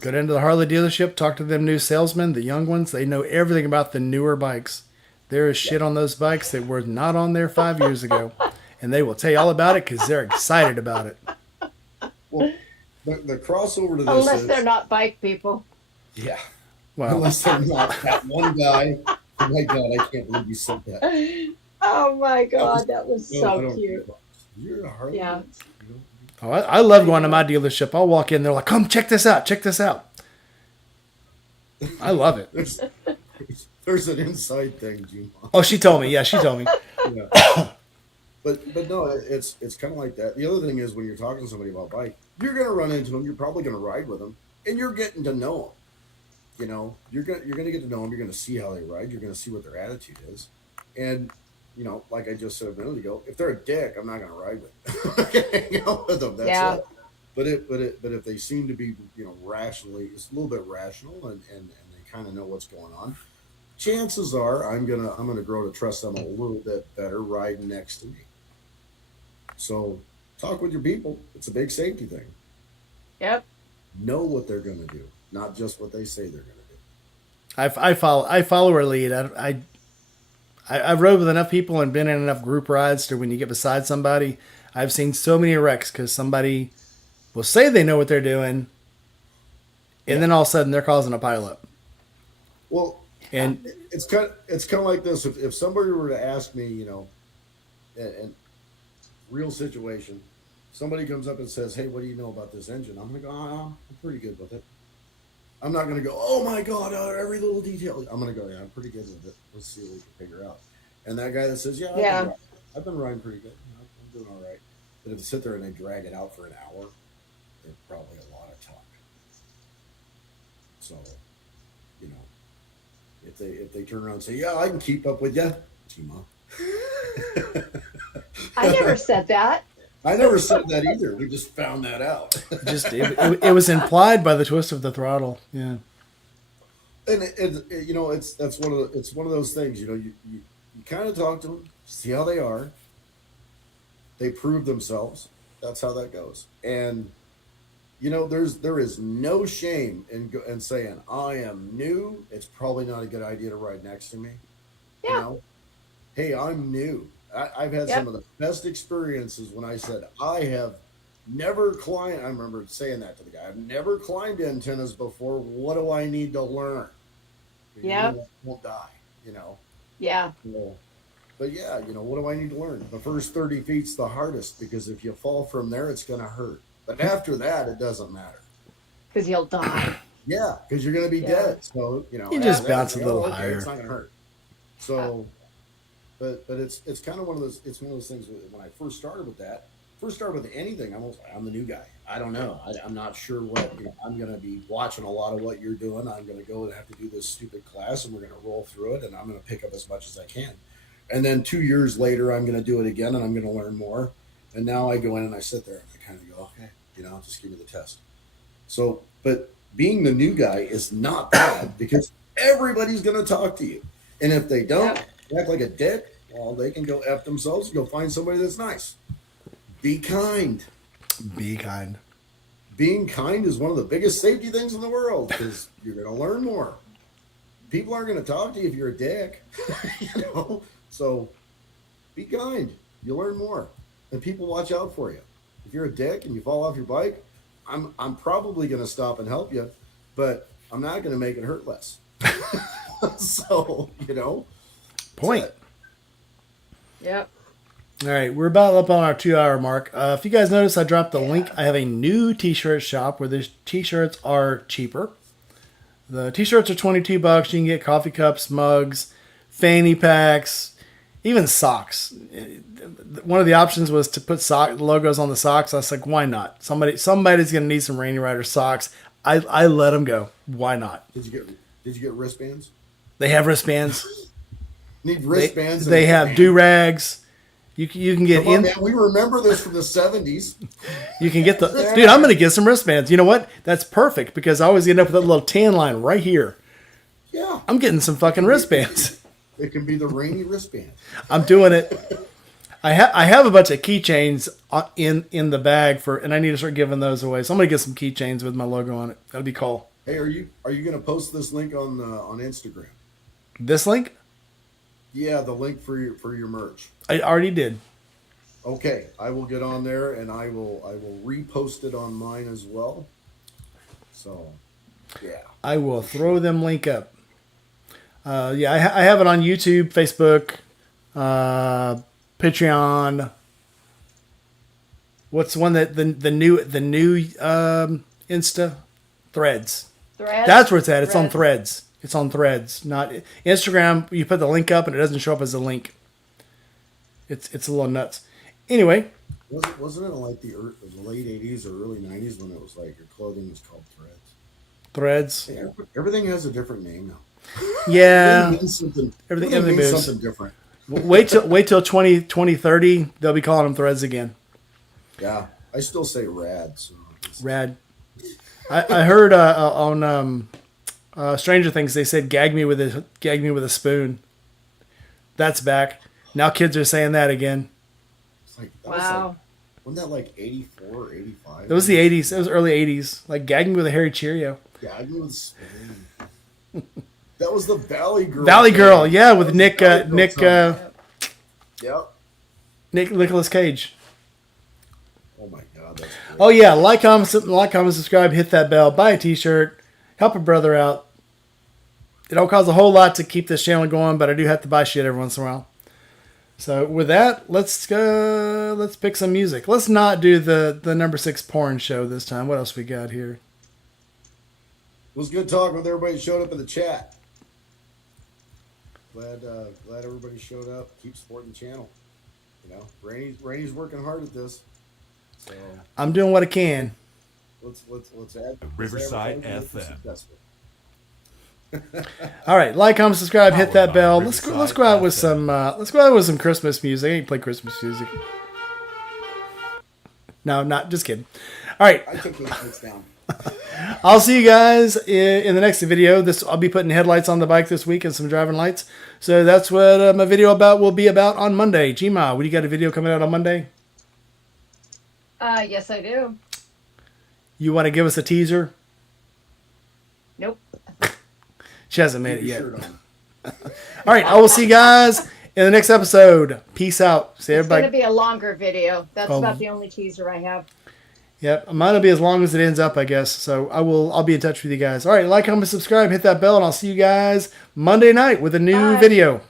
Go into the Harley dealership, talk to them new salesmen, the young ones. They know everything about the newer bikes. There is shit on those bikes that were not on there 5 years ago. And they will tell you all about it because they're excited about it. Well, the crossover to this unless they're not bike people. Yeah. Well, unless they're not that one guy. Oh my God, I can't believe you said that. Oh my God, that was so cute. You're a Harley. Yeah. Oh, I love going to my dealership. I'll walk in, they're like, "Come check this out, check this out." I love it. There's an inside thing, Jim. Oh, she told me. Yeah, she told me. Yeah. But no, it's kind of like that. The other thing is when you're talking to somebody about bike, you're going to run into them. You're probably going to ride with them, and you're getting to know them. You're going to get to know them. You're going to see how they ride. You're going to see what their attitude is, and like I just said a minute ago, if they're a dick, I'm not going to ride with them. Hang out with them. That's it. But if they seem to be rationally, it's a little bit rational, and they kind of know what's going on, chances are I'm gonna grow to trust them a little bit better riding next to me. So talk with your people. It's a big safety thing. Yep. Know what they're gonna do, not just what they say they're gonna do. I follow her lead. I've rode with enough people and been in enough group rides to when you get beside somebody, I've seen so many wrecks because somebody will say they know what they're doing, and then all of a sudden they're causing a pileup. Well, And it's kind of like this. If somebody were to ask me, and real situation, somebody comes up and says, "Hey, what do you know about this engine?" I'm gonna go, I'm pretty good with it. I'm not gonna go, "Oh my god, every little detail." I'm gonna go, "Yeah, I'm pretty good with it. Let's see what we can figure out." And that guy that says, "Yeah, Yeah. I've been riding pretty good. I'm doing all right," but if they sit there and they drag it out for an hour, there's probably a lot of talk. So, you know, if they turn around and say, "Yeah, I can keep up with you," Tima. I never said that. I never said that either. We just found that out. just it was implied by the twist of the throttle. Yeah. And it's one of those things. You kind of talk to them, see how they are. They prove themselves. That's how that goes. And there is no shame in saying I am new. It's probably not a good idea to ride next to me. Yeah. Hey, I'm new. I've had some of the best experiences when I said I have never climbed. I remember saying that to the guy. I've never climbed antennas before. What do I need to learn? Yeah. You won't die. Yeah. But yeah, what do I need to learn? The first 30 feet's the hardest because if you fall from there, it's going to hurt. But after that, it doesn't matter. Because you'll die. Yeah, because you're going to be dead. So You just bounce a little higher. It's not going to hurt. So, but it's kind of one of those. It's one of those things. When I first started with anything, I'm the new guy. I don't know. I'm not sure what. I'm going to be watching a lot of what you're doing. I'm going to go and have to do this stupid class, and we're going to roll through it, and I'm going to pick up as much as I can. And then 2 years later, I'm going to do it again, and I'm going to learn more. And now I go in and I sit there and I kind of go, okay, just give me the test. So, but being the new guy is not bad because everybody's going to talk to you. And if they don't act like a dick, well, they can go F themselves and go find somebody that's nice. Be kind. Be kind. Being kind is one of the biggest safety things in the world because you're going to learn more. People aren't going to talk to you if you're a dick, So be kind. You learn more. And people watch out for you. If you're a dick and you fall off your bike, I'm probably going to stop and help you, but I'm not going to make it hurt less. So, Point. Yep. All right, we're about up on our 2-hour mark. If you guys notice, I dropped the link. I have a new t-shirt shop where the t-shirts are cheaper. The t-shirts are $22. You can get coffee cups, mugs, fanny packs, even socks. One of the options was to put logos on the socks. I was like, why not? Somebody's going to need some Rainy Rider socks. I let them go. Why not? Did you get wristbands? They have wristbands. Need wristbands. They have do-rags. You can get Come on, man. We remember this from the 70s. You can get dude, I'm going to get some wristbands. You know what? That's perfect because I always end up with that little tan line right here. Yeah. I'm getting some fucking wristbands. It can be the rainy wristband. I'm doing it. I have a bunch of keychains in the bag and I need to start giving those away. So I'm going to get some keychains with my logo on it. That'll be cool. Hey, are you going to post this link on Instagram? This link? Yeah, the link for your merch. I already did. Okay, I will get on there and I will repost it on mine as well. So, yeah. I will throw them link up. I have it on YouTube, Facebook, Patreon. What's the one that the new Insta? Threads. That's where it's at. It's on Threads. It's on Threads, not Instagram. You put the link up and it doesn't show up as a link. It's a little nuts. Anyway, wasn't it like the late 80s or early 90s when it was like your clothing was called Threads? Threads. Hey, everything has a different name now. Yeah. Everything means something different. Wait till 2030. They'll be calling them Threads again. Yeah, I still say rad. So Rad. I heard on Stranger Things, they said gag me with a spoon. That's back. Now kids are saying that again. It's like, Wow. wasn't that like 84 or 85? It was the 80s. It was early 80s. Like gag me with a hairy Cheerio. Yeah, I knew it was spoon. That was the Valley Girl. Valley Girl, yeah, with That was Nick, the Valley Girl Nick, time. Yep. Nicolas Cage. Oh my God, that's great. Oh yeah, like, comment, subscribe, hit that bell, buy a T-shirt, help a brother out. It don't cost a whole lot to keep this channel going, but I do have to buy shit every once in a while. So with that, let's go. Let's pick some music. Let's not do the number 6 porn show this time. What else we got here? It was good talking with everybody that showed up in the chat. Glad everybody showed up. Keep supporting the channel. You know, Rainey's working hard at this. So I'm doing what I can. let's add Riverside let's advertise, make it FM. successful. All right, like, comment, subscribe, hit that Powered by bell. Let's go out with Riverside some Christmas music. I ain't play Christmas music. No, not just kidding. All right, I took those notes down. I'll see you guys in the next video. I'll be putting headlights on the bike this week and some driving lights. So that's what my video will be about on Monday. Gma, what do you got a video coming out on Monday? Yes, I do. You want to give us a teaser? Nope. She hasn't made Keep it yet. your shirt on. All right, I will see you guys in the next episode. Peace out. See It's going to everybody. be a longer video. That's Oh. about the only teaser I have. Yep, mine will be as long as it ends up, I guess. So I'll be in touch with you guys. All right, like, comment, subscribe, hit that bell, and I'll see you guys Monday night with a new Bye. video.